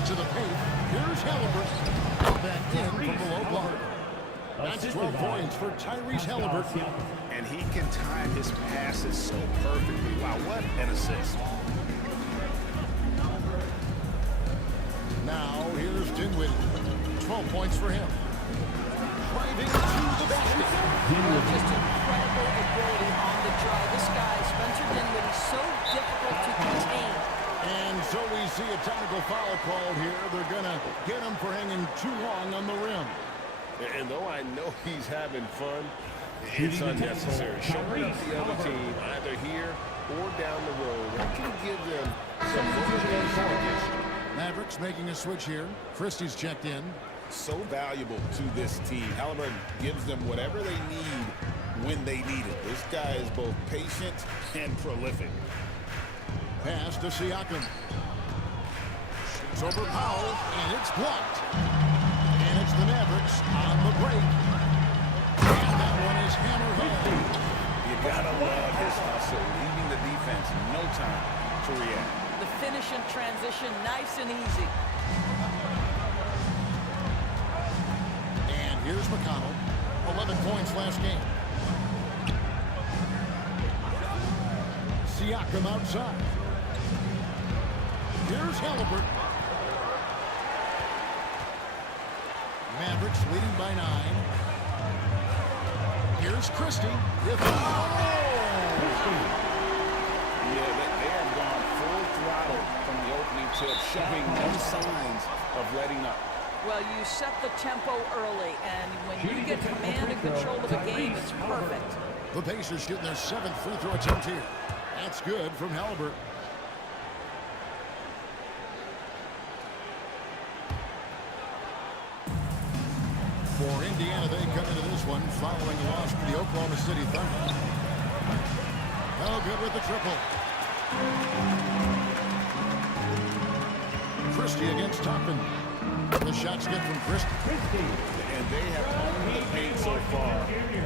To the paint. Here's Halliburton. Then in from below block. That's 12 points for Tyrese Halliburton. And he can time his passes so perfectly. Wow, what an assist. Now, here's Dinwiddie. 12 points for him. Driving to the basket. Just incredible ability on the drive. This guy, Spencer Dinwiddie, so difficult to contain. And so we see a technical foul called here. They're going to get him for hanging too long on the rim. And though I know he's having fun, it's unnecessary. Showing up the other team either here or down the road, that can give them some motivation. Mavericks making a switch here. Christie's checked in. So valuable to this team. Halliburton gives them whatever they need when they need it. This guy is both patient and prolific. Pass to Siakam. Shoots over Powell, and it's blocked. And it's the Mavericks on the break. And that one is hammered home. You gotta love his hustle, leaving the defense no time to react. The finish and transition, nice and easy. And here's McConnell. 11 points last game. Siakam outside. Here's Halliburton. Mavericks leading by 9. Here's Christie. With Yeah, they have gone full throttle from the opening tip, showing no signs of letting up. Well, you set the tempo early, and when you get command and control of the game, it's perfect. The Pacers shooting their 7th free throw attempt here. That's good from Halliburton. For Indiana, they come into this one following a loss to the Oklahoma City Thunder. No good with the triple. Christie against Toppin. The shots good from Christie. And they have owned the paint so far,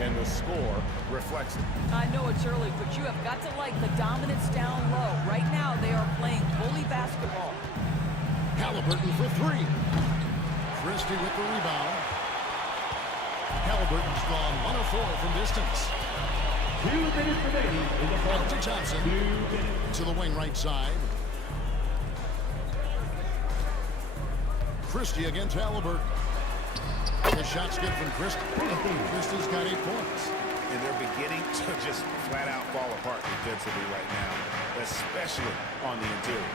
and the score reflects it. I know it's early, but you have got to like the dominance down low. Right now, they are playing bully basketball. Halliburton for 3. Christie with the rebound. Halliburton's gone 1 of 4 from distance. 2 minutes remaining in the Out to Thompson. To the wing right side. Christie against Halliburton. The shot's good from Christie. Christie's got 8 points. And they're beginning to just flat out fall apart defensively right now, especially on the interior.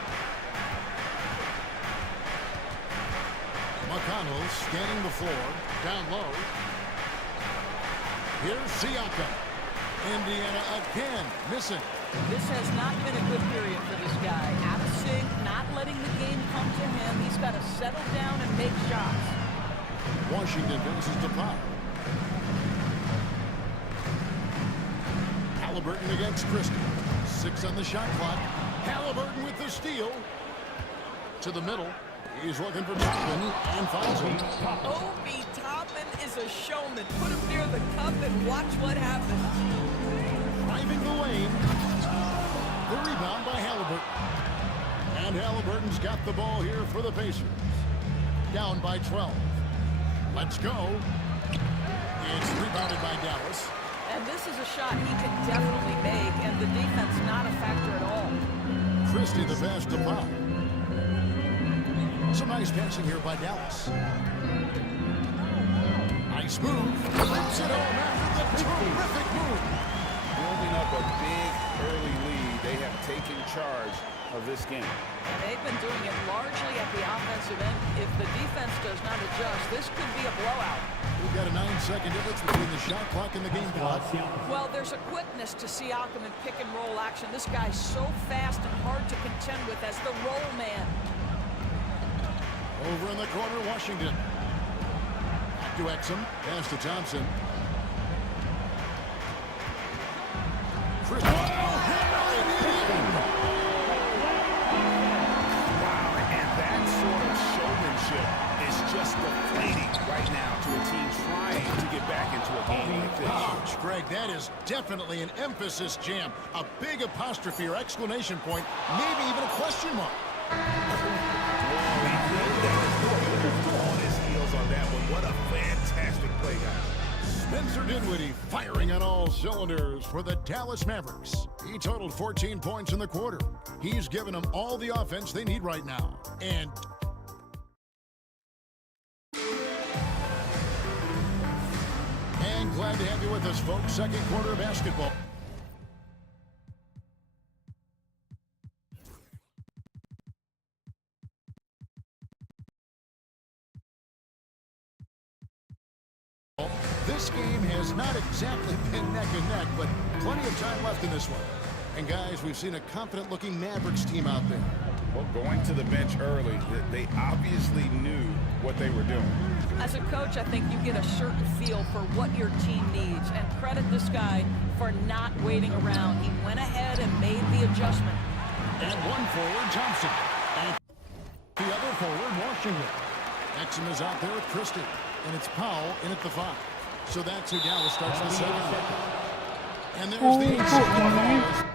McConnell scanning the floor. Down low. Here's Siakam. Indiana again missing. This has not been a good period for this guy. Out of sync, not letting the game come to him. He's got to settle down and make shots. Washington finishes the foul. Halliburton against Christie. 6 on the shot clock. Halliburton with the steal. To the middle. He's looking for Toppin and finds him. Obi Toppin is a showman. Put him near the cup and watch what happens. Driving the lane. The rebound by Halliburton. And Halliburton's got the ball here for the Pacers. Down by 12. Let's go. It's rebounded by Dallas. And this is a shot he can definitely make, and the defense not a factor at all. Christie the pass to Pop. Some nice passing here by Dallas. Nice move. Rips it home after the terrific move. Building up a big early lead, they have taken charge of this game. They've been doing it largely at the offensive end. If the defense does not adjust, this could be a blowout. We've got a 9-second difference between the shot clock and the game clock. Well, there's a quickness to Siakam in pick-and-roll action. This guy's so fast and hard to contend with as the roll man. Over in the corner, Washington. Back to Exum. Pass to Thompson. Just deflating right now to a team trying to get back into a game like this. Ouch, Greg, that is definitely an emphasis jam. A big apostrophe or exclamation point, maybe even a question mark. On his heels on that one. What a fantastic play, guys. Spencer Dinwiddie firing on all cylinders for the Dallas Mavericks. He totaled 14 points in the quarter. He's given them all the offense they need right now. And glad to have you with us, folks. Second quarter of basketball. This game has not exactly been neck and neck, but plenty of time left in this one. And guys, we've seen a confident-looking Mavericks team out there. Well, going to the bench early, they obviously knew what they were doing. As a coach, I think you get a certain feel for what your team needs, and credit this guy for not waiting around. He went ahead and made the adjustment. And one forward, Thompson. And the other forward, Washington. Exum is out there with Christie. And it's Powell in at the 5. So that's who Dallas starts the second. And there's the second foul.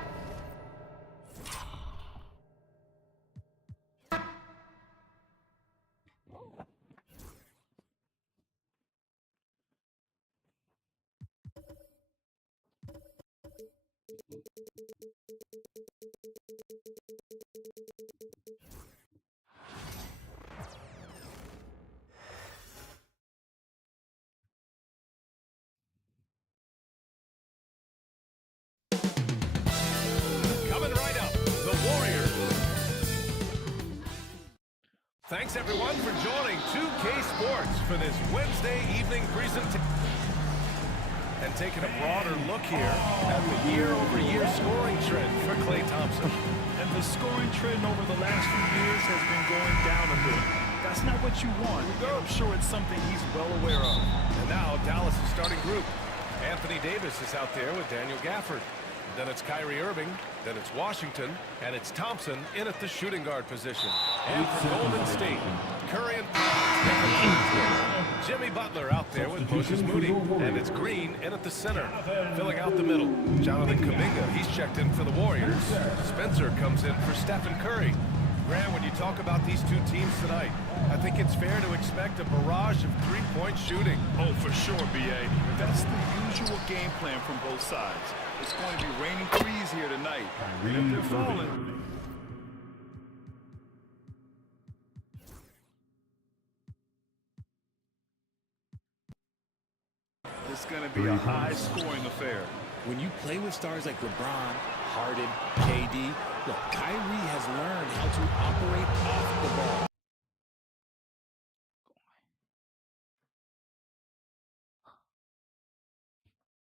Thanks, everyone, for joining 2K Sports for this Wednesday evening presentation. And taking a broader look here at the year-over-year scoring trend for Klay Thompson. And the scoring trend over the last few years has been going down a bit. That's not what you want. I'm sure it's something he's well aware of. And now Dallas' starting group. Anthony Davis is out there with Daniel Gafford. Then it's Kyrie Irving, then it's Washington, and it's Thompson in at the shooting guard position. And for Golden State, Curry and Jimmy Butler out there with Moses Moody, and it's Green in at the center, filling out the middle. Jonathan Kuminga, he's checked in for the Warriors. Spencer comes in for Stephen Curry. Graham, when you talk about these two teams tonight, I think it's fair to expect a barrage of three-point shooting. Oh, for sure, B.A. That's the usual game plan from both sides. It's going to be raining threes here tonight. And if they're falling, it's going to be a high-scoring affair. When you play with stars like LeBron, Harden, KD, look, Kyrie has learned how to operate off the ball.